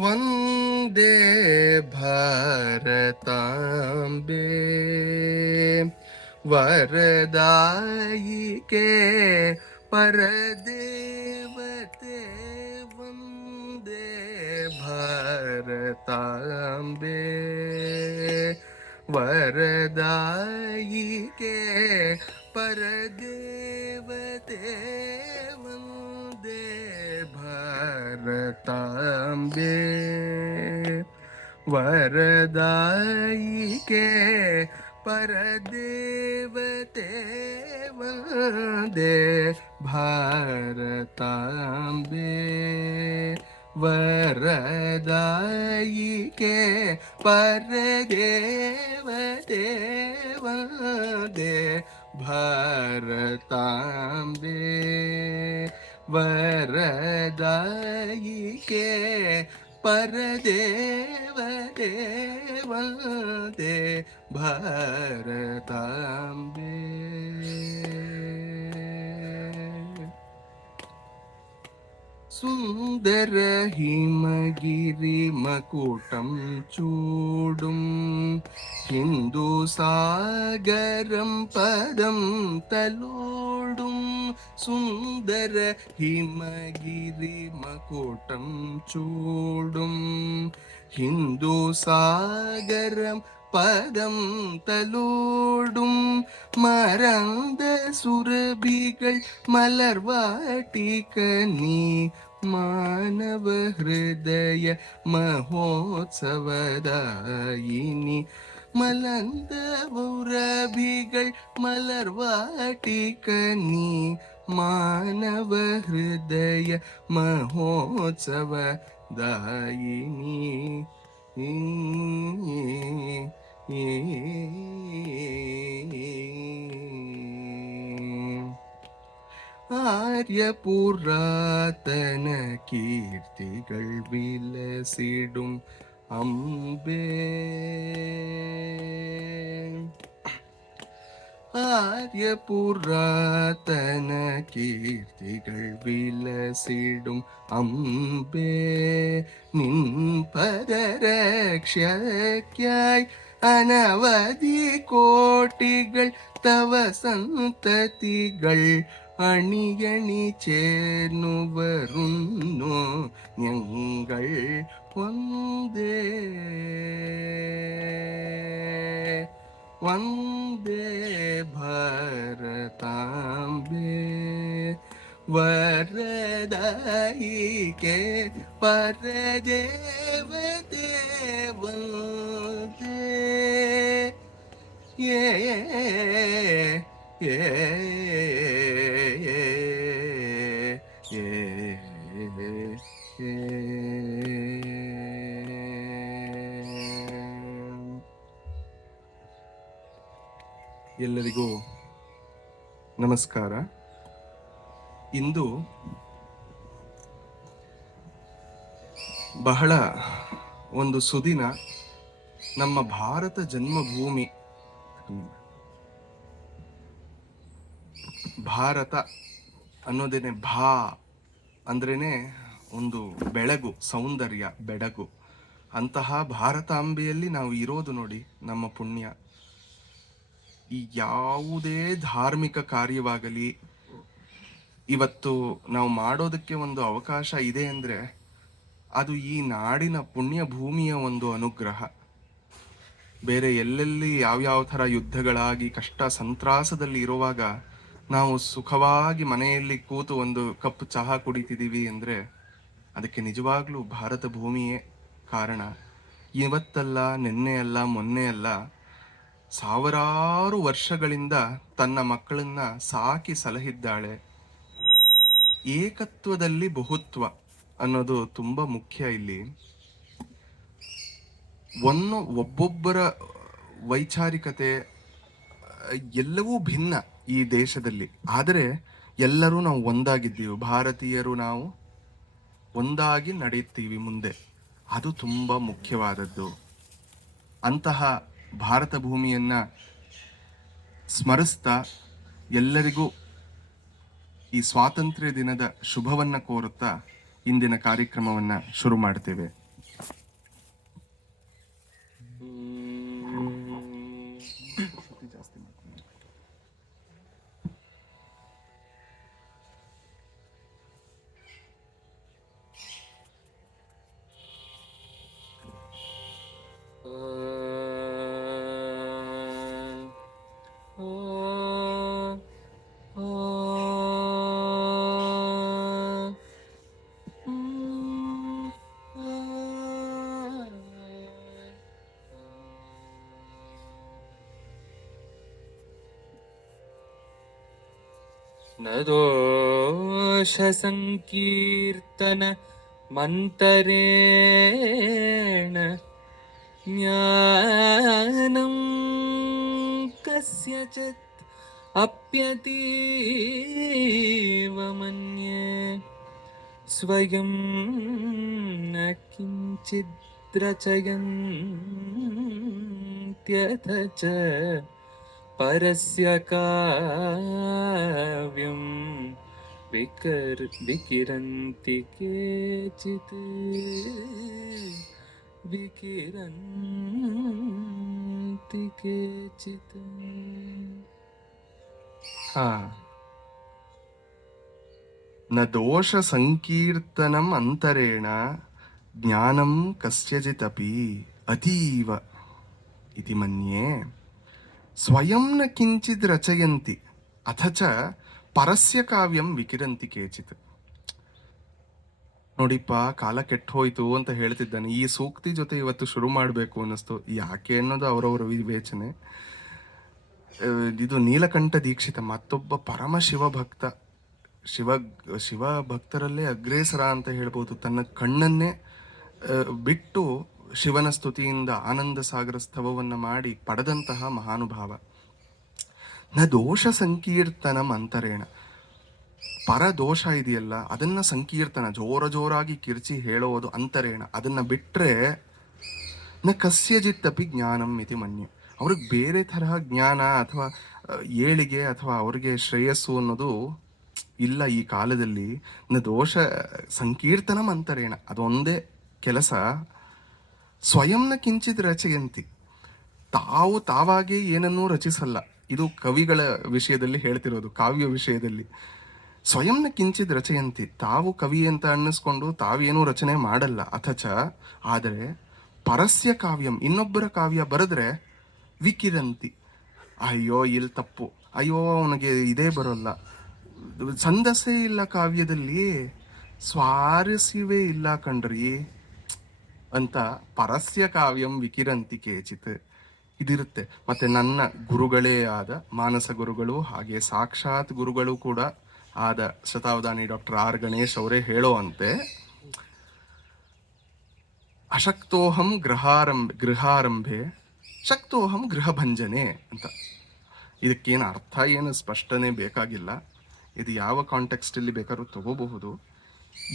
ವಂದೇ ಭಾರತಾಂಬೆ ವರದಾಯಿಕೆ ಪರದೇವತೆ ವಂದೇ ಭಾರತಾಂಬೆ ವರದಾಯಿಕೆ ಪರದೇವತೆ ವಂದೇ ಭಾರತಾಂಬೆ ವರದಾಯಿಕೆ ಪರದೇವತೆ ವಂದೇ ಭಾರತಾಂಬೆ ವರದಾಯಿಕೆ ಪರದೇವತೆ ವಂದೇ ಭಾರತಾಂಬೆ ವರದಾಯಿಕೆ ಪರದೇವತೆ ವಂದೇ ಭಾರತಾಂಬೆ. ಸುಂದರ ಹಿಮಗಿರಿ ಮಕುಟಂ ಚೂಡುಂ ಹಿಂದೂ ಸಾಗರಂ ಪದಂ ತಲೋಡುಂ. ಸುಂದರ ಹಿಮಗಿರಿ ಮಕುಟಂ ಚೂಡುಂ ಹಿಂದೂ ಸಾಗರಂ പദം തലോടും മരന്ത സുരഭികൾ മലർവാട്ടിക നീ മാനവ ഹൃദയ മഹോത്സവദായിനി. മലന്ത ഉരഭികൾ മലർവാട്ടിക നീ മാനവ ഹൃദയ മഹോത്സവദായിനി. ആര്യ പുരാതന കീർത്തികൾ വിലസിടും അംബേ. ആര്യ പുരാതന കീർത്തികൾ വിലസിടും അംബേ. നിൻ പദരക്ഷയ്ക്കായി അനവധി കോട്ടികൾ തവ സന്തതികൾ അണിയണി ചേർന്നു വരുന്നു ഞങ്ങൾ വന്ദേ വന്ദേ ഭാരതാംബെ വരദായികെ പരദേവതേ വന്ദേ. ಎಲ್ಲರಿಗೂ ನಮಸ್ಕಾರ. ಇಂದು ಬಹಳ ಒಂದು ಸುದಿನ. ನಮ್ಮ ಭಾರತ ಜನ್ಮಭೂಮಿ. ಭಾರತ ಅನ್ನೋದೇನೆ ಭಾ ಅಂದ್ರೇನೆ ಒಂದು ಬೆಳಗು, ಸೌಂದರ್ಯ, ಬೆಳಗು. ಅಂತಹ ಭಾರತಾಂಬೆಯಲ್ಲಿ ನಾವು ಇರೋದು ನೋಡಿ ನಮ್ಮ ಪುಣ್ಯ. ಈ ಯಾವುದೇ ಧಾರ್ಮಿಕ ಕಾರ್ಯವಾಗಲಿ ಇವತ್ತು ನಾವು ಮಾಡೋದಕ್ಕೆ ಒಂದು ಅವಕಾಶ ಇದೆ ಅಂದರೆ ಅದು ಈ ನಾಡಿನ ಪುಣ್ಯ ಭೂಮಿಯ ಒಂದು ಅನುಗ್ರಹ. ಬೇರೆ ಎಲ್ಲೆಲ್ಲಿ ಯಾವ್ಯಾವ ಥರ ಯುದ್ಧಗಳಾಗಿ ಕಷ್ಟ ಸಂತ್ರಾಸದಲ್ಲಿ ಇರುವಾಗ ನಾವು ಸುಖವಾಗಿ ಮನೆಯಲ್ಲಿ ಕೂತು ಒಂದು ಕಪ್ ಚಹಾ ಕುಡಿತಿದ್ದೀವಿ ಅಂದರೆ ಅದಕ್ಕೆ ನಿಜವಾಗ್ಲೂ ಭಾರತ ಭೂಮಿಯೇ ಕಾರಣ. ಇವತ್ತಲ್ಲ, ನಿನ್ನೆ ಅಲ್ಲ, ಮೊನ್ನೆ ಅಲ್ಲ, ಸಾವಿರಾರು ವರ್ಷಗಳಿಂದ ತನ್ನ ಮಕ್ಕಳನ್ನ ಸಾಕಿ ಸಲಹಿದ್ದಾಳೆ. ಏಕತ್ವದಲ್ಲಿ ಬಹುತ್ವ ಅನ್ನೋದು ತುಂಬಾ ಮುಖ್ಯ ಇಲ್ಲಿ. ಒಬ್ಬೊಬ್ಬರ ವೈಚಾರಿಕತೆ ಎಲ್ಲವೂ ಭಿನ್ನ ಈ ದೇಶದಲ್ಲಿ, ಆದರೆ ಎಲ್ಲರೂ ನಾವು ಒಂದಾಗಿದ್ದೀವಿ. ಭಾರತೀಯರು ನಾವು ಒಂದಾಗಿ ನಡೆಯುತ್ತೀವಿ ಮುಂದೆ. ಅದು ತುಂಬಾ ಮುಖ್ಯವಾದದ್ದು. ಅಂತಹ ಭಾರತ ಭೂಮಿಯನ್ನ ಸ್ಮರಿಸ್ತಾ ಎಲ್ಲರಿಗೂ ಈ ಸ್ವಾತಂತ್ರ್ಯ ದಿನದ ಶುಭವನ್ನ ಕೋರುತ್ತಾ ಇಂದಿನ ಕಾರ್ಯಕ್ರಮವನ್ನ ಶುರು ಮಾಡ್ತೇವೆ. ನ ದೋಷ ಸಂಕೀರ್ತನ ಮಂತರೇಣ ಜ್ಞಾನಂ ಕಸ್ಯಚಿತ್ ಅಪ್ಯತೀವ ಮನ್ಯೆ ಸ್ವಯಂ ನ ಕಿಂಚಿದ್ರಚಯನ್ತ್ಯಥ ಚ ಪರಸ್ಯ ಕಾವ್ಯಂ ವಿಕಿರಂತಿ ಕೇಚಿತ್ ವಿಕಿರಂತಿ ಕೇಚಿತ್. ನ ದೋಷ ಸಂಕೀರ್ತನಂ ಅಂತರೇಣ ಜ್ಞಾನಂ ಕಸ್ಯಚಿದಪಿ ಅತೀವ ಇತಿ ಮನ್ಯೆ ಸ್ವಯಂ ನ ಕಿಂಚಿದ್ ರಚಯಂತಿ ಅಥ ಚ ಪರಸ್ಯ ಕಾವ್ಯಂ ವಿಕಿರಂತಿ ಕೇಚಿತ್. ನೋಡಿಪ್ಪ, ಕಾಲ ಕೆಟ್ಟು ಹೋಯ್ತು ಅಂತ ಹೇಳ್ತಿದ್ದಾನೆ. ಈ ಸೂಕ್ತಿ ಜೊತೆ ಇವತ್ತು ಶುರು ಮಾಡಬೇಕು ಅನ್ನಿಸ್ತು. ಯಾಕೆ ಅನ್ನೋದು ಅವರವರ ವಿವೇಚನೆ. ಇದು ನೀಲಕಂಠ ದೀಕ್ಷಿತ, ಮತ್ತೊಬ್ಬ ಪರಮ ಶಿವಭಕ್ತ, ಶಿವ ಭಕ್ತರಲ್ಲೇ ಅಗ್ರೇಸರ ಅಂತ ಹೇಳ್ಬೋದು. ತನ್ನ ಕಣ್ಣನ್ನೇ ಬಿಟ್ಟು ಶಿವನ ಸ್ತುತಿಯಿಂದ ಆನಂದ ಸಾಗರ ಸ್ತವವನ್ನು ಮಾಡಿ ಪಡೆದಂತಹ ಮಹಾನುಭಾವ. ನ ದೋಷ ಸಂಕೀರ್ತನಂ ಅಂತರೇಣ, ಪರ ದೋಷ ಇದೆಯಲ್ಲ ಅದನ್ನ ಸಂಕೀರ್ತನ ಜೋರಾಗಿ ಕಿರ್ಚಿ ಹೇಳೋದು ಅಂತರೇಣ, ಅದನ್ನ ಬಿಟ್ರೆ ನ ಕಸ್ಯಜಿತ್ತಪಿ ಜ್ಞಾನಂ ಇತಿ ಮನ್ಯೆ. ಅವ್ರಿಗೆ ಬೇರೆ ತರಹ ಜ್ಞಾನ ಅಥವಾ ಏಳಿಗೆ ಅಥವಾ ಅವ್ರಿಗೆ ಶ್ರೇಯಸ್ಸು ಅನ್ನೋದು ಇಲ್ಲ ಈ ಕಾಲದಲ್ಲಿ. ನ ದೋಷ ಸಂಕೀರ್ತನಂ ಅಂತರೇಣ, ಅದೊಂದೇ ಕೆಲಸ. ಸ್ವಯಂನ ಕಿಂಚಿತ್ ರಚಯಂತಿ, ತಾವಾಗೇ ಏನನ್ನೂ ರಚಿಸಲ್ಲ. ಇದು ಕವಿಗಳ ವಿಷಯದಲ್ಲಿ ಹೇಳ್ತಿರೋದು, ಕಾವ್ಯ ವಿಷಯದಲ್ಲಿ. ಸ್ವಯಂನ ಕಿಂಚಿತ್ ರಚಯಂತಿ, ತಾವು ಕವಿ ಅಂತ ಅನ್ನಿಸ್ಕೊಂಡು ತಾವೇನೂ ರಚನೆ ಮಾಡಲ್ಲ. ಅಥಚ ಆದರೆ ಪರಸ್ಯ ಕಾವ್ಯಂ, ಇನ್ನೊಬ್ಬರ ಕಾವ್ಯ ಬರೆದ್ರೆ ವಿಕಿರಂತಿ, ಅಯ್ಯೋ ಇಲ್ಲಿ ತಪ್ಪು, ಅಯ್ಯೋ ಅವನಿಗೆ ಇದೇ ಬರೋಲ್ಲ, ಛಂದಸ್ಸೇ ಇಲ್ಲ ಕಾವ್ಯದಲ್ಲಿ, ಸ್ವಾರಸ್ಯವೇ ಇಲ್ಲ ಕಣ್ರಿ ಅಂತ ಪರಸ್ಯ ಕಾವ್ಯಂ ವಿಕಿರಂತಿ ಕೇಚಿತ್ ಇದಿರುತ್ತೆ. ಮತ್ತೆ ನನ್ನ ಗುರುಗಳೇ ಆದ ಮಾನಸ ಗುರುಗಳು, ಹಾಗೆ ಸಾಕ್ಷಾತ್ ಗುರುಗಳು ಕೂಡ ಆದ ಶತಾವಧಾನಿ ಡಾಕ್ಟರ್ ಆರ್ ಗಣೇಶ್ ಅವರೇ ಹೇಳೋವಂತೆ, ಅಶಕ್ತೋಹಂ ಗೃಹಾರಂಭೆ ಶಕ್ತೋಹಂ ಗೃಹಭಂಜನೆ ಅಂತ. ಇದಕ್ಕೇನು ಅರ್ಥ ಏನು ಸ್ಪಷ್ಟನೆ ಬೇಕಾಗಿಲ್ಲ, ಇದು ಯಾವ ಕಾಂಟೆಕ್ಸ್ಟಲ್ಲಿ ಬೇಕಾದ್ರೂ ತಗೋಬಹುದು.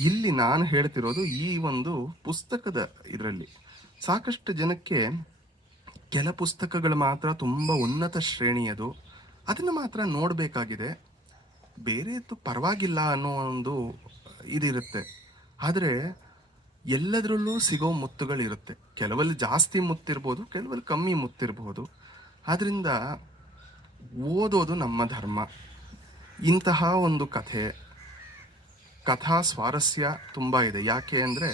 ಇಲ್ಲಿ ನಾನು ಹೇಳ್ತಿರೋದು ಈ ಒಂದು ಪುಸ್ತಕದ ಇದರಲ್ಲಿ ಸಾಕಷ್ಟು ಜನಕ್ಕೆ ಕೆಲ ಪುಸ್ತಕಗಳು ಮಾತ್ರ ತುಂಬ ಉನ್ನತ ಶ್ರೇಣಿಯದು, ಅದನ್ನು ಮಾತ್ರ ನೋಡಬೇಕಾಗಿದೆ, ಬೇರೆದು ಪರವಾಗಿಲ್ಲ ಅನ್ನೋ ಒಂದು ಇದಿರುತ್ತೆ. ಆದರೆ ಎಲ್ಲದರಲ್ಲೂ ಸಿಗೋ ಮುತ್ತುಗಳಿರುತ್ತೆ. ಕೆಲವಲ್ಲಿ ಜಾಸ್ತಿ ಮುತ್ತಿರ್ಬೋದು, ಕೆಲವಲ್ಲಿ ಕಮ್ಮಿ ಮುತ್ತಿರ್ಬೋದು. ಆದ್ದರಿಂದ ಓದೋದು ನಮ್ಮ ಧರ್ಮ. ಇಂತಹ ಒಂದು ಕಥಾ ಸ್ವಾರಸ್ಯ ತುಂಬ ಇದೆ. ಯಾಕೆ ಅಂದರೆ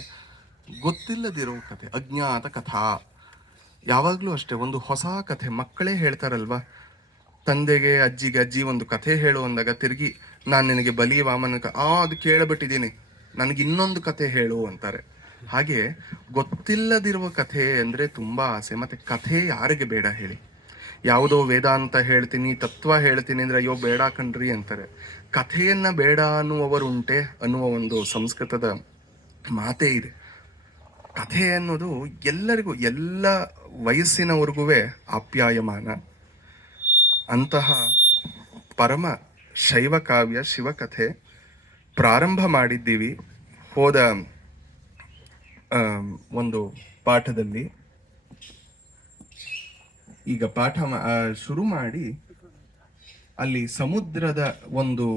ಗೊತ್ತಿಲ್ಲದಿರೋ ಕಥೆ, ಅಜ್ಞಾತ ಕಥಾ. ಯಾವಾಗಲೂ ಅಷ್ಟೇ, ಒಂದು ಹೊಸ ಕಥೆ ಮಕ್ಕಳೇ ಹೇಳ್ತಾರಲ್ವ, ತಂದೆಗೆ ಅಜ್ಜಿ ಒಂದು ಕಥೆ ಹೇಳು ಅಂದಾಗ ತಿರುಗಿ ನಾನು ನಿನಗೆ ಬಲಿ ವಾಮನ ಅದು ಕೇಳಬಿಟ್ಟಿದ್ದೀನಿ, ನನಗೆ ಇನ್ನೊಂದು ಕಥೆ ಹೇಳು ಅಂತಾರೆ. ಹಾಗೆ ಗೊತ್ತಿಲ್ಲದಿರುವ ಕಥೆ ಅಂದರೆ ತುಂಬ ಆಸೆ. ಮತ್ತು ಕಥೆ ಯಾರಿಗೆ ಬೇಡ ಹೇಳಿ? ಯಾವುದೋ ವೇದಾಂತ ಹೇಳ್ತೀನಿ, ತತ್ವ ಹೇಳ್ತೀನಿ ಅಂದರೆ ಅಯ್ಯೋ ಬೇಡ ಕಣ್ರಿ ಅಂತಾರೆ. ಕಥೆಯನ್ನ ಬೇಡ ಅನ್ನುವವರು ಉಂಟೆ ಅನ್ನುವ ಒಂದು ಸಂಸ್ಕೃತದ ಮಾತೇ ಇದೆ. ಕಥೆ ಅನ್ನೋದು ಎಲ್ಲರಿಗೂ, ಎಲ್ಲ ವಯಸ್ಸಿನವ್ರಿಗೂ ಆಪ್ಯಾಯಮಾನ. ಅಂತಹ ಪರಮ ಶೈವ ಕಾವ್ಯ ಶಿವಕಥೆ ಪ್ರಾರಂಭ ಮಾಡಿದ್ದೀವಿ ಹೋದ ಒಂದು ಪಾಠದಲ್ಲಿ. ಈಗ ಪಾಠ ಶುರು ಮಾಡಿ ಅಲ್ಲಿ ಸಮುದ್ರದ ಒಂದು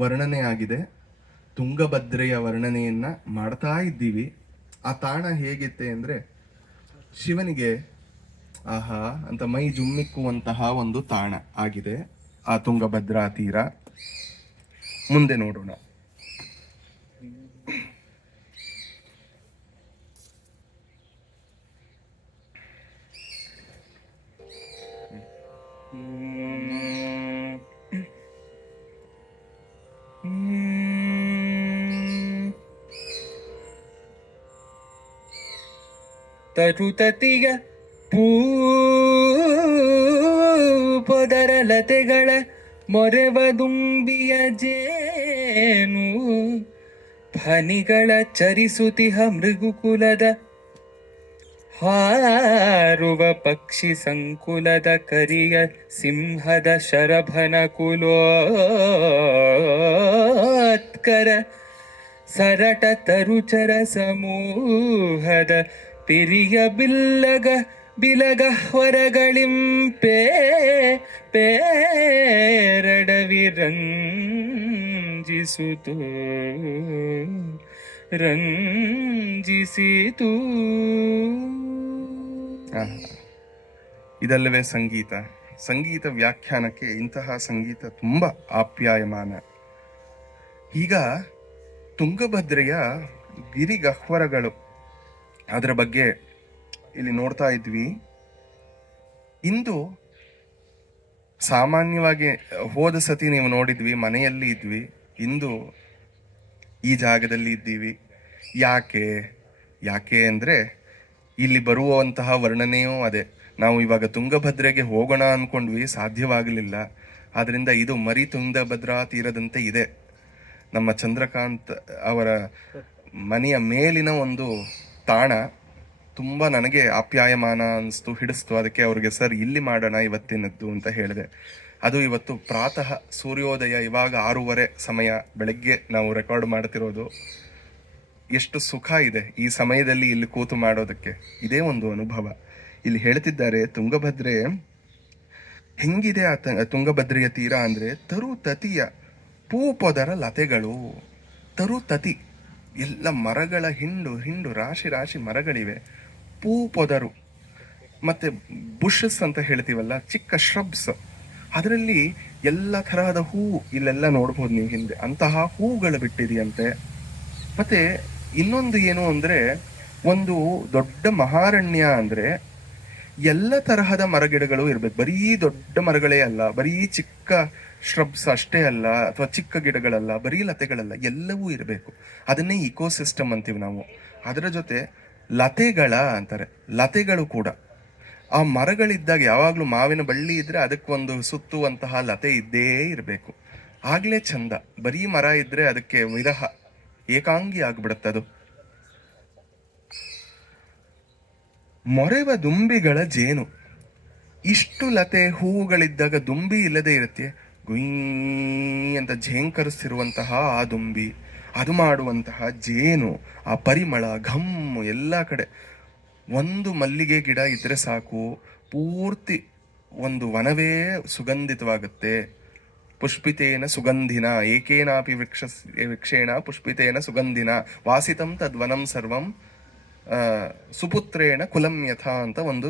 ವರ್ಣನೆ ಆಗಿದೆ, ತುಂಗಭದ್ರೆಯ ವರ್ಣನೆಯನ್ನ ಮಾಡ್ತಾ ಇದ್ದೀವಿ. ಆ ತಾಣ ಹೇಗಿತ್ತೆ ಅಂದರೆ ಶಿವನಿಗೆ ಆಹಾ ಅಂತ ಮೈ ಜುಮ್ಮಿಕ್ಕುವಂತಹ ಒಂದು ತಾಣ ಆಗಿದೆ ಆ ತುಂಗಭದ್ರಾ ತೀರ. ಮುಂದೆ ನೋಡೋಣ. ತರುತತಿಯ ಪೂಪದರ ಲತೆಗಳ ಮೊರೆವ ದುಂಬಿಯ ಜೇನು ಫನಿಗಳ ಚರಿಸುತಿಹ ಮೃಗುಕುಲದ ಹಾರುವ ಪಕ್ಷಿ ಸಂಕುಲದ ಕರಿಯ ಸಿಂಹದ ಶರಭನ ಕುಲೋತ್ಕರ ಸರಟ ತರುಚರ ಸಮೂಹದ ಪಿರಿಯ ಬಿಲಗ ಹೊರಗಳಿಂಪೇ ಪೇರಡವಿರಂಜಿಸುತ್ತು ರಂಜಿಸಿತು. ಆಹಾ. ಇದಲ್ಲವೇ ಸಂಗೀತ. ಸಂಗೀತ ವ್ಯಾಖ್ಯಾನಕ್ಕೆ ಇಂತಹ ಸಂಗೀತ ತುಂಬ ಆಪ್ಯಾಯಮಾನ. ಈಗ ತುಂಗಭದ್ರೆಯ ಗಿರಿಗಹ್ವರಗಳು ಅದರ ಬಗ್ಗೆ ಇಲ್ಲಿ ನೋಡ್ತಾ ಇದ್ವಿ. ಇಂದು ಸಾಮಾನ್ಯವಾಗಿ ಹೋದ ಸತಿ ನೀವು ನೋಡಿದ್ವಿ, ಮನೆಯಲ್ಲಿ ಇದ್ವಿ. ಇಂದು ಈ ಜಾಗದಲ್ಲಿ ಇದ್ದೀವಿ. ಯಾಕೆ ಅಂದರೆ ಇಲ್ಲಿ ಬರುವಂತಹ ವರ್ಣನೆಯೂ ಅದೇ. ನಾವು ಇವಾಗ ತುಂಗಭದ್ರೆಗೆ ಹೋಗೋಣ ಅಂದ್ಕೊಂಡ್ವಿ, ಸಾಧ್ಯವಾಗಲಿಲ್ಲ. ಆದ್ದರಿಂದ ಇದು ಮರಿ ತುಂಗಭದ್ರಾ ತೀರದಂತೆ ಇದೆ. ನಮ್ಮ ಚಂದ್ರಕಾಂತ್ ಅವರ ಮನೆಯ ಮೇಲಿನ ಒಂದು ತಾಣ ತುಂಬ ನನಗೆ ಆಪ್ಯಾಯಮಾನ ಅನಿಸ್ತು, ಹಿಡಿಸ್ತು. ಅದಕ್ಕೆ ಅವ್ರಿಗೆ ಸರ್ ಇಲ್ಲಿ ಮಾಡೋಣ ಇವತ್ತಿನದ್ದು ಅಂತ ಹೇಳಿದೆ. ಅದು ಇವತ್ತು ಪ್ರಾತಃ ಸೂರ್ಯೋದಯ, ಇವಾಗ 6:30 ಸಮಯ, ಬೆಳಗ್ಗೆ ನಾವು ರೆಕಾರ್ಡ್ ಮಾಡ್ತಿರೋದು. ಎಷ್ಟು ಸುಖ ಇದೆ ಈ ಸಮಯದಲ್ಲಿ ಇಲ್ಲಿ ಕೂತು ಮಾಡೋದಕ್ಕೆ. ಇದೇ ಒಂದು ಅನುಭವ. ಇಲ್ಲಿ ಹೇಳ್ತಿದ್ದಾರೆ ತುಂಗಭದ್ರೆ ಹೆಂಗಿದೆ. ತುಂಗಭದ್ರೆಯ ತೀರ ಅಂದರೆ ತರು ತತಿಯ ಪೂಪೊದರ ಲತೆಗಳು. ತರು ತತಿ ಎಲ್ಲ ಮರಗಳ ಹಿಂಡು ರಾಶಿ ಮರಗಳಿವೆ. ಪೊದರು ಮತ್ತೆ ಬುಷಸ್ ಅಂತ ಹೇಳ್ತೀವಲ್ಲ, ಚಿಕ್ಕ ಶ್ರಬ್ಸ್, ಅದರಲ್ಲಿ ಎಲ್ಲ ತರಹದ ಹೂವು ಇಲ್ಲೆಲ್ಲ ನೋಡ್ಬೋದು ನೀವು ಹಿಂದೆ. ಅಂತಹ ಹೂಗಳು ಬಿಟ್ಟಿದೆಯಂತೆ. ಮತ್ತೆ ಇನ್ನೊಂದು ಏನು ಅಂದ್ರೆ, ಒಂದು ದೊಡ್ಡ ಮಹಾರಣ್ಯ ಅಂದ್ರೆ ಎಲ್ಲ ತರಹದ ಮರಗಿಡಗಳು ಇರ್ಬೇಕು. ಬರೀ ದೊಡ್ಡ ಮರಗಳೇ ಅಲ್ಲ, ಬರೀ ಚಿಕ್ಕ ಶ್ರಬ್ಸ್ ಅಷ್ಟೇ ಅಲ್ಲ, ಅಥವಾ ಚಿಕ್ಕ ಗಿಡಗಳಲ್ಲ, ಬರೀ ಲತೆಗಳಲ್ಲ, ಎಲ್ಲವೂ ಇರಬೇಕು. ಅದನ್ನೇ ಇಕೋಸಿಸ್ಟಮ್ ಅಂತೀವಿ ನಾವು. ಅದರ ಜೊತೆ ಲತೆಗಳ ಅಂತಾರೆ, ಲತೆಗಳು ಕೂಡ. ಆ ಮರಗಳಿದ್ದಾಗ ಯಾವಾಗ್ಲೂ ಮಾವಿನ ಬಳ್ಳಿ ಇದ್ರೆ ಅದಕ್ಕೊಂದು ಸುತ್ತುವಂತಹ ಲತೆ ಇದ್ದೇ ಇರಬೇಕು, ಆಗ್ಲೇ ಚಂದ. ಬರೀ ಮರ ಇದ್ರೆ ಅದಕ್ಕೆ ವಿರಹ, ಏಕಾಂಗಿ ಆಗ್ಬಿಡುತ್ತದು. ಮೊರೆವ ದುಂಬಿಗಳ ಜೇನು. ಇಷ್ಟು ಲತೆ ಹೂವುಗಳಿದ್ದಾಗ ದುಂಬಿ ಇಲ್ಲದೆ ಇರುತ್ತೆ. ಗುಯ್ ಅಂತ ಝೇಂಕರಿಸ್ತಿರುವಂತಹ ಆ ದುಂಬಿ, ಅದು ಮಾಡುವಂತಹ ಜೇನು, ಆ ಪರಿಮಳ, ಘಮ್ಮು ಎಲ್ಲ ಕಡೆ. ಒಂದು ಮಲ್ಲಿಗೆ ಗಿಡ ಇದ್ರೆ ಸಾಕು, ಪೂರ್ತಿ ಒಂದು ವನವೇ ಸುಗಂಧಿತವಾಗುತ್ತೆ. ಪುಷ್ಪಿತೇನ ಸುಗಂಧಿನ ಏಕೇನಾಪಿ ವೃಕ್ಷೇಣ ಪುಷ್ಪಿತೇನ ಸುಗಂಧಿನ ವಾಸಿತಂ ತದ್ವನಂ ಸರ್ವಂ ಸುಪುತ್ರೇಣ ಕುಲಂ ಯಥಾ ಅಂತ ಒಂದು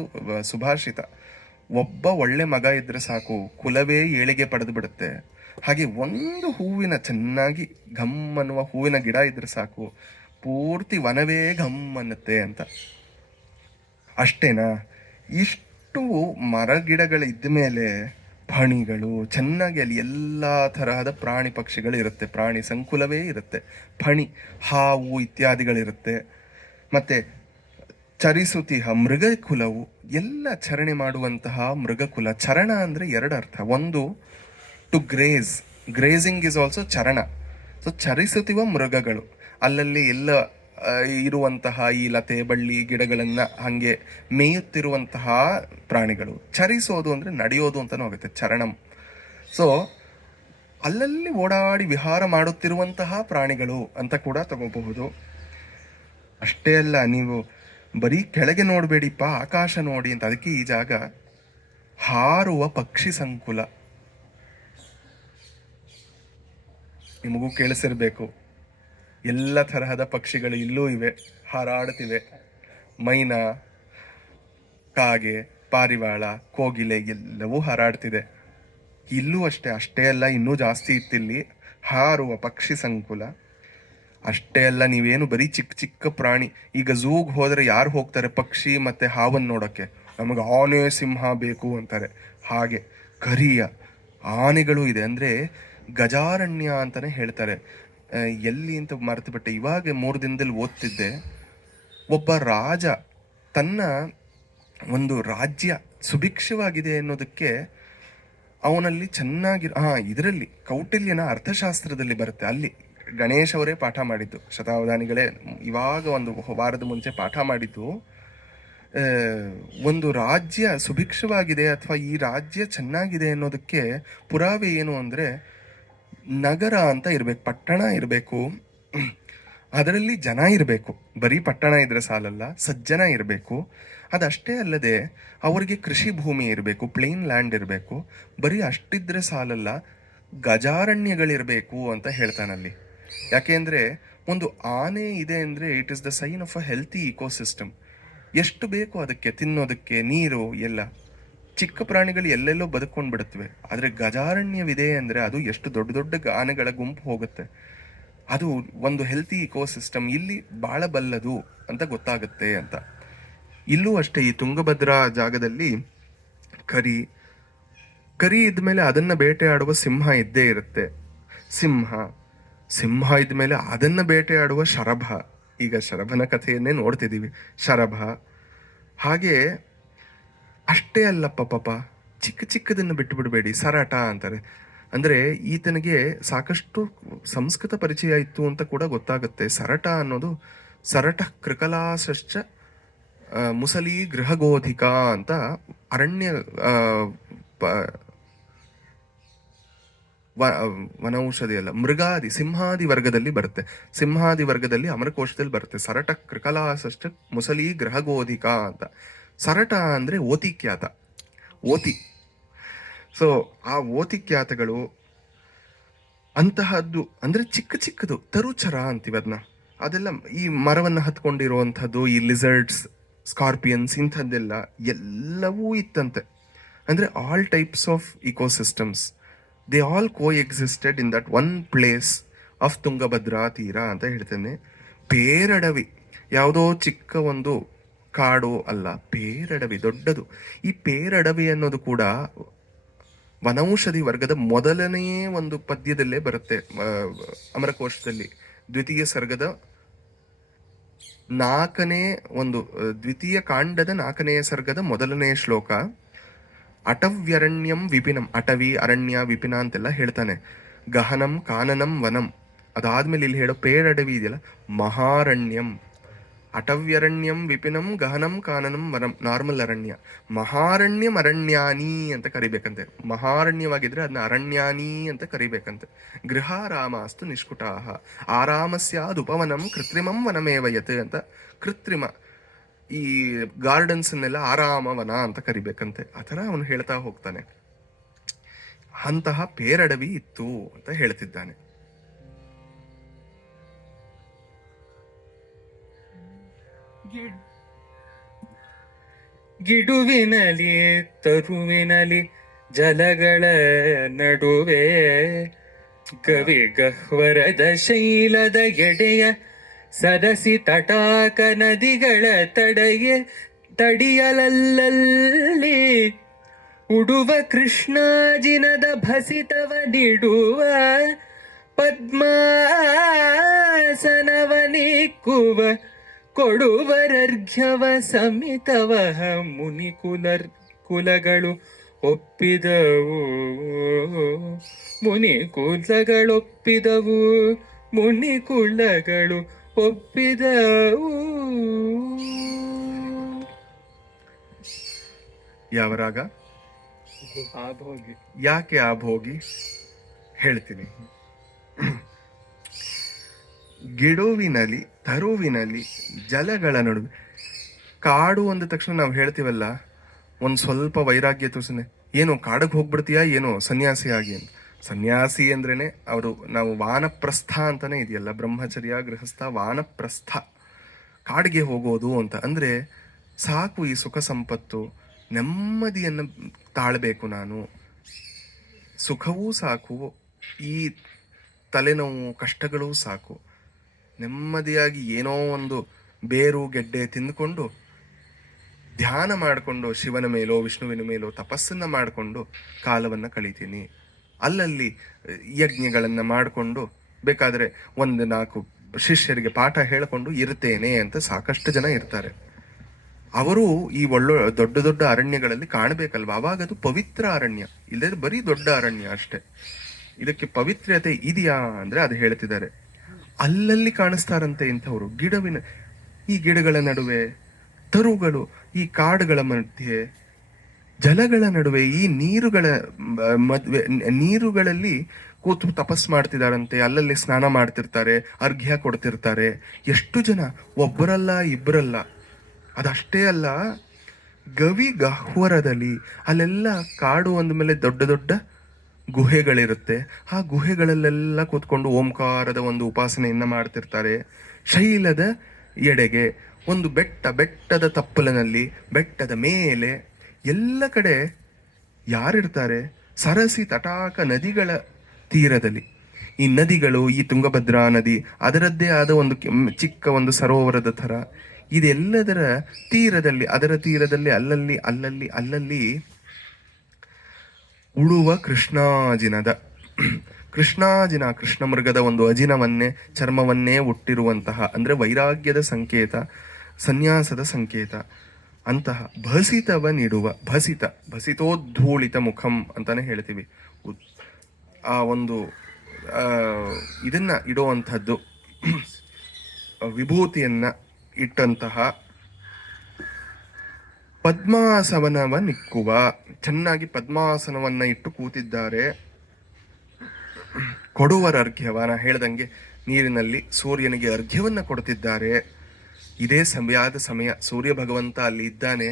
ಸುಭಾಷಿತ. ಒಬ್ಬ ಒಳ್ಳೆ ಮಗ ಇದ್ರೆ ಸಾಕು, ಕುಲವೇ ಏಳಿಗೆ ಪಡೆದು ಬಿಡುತ್ತೆ. ಹಾಗೆ ಒಂದು ಹೂವಿನ, ಚೆನ್ನಾಗಿ ಘಮ್ ಅನ್ನುವ ಹೂವಿನ ಗಿಡ ಇದ್ರೆ ಸಾಕು, ಪೂರ್ತಿ ವನವೇ ಘಮ್ ಅನ್ನತ್ತೆ ಅಂತ. ಅಷ್ಟೇನಾ? ಇಷ್ಟು ಮರ ಗಿಡಗಳು ಇದ್ದ ಮೇಲೆ ಫಣಿಗಳು ಚೆನ್ನಾಗಿ, ಅಲ್ಲಿ ಎಲ್ಲ ತರಹದ ಪ್ರಾಣಿ ಪಕ್ಷಿಗಳು ಇರುತ್ತೆ, ಪ್ರಾಣಿ ಸಂಕುಲವೇ ಇರುತ್ತೆ. ಫಣಿ, ಹಾವು ಇತ್ಯಾದಿಗಳಿರುತ್ತೆ. ಮತ್ತೆ ಚರಿಸುತಿಹ ಮೃಗಕುಲವು, ಎಲ್ಲ ಚರಣೆ ಮಾಡುವಂತಹ ಮೃಗಕುಲ. ಚರಣ ಅಂದರೆ ಎರಡು ಅರ್ಥ. ಒಂದು to graze, grazing is also ಚರಣ. ಸೊ ಚರಿಸುತ್ತಿವ ಮೃಗಗಳು, ಅಲ್ಲಲ್ಲಿ ಎಲ್ಲ ಇರುವಂತಹ ಈ ಲತೆ ಬಳ್ಳಿ ಗಿಡಗಳನ್ನ ಹಂಗೆ ಮೇಯುತ್ತಿರುವಂತಹ ಪ್ರಾಣಿಗಳು. ಚರಿಸೋದು ಅಂದ್ರೆ ನಡೆಯೋದು ಅಂತಲೂ ಆಗುತ್ತೆ, ಚರಣಂ. ಸೊ ಅಲ್ಲಲ್ಲಿ ಓಡಾಡಿ ವಿಹಾರ ಮಾಡುತ್ತಿರುವಂತಹ ಪ್ರಾಣಿಗಳು ಅಂತ ಕೂಡ ತಗೋಬಹುದು. ಅಷ್ಟೇ ಅಲ್ಲ, ನೀವು ಬರೀ ಕೆಳಗೆ ನೋಡಬೇಡಿಪ್ಪ, ಆಕಾಶ ನೋಡಿ ಅಂತ. ಅದಕ್ಕೆ ಈ ಜಾಗ ಹಾರುವ ಪಕ್ಷಿ ಸಂಕುಲ. ನಿಮಗೂ ಕೇಳಿಸಿರ್ಬೇಕು, ಎಲ್ಲ ತರಹದ ಪಕ್ಷಿಗಳು ಇಲ್ಲೂ ಇವೆ, ಹಾರಾಡುತ್ತಿವೆ. ಮೈನಾ, ಕಾಗೆ, ಪಾರಿವಾಳ, ಕೋಗಿಲೆ ಎಲ್ಲವೂ ಹಾರಾಡ್ತಿದೆ. ಇಲ್ಲೂ ಅಷ್ಟೇ ಅಲ್ಲ, ಇನ್ನೂ ಜಾಸ್ತಿ ಇತ್ತಿಲ್ಲಿ ಹಾರುವ ಪಕ್ಷಿ ಸಂಕುಲ. ಅಷ್ಟೇ ಅಲ್ಲ, ನೀವೇನು ಬರೀ ಚಿಕ್ಕ ಚಿಕ್ಕ ಪ್ರಾಣಿ, ಈಗ ಝೂಗ್ ಹೋದ್ರೆ ಯಾರು ಹೋಗ್ತಾರೆ ಪಕ್ಷಿ ಮತ್ತೆ ಹಾವನ್ನು ನೋಡೋಕ್ಕೆ? ನಮಗೆ ಆನೆ ಸಿಂಹ ಬೇಕು ಅಂತಾರೆ. ಹಾಗೆ ಕರಿಯ ಆನೆಗಳು ಇದೆ. ಅಂದರೆ ಗಜಾರಣ್ಯ ಅಂತಾನೆ ಹೇಳ್ತಾರೆ. ಎಲ್ಲಿ ಅಂತ ಮರೆತು ಬಿಟ್ಟೆ, ಇವಾಗ 3 ದಿನದಲ್ಲಿ ಓದ್ತಿದ್ದೆ. ಒಬ್ಬ ರಾಜ ತನ್ನ ಒಂದು ರಾಜ್ಯ ಸುಭಿಕ್ಷವಾಗಿದೆ ಅನ್ನೋದಕ್ಕೆ ಅವನಲ್ಲಿ ಇದರಲ್ಲಿ ಕೌಟಿಲ್ಯನ ಅರ್ಥಶಾಸ್ತ್ರದಲ್ಲಿ ಬರುತ್ತೆ. ಅಲ್ಲಿ ಗಣೇಶ್ ಅವರೇ ಪಾಠ ಮಾಡಿದ್ದು, ಶತಾವಧಾನಿಗಳೇ ಇವಾಗ ಒಂದು ವಾರದ ಮುಂಚೆ ಪಾಠ ಮಾಡಿದ್ದು. ಆ, ಒಂದು ರಾಜ್ಯ ಸುಭಿಕ್ಷವಾಗಿದೆ ಅಥವಾ ಈ ರಾಜ್ಯ ಚೆನ್ನಾಗಿದೆ ಅನ್ನೋದಕ್ಕೆ ಪುರಾವೆ ಏನು ಅಂದರೆ, ನಗರ ಅಂತ ಇರಬೇಕು, ಪಟ್ಟಣ ಇರಬೇಕು, ಅದರಲ್ಲಿ ಜನ ಇರಬೇಕು. ಬರೀ ಪಟ್ಟಣ ಇದ್ರೆ ಸಾಲಲ್ಲ, ಸಜ್ಜನ ಇರಬೇಕು. ಅದಷ್ಟೇ ಅಲ್ಲದೆ ಅವರಿಗೆ ಕೃಷಿ ಭೂಮಿ ಇರಬೇಕು, ಪ್ಲೇನ್ ಲ್ಯಾಂಡ್ ಇರಬೇಕು. ಬರೀ ಅಷ್ಟಿದ್ರೆ ಸಾಲಲ್ಲ, ಗಜಾರಣ್ಯಗಳಿರಬೇಕು ಅಂತ ಹೇಳ್ತಾನಲ್ಲಿ. ಯಾಕೆಂದರೆ ಒಂದು ಆನೆ ಇದೆ ಅಂದರೆ it is the sign of a healthy ecosystem. ಎಷ್ಟು ಬೇಕು ಅದಕ್ಕೆ ತಿನ್ನೋದಕ್ಕೆ ನೀರು ಎಲ್ಲ. ಚಿಕ್ಕ ಪ್ರಾಣಿಗಳು ಎಲ್ಲೆಲ್ಲೋ ಬದುಕೊಂಡು ಬಿಡುತ್ತವೆ, ಆದರೆ ಗಜಾರಣ್ಯವಿದೆ ಅಂದರೆ ಅದು ಎಷ್ಟು ದೊಡ್ಡ ದೊಡ್ಡ ಆನೆಗಳ ಗುಂಪು ಹೋಗುತ್ತೆ. ಅದು ಒಂದು ಹೆಲ್ತಿ ಇಕೋಸಿಸ್ಟಮ್, ಇಲ್ಲಿ ಬಾಳಬಲ್ಲದು ಅಂತ ಗೊತ್ತಾಗುತ್ತೆ ಅಂತ. ಇಲ್ಲೂ ಅಷ್ಟೇ, ಈ ತುಂಗಭದ್ರಾ ಜಾಗದಲ್ಲಿ ಕರಿ ಕರಿ ಇದ್ಮೇಲೆ ಅದನ್ನು ಬೇಟೆಯಾಡುವ ಸಿಂಹ ಇದ್ದೇ ಇರುತ್ತೆ. ಸಿಂಹ ಇದ್ಮೇಲೆ ಅದನ್ನು ಬೇಟೆಯಾಡುವ ಶರಭ. ಈಗ ಶರಭನ ಕಥೆಯನ್ನೇ ನೋಡ್ತಿದ್ದೀವಿ, ಶರಭ. ಹಾಗೆ ಅಷ್ಟೇ ಅಲ್ಲಪ್ಪ ಪಾಪ, ಚಿಕ್ಕ ಚಿಕ್ಕದನ್ನು ಬಿಟ್ಟು ಬಿಡಬೇಡಿ, ಸರಾಟ ಅಂತಾರೆ. ಅಂದರೆ ಈತನಿಗೆ ಸಾಕಷ್ಟು ಸಂಸ್ಕೃತ ಪರಿಚಯ ಇತ್ತು ಅಂತ ಕೂಡ ಗೊತ್ತಾಗುತ್ತೆ. ಸರಟ ಅನ್ನೋದು ಸರಟ ಕೃಕಲಾಶ್ಚ ಮುಸಲಿ ಗೃಹಗೋಧಿಕ ಅಂತ ಅರಣ್ಯ ವನೌಷಧಿ ಅಲ್ಲ, ಮೃಗಾದಿ ಸಿಂಹಾದಿ ವರ್ಗದಲ್ಲಿ ಬರುತ್ತೆ. ಸಿಂಹಾದಿ ವರ್ಗದಲ್ಲಿ ಅಮರಕೋಶದಲ್ಲಿ ಬರುತ್ತೆ. ಸರಟ ಕೃಕಲಾಶ್ಚ ಮುಸಲಿ ಗೃಹಗೋಧಿಕ ಅಂತ. ಸರಟ ಅಂದರೆ ಓತಿಖ್ಯಾತ, ಓತಿ. ಸೊ ಆ ಓತಿಖ್ಯಾತಗಳು ಅಂತಹದ್ದು ಅಂದರೆ ಚಿಕ್ಕ ಚಿಕ್ಕದು ತರುಚರ ಅಂತೀವಿ ಅದನ್ನ. ಅದೆಲ್ಲ ಈ ಮರವನ್ನು ಹತ್ಕೊಂಡಿರುವಂಥದ್ದು, ಈ ಲಿಸರ್ಡ್ಸ್, ಸ್ಕಾರ್ಪಿಯನ್ಸ್, ಇಂಥದ್ದೆಲ್ಲ ಎಲ್ಲವೂ ಇತ್ತಂತೆ. ಅಂದರೆ all types of ecosystems, they all coexisted in that one place of Tungabhadra ತೀರ ಅಂತ ಹೇಳ್ತೇನೆ. ಪೇರಡವಿ, ಯಾವುದೋ ಚಿಕ್ಕ ಒಂದು ಕಾಡು ಅಲ್ಲ, ಪೇರಡವಿ ದೊಡ್ಡದು. ಈ ಪೇರಡವಿ ಅನ್ನೋದು ಕೂಡ ವನೌಷಧಿ ವರ್ಗದ ಮೊದಲನೆಯೇ ಒಂದು ಪದ್ಯದಲ್ಲೇ ಬರುತ್ತೆ, ಅಮರಕೋಶದಲ್ಲಿ. ದ್ವಿತೀಯ ಸರ್ಗದ ದ್ವಿತೀಯ ಕಾಂಡದ 4ನೇ ಸರ್ಗದ ಮೊದಲನೆಯ ಶ್ಲೋಕ. ಅಟವ್ಯರಣ್ಯಂ ವಿಪಿನಂ, ಅಟವಿ ಅರಣ್ಯ ವಿಪಿನ ಅಂತೆಲ್ಲ ಹೇಳ್ತಾನೆ. ಗಹನಂ ಕಾನನಂ ವನಂ. ಅದಾದ್ಮೇಲೆ ಇಲ್ಲಿ ಹೇಳೋ ಪೇರಡವಿ ಇದೆಯಲ್ಲ, ಮಹಾರಣ್ಯಂ. ಅಟವ್ಯರಣ್ಯಂ ವಿಪಿನಂ ಗಹನಂ ಕಾನನಂ ವನಂ, ನಾರ್ಮಲ್ ಅರಣ್ಯ. ಮಹಾರಣ್ಯಂ ಅರಣ್ಯಾನಿ ಅಂತ ಕರಿಬೇಕಂತೆ. ಮಹಾರಣ್ಯವಾಗಿದ್ರೆ ಅದನ್ನ ಅರಣ್ಯಾನಿ ಅಂತ ಕರಿಬೇಕಂತೆ. ಗೃಹಾರಾಮಾಸ್ತು ನಿಷ್ಕುಟಾಹ ಆರಾಮಸ್ಯಾದುಪವನಂ ಕೃತ್ರಿಮಂ ವನಮೇವಯತ್ ಅಂತ. ಕೃತ್ರಿಮ ಈ ಗಾರ್ಡನ್ಸ್ನೆಲ್ಲ ಆರಾಮವನ ಅಂತ ಕರಿಬೇಕಂತೆ. ಆ ಥರ ಅವನು ಹೇಳ್ತಾ ಹೋಗ್ತಾನೆ. ಅಂತಹ ಪೇರಡವಿ ಇತ್ತು ಅಂತ ಹೇಳ್ತಿದ್ದಾನೆ. ಗಿಡುವಿನಲಿ ತರುವಿನಲಿ ಜಲಗಳ ನಡುವೆ ಕವಿ ಗಹ್ವರದ ಶೈಲದ ಎಡೆಯ ಸರಸಿ ತಟಾಕ ನದಿಗಳ ತಡಿಯಲಲ್ಲಿ ಉಡುವ ಕೃಷ್ಣಾಜಿನದ ಭಸಿತವನಿಡುವ ಪದ್ಮಾಸನವನಿಕ್ಕುವ ಕೊಡುವರರ್ಘ್ಯವ ಸಮಿತವಹ ಕುಲಗಳು ಒಪ್ಪಿದವು. ಮುನಿಕುಲಗಳು ಒಪ್ಪಿದವು. ಯಾವ ರಾಗ? ಆಭೋಗಿ. ಯಾಕೆ ಆಭೋಗಿ ಹೇಳ್ತೀನಿ. ಗಿಡುವಿನಲ್ಲಿ ತರುವಿನಲ್ಲಿ ಜಲಗಳ ನಡುವೆ. ಕಾಡು ಅಂದ ತಕ್ಷಣ ನಾವು ಹೇಳ್ತೀವಲ್ಲ, ಒಂದು ಸ್ವಲ್ಪ ವೈರಾಗ್ಯ ತೋರಿಸನೆ, ಏನೋ ಕಾಡಿಗೆ ಹೋಗ್ಬಿಡ್ತೀಯಾ ಏನೋ ಸನ್ಯಾಸಿ ಆಗಿ ಅಂತ. ಸನ್ಯಾಸಿ ಅಂದ್ರೇನೆ ನಾವು ವಾನಪ್ರಸ್ಥ ಅಂತಾನೆ ಇದೆಯಲ್ಲ, ಬ್ರಹ್ಮಚರ್ಯ ಗೃಹಸ್ಥ ವಾನಪ್ರಸ್ಥ, ಕಾಡಿಗೆ ಹೋಗೋದು ಅಂತ. ಅಂದರೆ ಸಾಕು ಈ ಸುಖ ಸಂಪತ್ತು, ನೆಮ್ಮದಿಯನ್ನು ತಾಳಬೇಕು ನಾನು. ಸುಖವೂ ಸಾಕು, ಈ ತಲೆನೋವು ಕಷ್ಟಗಳೂ ಸಾಕು. ನೆಮ್ಮದಿಯಾಗಿ ಏನೋ ಒಂದು ಬೇರು ಗೆಡ್ಡೆ ತಿಂದುಕೊಂಡು ಧ್ಯಾನ ಮಾಡಿಕೊಂಡು ಶಿವನ ಮೇಲೋ ವಿಷ್ಣುವಿನ ಮೇಲೋ ತಪಸ್ಸನ್ನು ಮಾಡಿಕೊಂಡು ಕಾಲವನ್ನು ಕಳೀತೀನಿ. ಅಲ್ಲಲ್ಲಿ ಯಜ್ಞಗಳನ್ನು ಮಾಡಿಕೊಂಡು ಬೇಕಾದರೆ 1-4 ಶಿಷ್ಯರಿಗೆ ಪಾಠ ಹೇಳಿಕೊಂಡು ಇರ್ತೇನೆ ಅಂತ ಸಾಕಷ್ಟು ಜನ ಇರ್ತಾರೆ. ಅವರು ಈ ದೊಡ್ಡ ದೊಡ್ಡ ಅರಣ್ಯಗಳಲ್ಲಿ ಕಾಣಬೇಕಲ್ವಾ, ಅವಾಗ ಅದು ಪವಿತ್ರ ಅರಣ್ಯ, ಇಲ್ಲದ್ರೆ ಬರೀ ದೊಡ್ಡ ಅರಣ್ಯ ಅಷ್ಟೇ. ಇದಕ್ಕೆ ಪವಿತ್ರತೆ ಇದೆಯಾ ಅಂದ್ರೆ ಅದು ಹೇಳ್ತಿದ್ದಾರೆ. ಅಲ್ಲಲ್ಲಿ ಕಾಣಿಸ್ತಾರಂತೆ ಇಂಥವ್ರು ಈ ಗಿಡಗಳ ನಡುವೆ, ತರುಗಳು, ಈ ಕಾಡುಗಳ ಮಧ್ಯೆ, ಜಲಗಳ ನಡುವೆ, ಈ ನೀರುಗಳಲ್ಲಿ ಕೂತು ತಪಸ್ ಮಾಡ್ತಿದಾರಂತೆ, ಅಲ್ಲಲ್ಲಿ ಸ್ನಾನ ಮಾಡ್ತಿರ್ತಾರೆ, ಅರ್ಘ್ಯ ಕೊಡ್ತಿರ್ತಾರೆ. ಎಷ್ಟು ಜನ, ಒಬ್ಬರಲ್ಲ ಇಬ್ಬರಲ್ಲ. ಅದಷ್ಟೇ ಅಲ್ಲ, ಗಹ್ವರದಲ್ಲಿ ಅಲ್ಲೆಲ್ಲ ಕಾಡು ಅಂದಮೇಲೆ ದೊಡ್ಡ ದೊಡ್ಡ ಗುಹೆಗಳಿರುತ್ತೆ. ಆ ಗುಹೆಗಳಲ್ಲೆಲ್ಲ ಕೂತ್ಕೊಂಡು ಓಂಕಾರದ ಒಂದು ಉಪಾಸನೆಯನ್ನ ಮಾಡ್ತಿರ್ತಾರೆ. ಶೈಲದ ಎಡೆಗೆ ಒಂದು ಬೆಟ್ಟದ ತಪ್ಪಲಿನಲ್ಲಿ, ಬೆಟ್ಟದ ಮೇಲೆ ಎಲ್ಲ ಕಡೆ ಯಾರಿರ್ತಾರೆ? ಸರಸಿ ತಟಾಕ ನದಿಗಳ ತೀರದಲ್ಲಿ. ಈ ನದಿಗಳು, ಈ ತುಂಗಭದ್ರಾ ನದಿ ಅದರದ್ದೇ ಆದ ಒಂದು ಚಿಕ್ಕ ಒಂದು ಸರೋವರದ ಥರ, ಇದೆಲ್ಲದರ ತೀರದಲ್ಲಿ, ಅದರ ತೀರದಲ್ಲಿ ಅಲ್ಲಲ್ಲಿ ಅಲ್ಲಲ್ಲಿ ಅಲ್ಲಲ್ಲಿ ಉಳುವ ಕೃಷ್ಣಾಜಿನದ ಕೃಷ್ಣ ಮೃಗದ ಒಂದು ಅಜಿನವನ್ನೇ, ಚರ್ಮವನ್ನೇ ಹುಟ್ಟಿರುವಂತಹ, ಅಂದ್ರೆ ವೈರಾಗ್ಯದ ಸಂಕೇತ, ಸನ್ಯಾಸದ ಸಂಕೇತ ಅಂತಹ ಭಸಿತವನಿಡುವ, ಭಸಿತೋದ್ಧೂಳಿತ ಮುಖಂ ಅಂತಾನೆ ಹೇಳ್ತೀವಿ. ಆ ಒಂದು ಇದನ್ನ ಇಡುವಂಥದ್ದು, ವಿಭೂತಿಯನ್ನ ಇಟ್ಟಂತಹ, ಪದ್ಮಾಸನವನ್ನಿಕ್ಕುವ, ಚೆನ್ನಾಗಿ ಪದ್ಮಾಸನವನ್ನ ಇಟ್ಟು ಕೂತಿದ್ದಾರೆ. ಕೊಡುವರ ಅರ್ಘ್ಯವನ ಹೇಳ್ದಂಗೆ ನೀರಿನಲ್ಲಿ ಸೂರ್ಯನಿಗೆ ಅರ್ಘ್ಯವನ್ನ ಕೊಡ್ತಿದ್ದಾರೆ. ಇದೇ ಸರಿಯಾದ ಸಮಯ, ಸೂರ್ಯ ಭಗವಂತ ಅಲ್ಲಿ ಇದ್ದಾನೆ.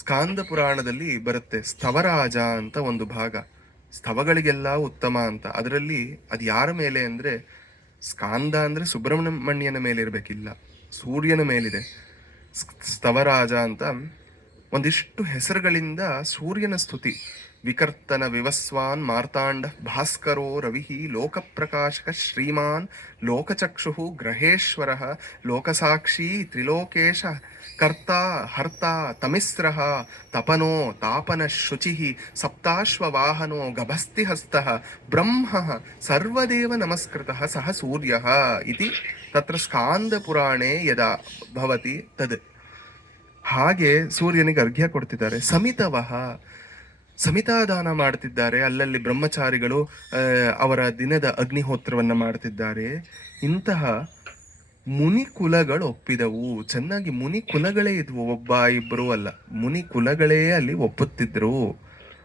ಸ್ಕಾಂದ ಪುರಾಣದಲ್ಲಿ ಬರುತ್ತೆ, ಸ್ತವರಾಜ ಅಂತ ಒಂದು ಭಾಗ, ಸ್ತವಗಳಿಗೆಲ್ಲ ಉತ್ತಮ ಅಂತ. ಅದರಲ್ಲಿ ಅದು ಯಾರ ಮೇಲೆ ಅಂದ್ರೆ, ಸ್ಕಾಂದ ಅಂದ್ರೆ ಸುಬ್ರಹ್ಮಣ್ಯನ ಮೇಲೆ ಇರ್ಬೇಕಿಲ್ಲ, ಸೂರ್ಯನ ಮೇಲಿದೆ. ಸ್ತವರಾಜ ಅಂತ ಒಂದಿಷ್ಟು ಹೆಸರುಗಳಿಂದ ಸೂರ್ಯನ ಸ್ತುತಿ. ವಿಕರ್ತನ ವಿವಸ್ವಾನ್ ಮಾರ್ತಾಂಡ ಭಾಸ್ಕರೋ ರವಿಹಿ ಲೋಕಪ್ರಕಾಶಕ ಶ್ರೀಮಾನ್ ಲೋಕಚಕ್ಷು ಗ್ರಹೇಶ್ವರ ಲೋಕಸಾಕ್ಷಿ ತ್ರಿಲೋಕೇಶ ಕರ್ತ ಹರ್ತ ತಮಿಸ್ರ ತಪನೋ ತಾಪನ ಶುಚಿ ಸಪ್ತಾಶ್ವವಾಹನೋ ಗಭಸ್ತಿಹಸ್ತ ಬ್ರಹ್ಮ ಸರ್ವದೇವ ನಮಸ್ಕೃತ ಸಹ ಸೂರ್ಯ ಇತಿ ತತ್ರ ಸ್ಕಾಂದ ಪುರಾಣೇ ಯದಾ ಭವತಿ ತದ್. ಹಾಗೆ ಸೂರ್ಯನಿಗೆ ಅರ್ಘ್ಯ ಕೊಡ್ತಿದ್ದಾರೆ. ಸಮಿತಾದಾನ ಮಾಡ್ತಿದ್ದಾರೆ. ಅಲ್ಲಲ್ಲಿ ಬ್ರಹ್ಮಚಾರಿಗಳು ಅವರ ದಿನದ ಅಗ್ನಿಹೋತ್ರವನ್ನ ಮಾಡ್ತಿದ್ದಾರೆ. ಇಂತಹ ಮುನಿ ಕುಲಗಳು ಒಪ್ಪಿದವು. ಚೆನ್ನಾಗಿ ಮುನಿ ಕುಲಗಳೇ ಇದ್ವು, ಒಬ್ಬ ಇಬ್ಬರು ಅಲ್ಲ, ಮುನಿ ಕುಲಗಳೇ ಅಲ್ಲಿ ಒಪ್ಪುತ್ತಿದ್ರು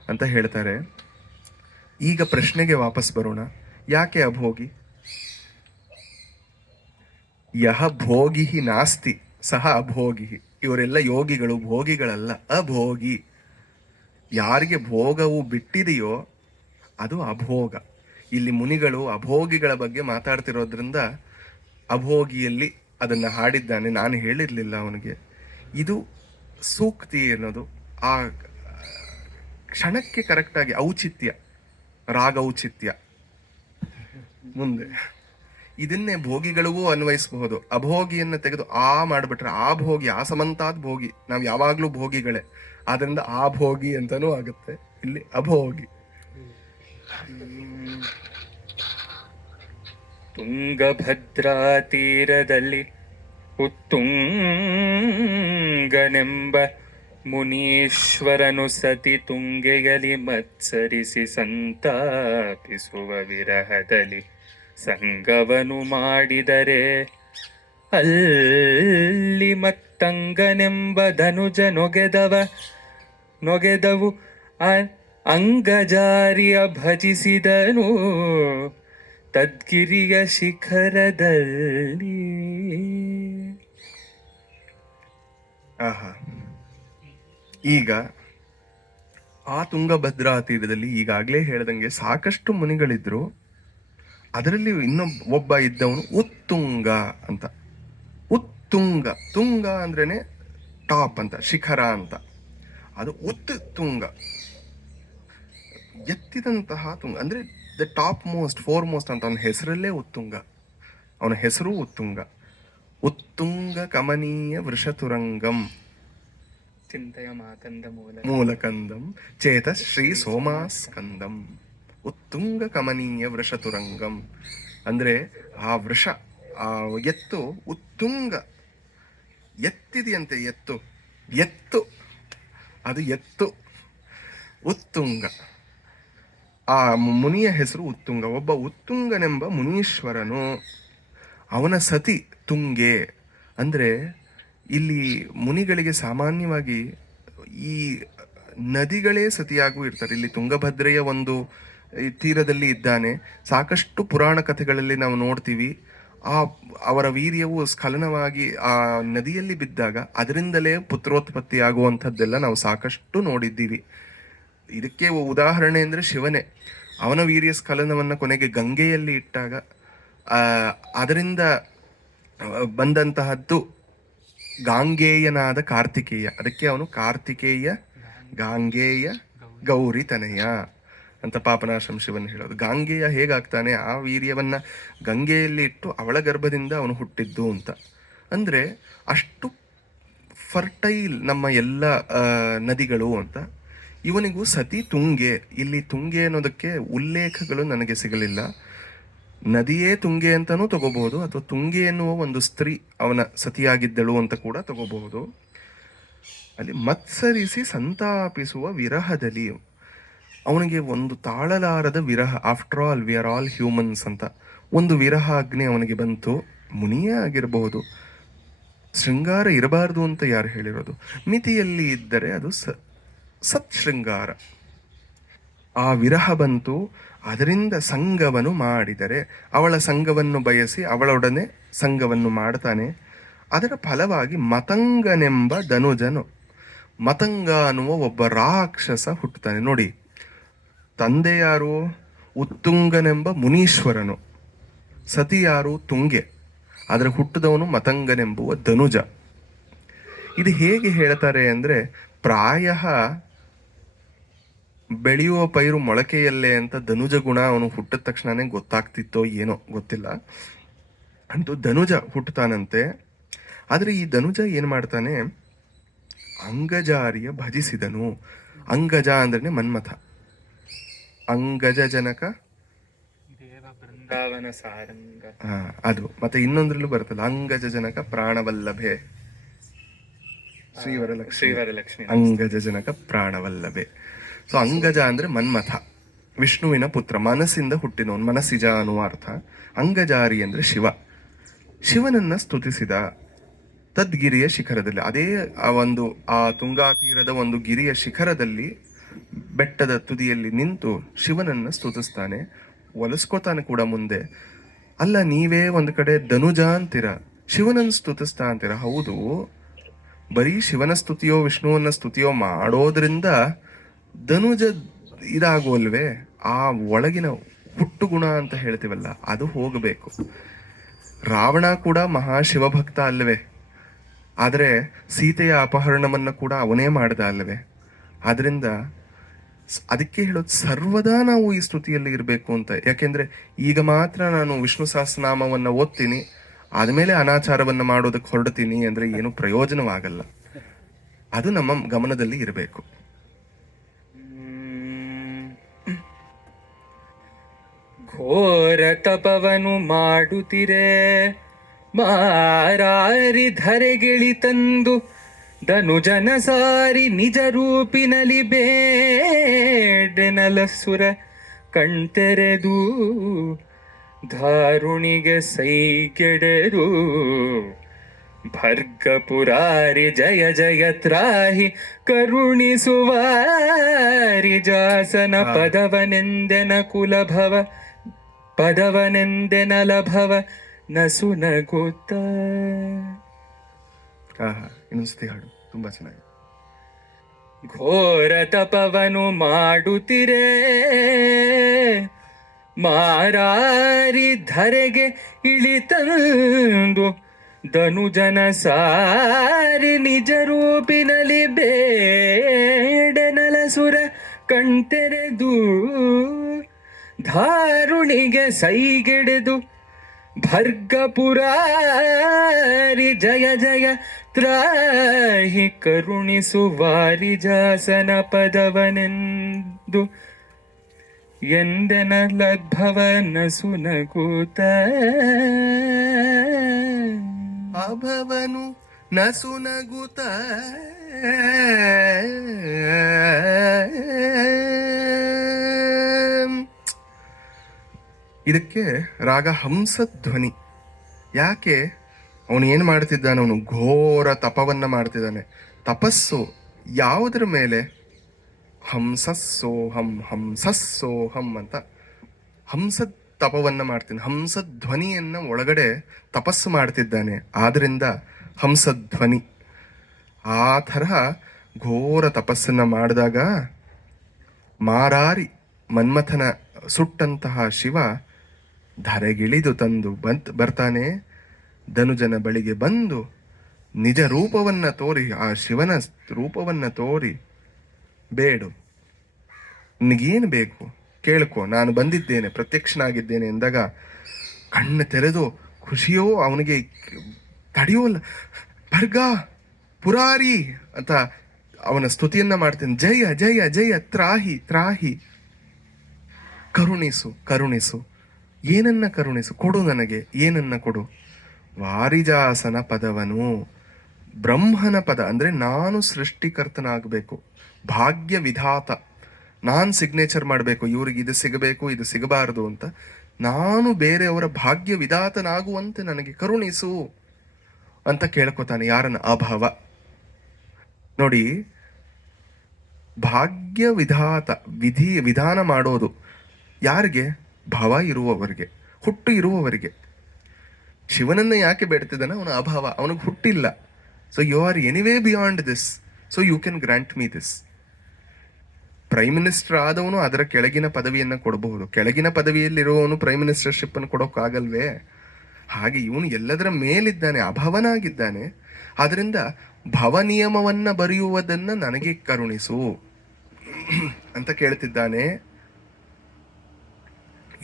ಅಂತ ಹೇಳ್ತಾರೆ. ಈಗ ಪ್ರಶ್ನೆಗೆ ವಾಪಸ್ ಬರೋಣ. ಯಾಕೆ ಅಭೋಗಿ? ಯಹ ಭೋಗಿ ನಾಸ್ತಿ ಸಹ ಅಭೋಗಿ. ಇವರೆಲ್ಲ ಯೋಗಿಗಳು, ಭೋಗಿಗಳಲ್ಲ, ಅಭೋಗಿ. ಯಾರಿಗೆ ಭೋಗವು ಬಿಟ್ಟಿದೆಯೋ ಅದು ಅಭೋಗ. ಇಲ್ಲಿ ಮುನಿಗಳು ಅಭೋಗಿಗಳ ಬಗ್ಗೆ ಮಾತಾಡ್ತಿರೋದ್ರಿಂದ ಅಭೋಗಿಯಲ್ಲಿ ಅದನ್ನ ಹಾಡಿದ್ದಾನೆ. ನಾನು ಹೇಳಿರ್ಲಿಲ್ಲ ಅವನಿಗೆ. ಇದು ಸೂಕ್ತಿ ಅನ್ನೋದು ಆ ಕ್ಷಣಕ್ಕೆ ಕರೆಕ್ಟಾಗಿ ಔಚಿತ್ಯ, ರಾಗ ಔಚಿತ್ಯ. ಮುಂದೆ ಇದನ್ನೇ ಭೋಗಿಗಳಿಗೂ ಅನ್ವಯಿಸಬಹುದು. ಅಭೋಗಿಯನ್ನು ತೆಗೆದು ಮಾಡ್ಬಿಟ್ರೆ ಆ ಭೋಗಿ, ಆ ಸಮಂತಾದ್ ಭೋಗಿ. ನಾವು ಯಾವಾಗ್ಲೂ ಭೋಗಿಗಳೇ, ಆದ್ರಿಂದ ಆ ಭೋಗಿ ಅಂತಾನೂ ಆಗುತ್ತೆ. ಇಲ್ಲಿ ಅಭೋಗಿ. ತುಂಗಭದ್ರಾ ತೀರದಲ್ಲಿ ಉತ್ತುಂಗನೆಂಬ ಮುನೀಶ್ವರನು ಸತಿ ತುಂಗೆಯಲಿ ಮತ್ಸರಿಸಿ ಸಂತಾಪಿಸುವ ವಿರಹದಲ್ಲಿ ಸಂಗವನು ಮಾಡಿದರೆ, ಅಲ್ಲಿ ಮತ್ತಂಗನೆಂಬ ಧನುಜ ನೊಗೆದವು ಅಂಗಜಾರಿಯ ಭಜಿಸಿದನು ತದ್ಗಿರಿಯ ಶಿಖರದಲ್ಲಿ. ಆಹಾ. ಈಗ ಆ ತುಂಗಭದ್ರಾ ತೀರದಲ್ಲಿ ಈಗಾಗಲೇ ಹೇಳ್ದಂಗೆ ಸಾಕಷ್ಟು ಮುನಿಗಳಿದ್ರು. ಅದರಲ್ಲಿ ಒಬ್ಬ ಇದ್ದವನು ಉತ್ತುಂಗ ಅಂತ. ಉತ್ತುಂಗ, ತುಂಗ ಅಂದ್ರೇನೆ ಟಾಪ್ ಅಂತ, ಶಿಖರ ಅಂತ. ಅದು ತುಂಗ, ಎತ್ತಿದಂತಹ ತುಂಗ ಅಂದ್ರೆ the top most, four most ಅಂತ. ಅವನ ಹೆಸರಲ್ಲೇ ಉತ್ತುಂಗ, ಅವನ ಹೆಸರು ಉತ್ತುಂಗ. ಉತ್ತುಂಗ ಕಮನೀಯ ವೃಷತುರಂಗಂ ಚಿಂತೆಯ ಮಾಕಂದ ಮೂಲಕಂದಂ ಚೇತ ಶ್ರೀ ಸೋಮಾಸ್ಕಂದಂ. ಉತ್ತುಂಗ ಕಮನೀಯ ವೃಷತುರಂಗಂ ಅಂದ್ರೆ ಆ ಆ ಎತ್ತು ಉತ್ತುಂಗ, ಎತ್ತಿದೆಯಂತೆ ಎತ್ತು. ಎತ್ತು, ಅದು ಎತ್ತು, ಉತ್ತುಂಗ. ಆ ಮುನಿಯ ಹೆಸರು ಉತ್ತುಂಗ. ಒಬ್ಬ ಉತ್ತುಂಗನೆಂಬ ಮುನೀಶ್ವರನು, ಅವನ ಸತಿ ತುಂಗೆ. ಅಂದರೆ ಇಲ್ಲಿ ಮುನಿಗಳಿಗೆ ಸಾಮಾನ್ಯವಾಗಿ ಈ ನದಿಗಳೇ ಸತಿಯಾಗೂ ಇರ್ತಾರೆ. ಇಲ್ಲಿ ತುಂಗಭದ್ರೆಯ ಒಂದು ಈ ತೀರದಲ್ಲಿ ಇದ್ದಾನೆ. ಸಾಕಷ್ಟು ಪುರಾಣ ಕಥೆಗಳಲ್ಲಿ ನಾವು ನೋಡ್ತೀವಿ, ಆ ಅವರ ವೀರ್ಯವು ಸ್ಖಲನವಾಗಿ ಆ ನದಿಯಲ್ಲಿ ಬಿದ್ದಾಗ ಅದರಿಂದಲೇ ಪುತ್ರೋತ್ಪತ್ತಿ ಆಗುವಂಥದ್ದೆಲ್ಲ ನಾವು ಸಾಕಷ್ಟು ನೋಡಿದ್ದೀವಿ. ಇದಕ್ಕೆ ಉದಾಹರಣೆ ಅಂದರೆ ಶಿವನೇ. ಅವನ ವೀರ್ಯ ಸ್ಖಲನವನ್ನು ಕೊನೆಗೆ ಗಂಗೆಯಲ್ಲಿ ಇಟ್ಟಾಗ ಅದರಿಂದ ಬಂದಂತಹದ್ದು ಗಾಂಗೇಯನಾದ ಕಾರ್ತಿಕೇಯ. ಅದಕ್ಕೆ ಅವನು ಕಾರ್ತಿಕೇಯ ಗಾಂಗೇಯ ಗೌರಿ ತನಯ ಅಂತ ಪಾಪನಾಶಂ ಶಿವನ್ ಹೇಳೋದು. ಗಾಂಗೇಯ ಹೇಗಾಗ್ತಾನೆ, ಆ ವೀರ್ಯವನ್ನ ಗಂಗೆಯಲ್ಲಿ ಇಟ್ಟು ಅವಳ ಗರ್ಭದಿಂದ ಅವನು ಹುಟ್ಟಿದ್ದು ಅಂತ. ಅಂದರೆ ಅಷ್ಟು ಫರ್ಟೈಲ್ ನಮ್ಮ ಎಲ್ಲ ನದಿಗಳು ಅಂತ. ಇವನಿಗೂ ಸತಿ ತುಂಗೆ. ಇಲ್ಲಿ ತುಂಗೆ ಅನ್ನೋದಕ್ಕೆ ಉಲ್ಲೇಖಗಳು ನನಗೆ ಸಿಗಲಿಲ್ಲ. ನದಿಯೇ ತುಂಗೆ ಅಂತಲೂ ತಗೋಬಹುದು, ಅಥವಾ ತುಂಗೆ ಎನ್ನುವ ಒಂದು ಸ್ತ್ರೀ ಅವನ ಸತಿಯಾಗಿದ್ದಳು ಅಂತ ಕೂಡ ತಗೋಬಹುದು. ಅಲ್ಲಿ ಮತ್ಸರಿಸಿ ಸಂತಾಪಿಸುವ ವಿರಹದಲ್ಲಿ ಅವನಿಗೆ ಒಂದು ತಾಳಲಾರದ ವಿರಹ. After all we are all humans ಅಂತ ಒಂದು ವಿರಹ ಅಗ್ನಿ ಅವನಿಗೆ ಬಂತು. ಮುನಿಯೇ ಆಗಿರಬಹುದು. ಶೃಂಗಾರ ಇರಬಾರ್ದು ಅಂತ ಯಾರು ಹೇಳಿರೋದು? ಮಿತಿಯಲ್ಲಿ ಇದ್ದರೆ ಅದು ಸತ್ ಶೃಂಗಾರ. ಆ ವಿರಹ ಬಂತು, ಅದರಿಂದ ಸಂಗವನ್ನು ಮಾಡಿದರೆ, ಅವಳ ಸಂಗವನ್ನು ಬಯಸಿ ಅವಳೊಡನೆ ಸಂಗವನ್ನು ಮಾಡ್ತಾನೆ. ಅದರ ಫಲವಾಗಿ ಮತಂಗನೆಂಬ ಧನುಜನು, ಮತಂಗ ಅನ್ನುವ ಒಬ್ಬ ರಾಕ್ಷಸ ಹುಟ್ಟುತ್ತಾನೆ. ನೋಡಿ, ತಂದೆ ಯಾರು? ಉತ್ತುಂಗನೆಂಬ ಮುನೀಶ್ವರನು. ಸತಿ ಯಾರು? ತುಂಗೆ. ಅದರ ಹುಟ್ಟಿದವನು ಮತಂಗನೆಂಬುವ ಧನುಜ. ಇದು ಹೇಗೆ ಹೇಳ್ತಾರೆ ಅಂದರೆ, ಪ್ರಾಯ ಬೆಳೆಯುವ ಪೈರು ಮೊಳಕೆಯಲ್ಲೇ ಅಂತ ಧನುಜ ಗುಣ ಅವನು ಹುಟ್ಟಿದ ತಕ್ಷಣನೇ ಗೊತ್ತಾಗ್ತಿತ್ತೋ ಏನೋ ಗೊತ್ತಿಲ್ಲ. ಅಂತೂ ಧನುಜ ಹುಟ್ಟುತ್ತಾನಂತೆ. ಆದರೆ ಈ ಧನುಜ ಏನು ಮಾಡ್ತಾನೆ? ಅಂಗಜಾರಿಯ ಭಜಿಸಿದನು. ಅಂಗಜ ಅಂದ್ರೆ ಮನ್ಮಥ. ಅಂಗಜ ಜನಕ ಬೃಂದಾವನ ಸಾರಂಗ, ಅದು. ಮತ್ತೆ ಇನ್ನೊಂದ್ರಲ್ಲೂ ಬರುತ್ತಲ್ಲ, ಅಂಗಜ ಜನಕ ಪ್ರಾಣವಲ್ಲಭೆ, ಶ್ರೀವರಲಕ್ಷ್ಮಿ. ಅಂಗಜ ಜನಕ ಪ್ರಾಣವಲ್ಲಭೆ. ಸೊ ಅಂಗಜ ಅಂದ್ರೆ ಮನ್ಮಥ, ವಿಷ್ಣುವಿನ ಪುತ್ರ, ಮನಸ್ಸಿಂದ ಹುಟ್ಟಿನವನು, ಮನಸ್ಸಿಜ ಅನ್ನುವ ಅರ್ಥ. ಅಂಗಜಾರಿ ಅಂದ್ರೆ ಶಿವ. ಶಿವನನ್ನ ಸ್ತುತಿಸಿದ ತದ್ಗಿರಿಯ ಶಿಖರದಲ್ಲಿ. ಅದೇ ಆ ತುಂಗಾ ತೀರದ ಒಂದು ಗಿರಿಯ ಶಿಖರದಲ್ಲಿ, ಬೆಟ್ಟದ ತುದಿಯಲ್ಲಿ ನಿಂತು ಶಿವನನ್ನ ಸ್ತುತಿಸ್ತಾನೆ. ಒಲಿಸ್ಕೋತಾನೆ ಕೂಡ ಮುಂದೆ. ಅಲ್ಲ, ನೀವೇ ಒಂದು ಕಡೆ ಧನುಜ ಅಂತೀರ, ಶಿವನನ್ನ ಸ್ತುತಿಸ್ತಾ ಅಂತೀರ. ಹೌದು, ಬರೀ ಶಿವನ ಸ್ತುತಿಯೋ ವಿಷ್ಣುವನ್ನ ಸ್ತುತಿಯೋ ಮಾಡೋದ್ರಿಂದ ಧನುಜ ಇದಾಗೋಲ್ವೇ? ಆ ಒಳಗಿನ ಹುಟ್ಟು ಗುಣ ಅಂತ ಹೇಳ್ತೀವಲ್ಲ, ಅದು ಹೋಗಬೇಕು. ರಾವಣ ಕೂಡ ಮಹಾಶಿವಭಕ್ತ ಅಲ್ವೇ? ಆದರೆ ಸೀತೆಯ ಅಪಹರಣವನ್ನು ಕೂಡ ಅವನೇ ಮಾಡ್ದ ಅಲ್ವೇ? ಆದ್ರಿಂದ ಅದಕ್ಕೆ ಹೇಳೋದು, ಸರ್ವದಾ ನಾವು ಈ ಸ್ತುತಿಯಲ್ಲಿ ಇರಬೇಕು ಅಂತ. ಯಾಕೆಂದ್ರೆ ಈಗ ಮಾತ್ರ ನಾನು ವಿಷ್ಣು ಸಹಸ್ರನಾಮವನ್ನು ಓದ್ತೀನಿ, ಆದಮೇಲೆ ಅನಾಚಾರವನ್ನು ಮಾಡೋದಕ್ಕೆ ಹೊರಡ್ತೀನಿ ಅಂದ್ರೆ ಏನು ಪ್ರಯೋಜನವಾಗಲ್ಲ. ಅದು ನಮ್ಮ ಗಮನದಲ್ಲಿ ಇರಬೇಕು. ಘೋರ ತಪವನು ಮಾಡುತ್ತಿರೆ, ಮಾರಾರಿ ಧರೆಗಿಳಿ ತಂದು ಧನುಜನ ಸಾರಿ ನಿಜ ರೂಪಿನಲ್ಲಿ ಬೇಡೆನಲಸುರ ಕಣ್ತೆರೆದು ಧಾರುಣಿಗೆ ಸೈಗೆಡೆದು ಭರ್ಗಪುರಾರಿ ಜಯ ಜಯ ತ್ರಾಹಿ ಕರುಣಿಸುವಾರಿ ಜಾಸನ ಪದವನೆಂದೆನ ಕುಲಭವ ಪದವನೆಂದೆನಲಭವ ನಸು ನಗುತ್ತ. ಇನ್ನೊಂದ್ಸತಿ ಹಾಡು, ತುಂಬಾ ಚೆನ್ನಾಗಿ. ಘೋರ ತಪವನು ಮಾಡುತ್ತಿರೆ, ಮಾರಾರಿ ಧರೆಗೆ ಇಳಿತಂದು ಧನುಜನ ಸಾರಿ ನಿಜ ರೂಪಿನಲ್ಲಿ ಬೇಡೆನಲಸುರ ಕಣ್ತೆರೆದು ಧಾರುಣಿಗೆ ಸೈಗೆಡೆದು ಭರ್ಗಪುರಾರಿ ಜಯ ಜಯ ತ್ರಾಹಿ ಕರುಣಿಸುವಾರಿ ಜಾಸನ ಪದವನೆಂದು ಎಂದೆನ ಲದ್ಭವನ ಸುನಗೂತ. ಅಭವನು ನಸುನಗುತ ಇದಕ್ಕೆ ರಾಗ ಹಂಸಧ್ವನಿ. ಯಾಕೆ? ಅವನು ಏನು ಮಾಡ್ತಿದ್ದಾನೆ? ಅವನು ಘೋರ ತಪವನ್ನ ಮಾಡ್ತಿದ್ದಾನೆ. ತಪಸ್ಸು ಯಾವುದ್ರ ಮೇಲೆ? ಹಂಸಸ್ಸೋಹಂ ಹಂಸಸ್ಸೋಹಂ ಅಂತ ಹಂಸ ತಪವನ್ನ ಮಾಡ್ತೀನಿ. ಹಂಸಧ್ವನಿಯನ್ನ ಒಳಗಡೆ ತಪಸ್ಸು ಮಾಡ್ತಿದ್ದಾನೆ, ಆದ್ರಿಂದ ಹಂಸಧ್ವನಿ. ಆ ತರಹ ಘೋರ ತಪಸ್ಸನ್ನ ಮಾಡಿದಾಗ ಮಾರಾರಿ ಮನ್ಮಥನ ಸುಟ್ಟಂತಹ ಶಿವ ಧರೆಗಿಳಿದು ತಂದು ಬರ್ತಾನೆ. ಧನುಜನ ಬಳಿಗೆ ಬಂದು ನಿಜ ರೂಪವನ್ನ ತೋರಿ, ಆ ಶಿವನ ರೂಪವನ್ನ ತೋರಿ, ಬೇಡು, ನಿನಗೇನು ಬೇಕು ಕೇಳ್ಕೊ, ನಾನು ಬಂದಿದ್ದೇನೆ, ಪ್ರತ್ಯಕ್ಷನಾಗಿದ್ದೇನೆ ಎಂದಾಗ ಕಣ್ಣು ತೆರೆದು ಖುಷಿಯೋ ಅವನಿಗೆ ತಡೆಯೋಲ್ಲ. ಭರ್ಗ ಪುರಾರಿ ಅಂತ ಅವನ ಸ್ತುತಿಯನ್ನ ಮಾಡ್ತೇನೆ. ಜಯ ಜಯ ಜಯ ತ್ರಾಹಿ ತ್ರಾಹಿ, ಕರುಣಿಸು ಕರುಣಿಸು. ಏನನ್ನ ಕರುಣಿಸು? ಕೊಡು ನನಗೆ. ಏನನ್ನ ಕೊಡು? ವಾರಿಜಾಸನ ಪದವನು, ಬ್ರಹ್ಮನ ಪದ. ಅಂದ್ರೆ ನಾನು ಸೃಷ್ಟಿಕರ್ತನಾಗಬೇಕು, ಭಾಗ್ಯ ವಿಧಾತ. ನಾನು ಸಿಗ್ನೇಚರ್ ಮಾಡಬೇಕು, ಇವ್ರಿಗೆ ಇದು ಸಿಗಬೇಕು ಇದು ಸಿಗಬಾರದು ಅಂತ. ನಾನು ಬೇರೆಯವರ ಭಾಗ್ಯ ವಿಧಾತನಾಗುವಂತೆ ನನಗೆ ಕರುಣಿಸು ಅಂತ ಕೇಳ್ಕೊತಾನೆ. ಯಾರನ್ನ? ಅಭವ. ನೋಡಿ, ಭಾಗ್ಯ ವಿಧಾತ, ವಿಧಾನ ಮಾಡೋದು ಯಾರಿಗೆ? ಭವ ಇರುವವರಿಗೆ, ಹುಟ್ಟು ಇರುವವರಿಗೆ. ಶಿವನನ್ನ ಯಾಕೆ ಬೇಡ್ತಿದ್ದಾನೆ? ಅವನ ಅಭವ, ಅವನಿಗೆ ಹುಟ್ಟಿಲ್ಲ. So you are anyway beyond this, so you can grant me this. Prime minister ಆದವನು ಅದರ ಕೆಳಗಿನ ಪದವಿಯನ್ನ ಕೊಡಬಹುದು, ಕೆಳಗಿನ ಪದವಿಯಲ್ಲಿರುವವನು ಪ್ರೈಮ್ ಮಿನಿಸ್ಟರ್ಶಿಪ್ ಅನ್ನು ಕೊಡೋಕ್ಕಾಗಲ್ವೇ? ಹಾಗೆ ಇವನು ಎಲ್ಲದರ ಮೇಲಿದ್ದಾನೆ, ಅಭವನಾಗಿದ್ದಾನೆ. ಆದ್ರಿಂದ ಭವ ನಿಯಮವನ್ನ ಬರೆಯುವುದನ್ನ ನನಗೆ ಕರುಣಿಸು ಅಂತ ಕೇಳ್ತಿದ್ದಾನೆ.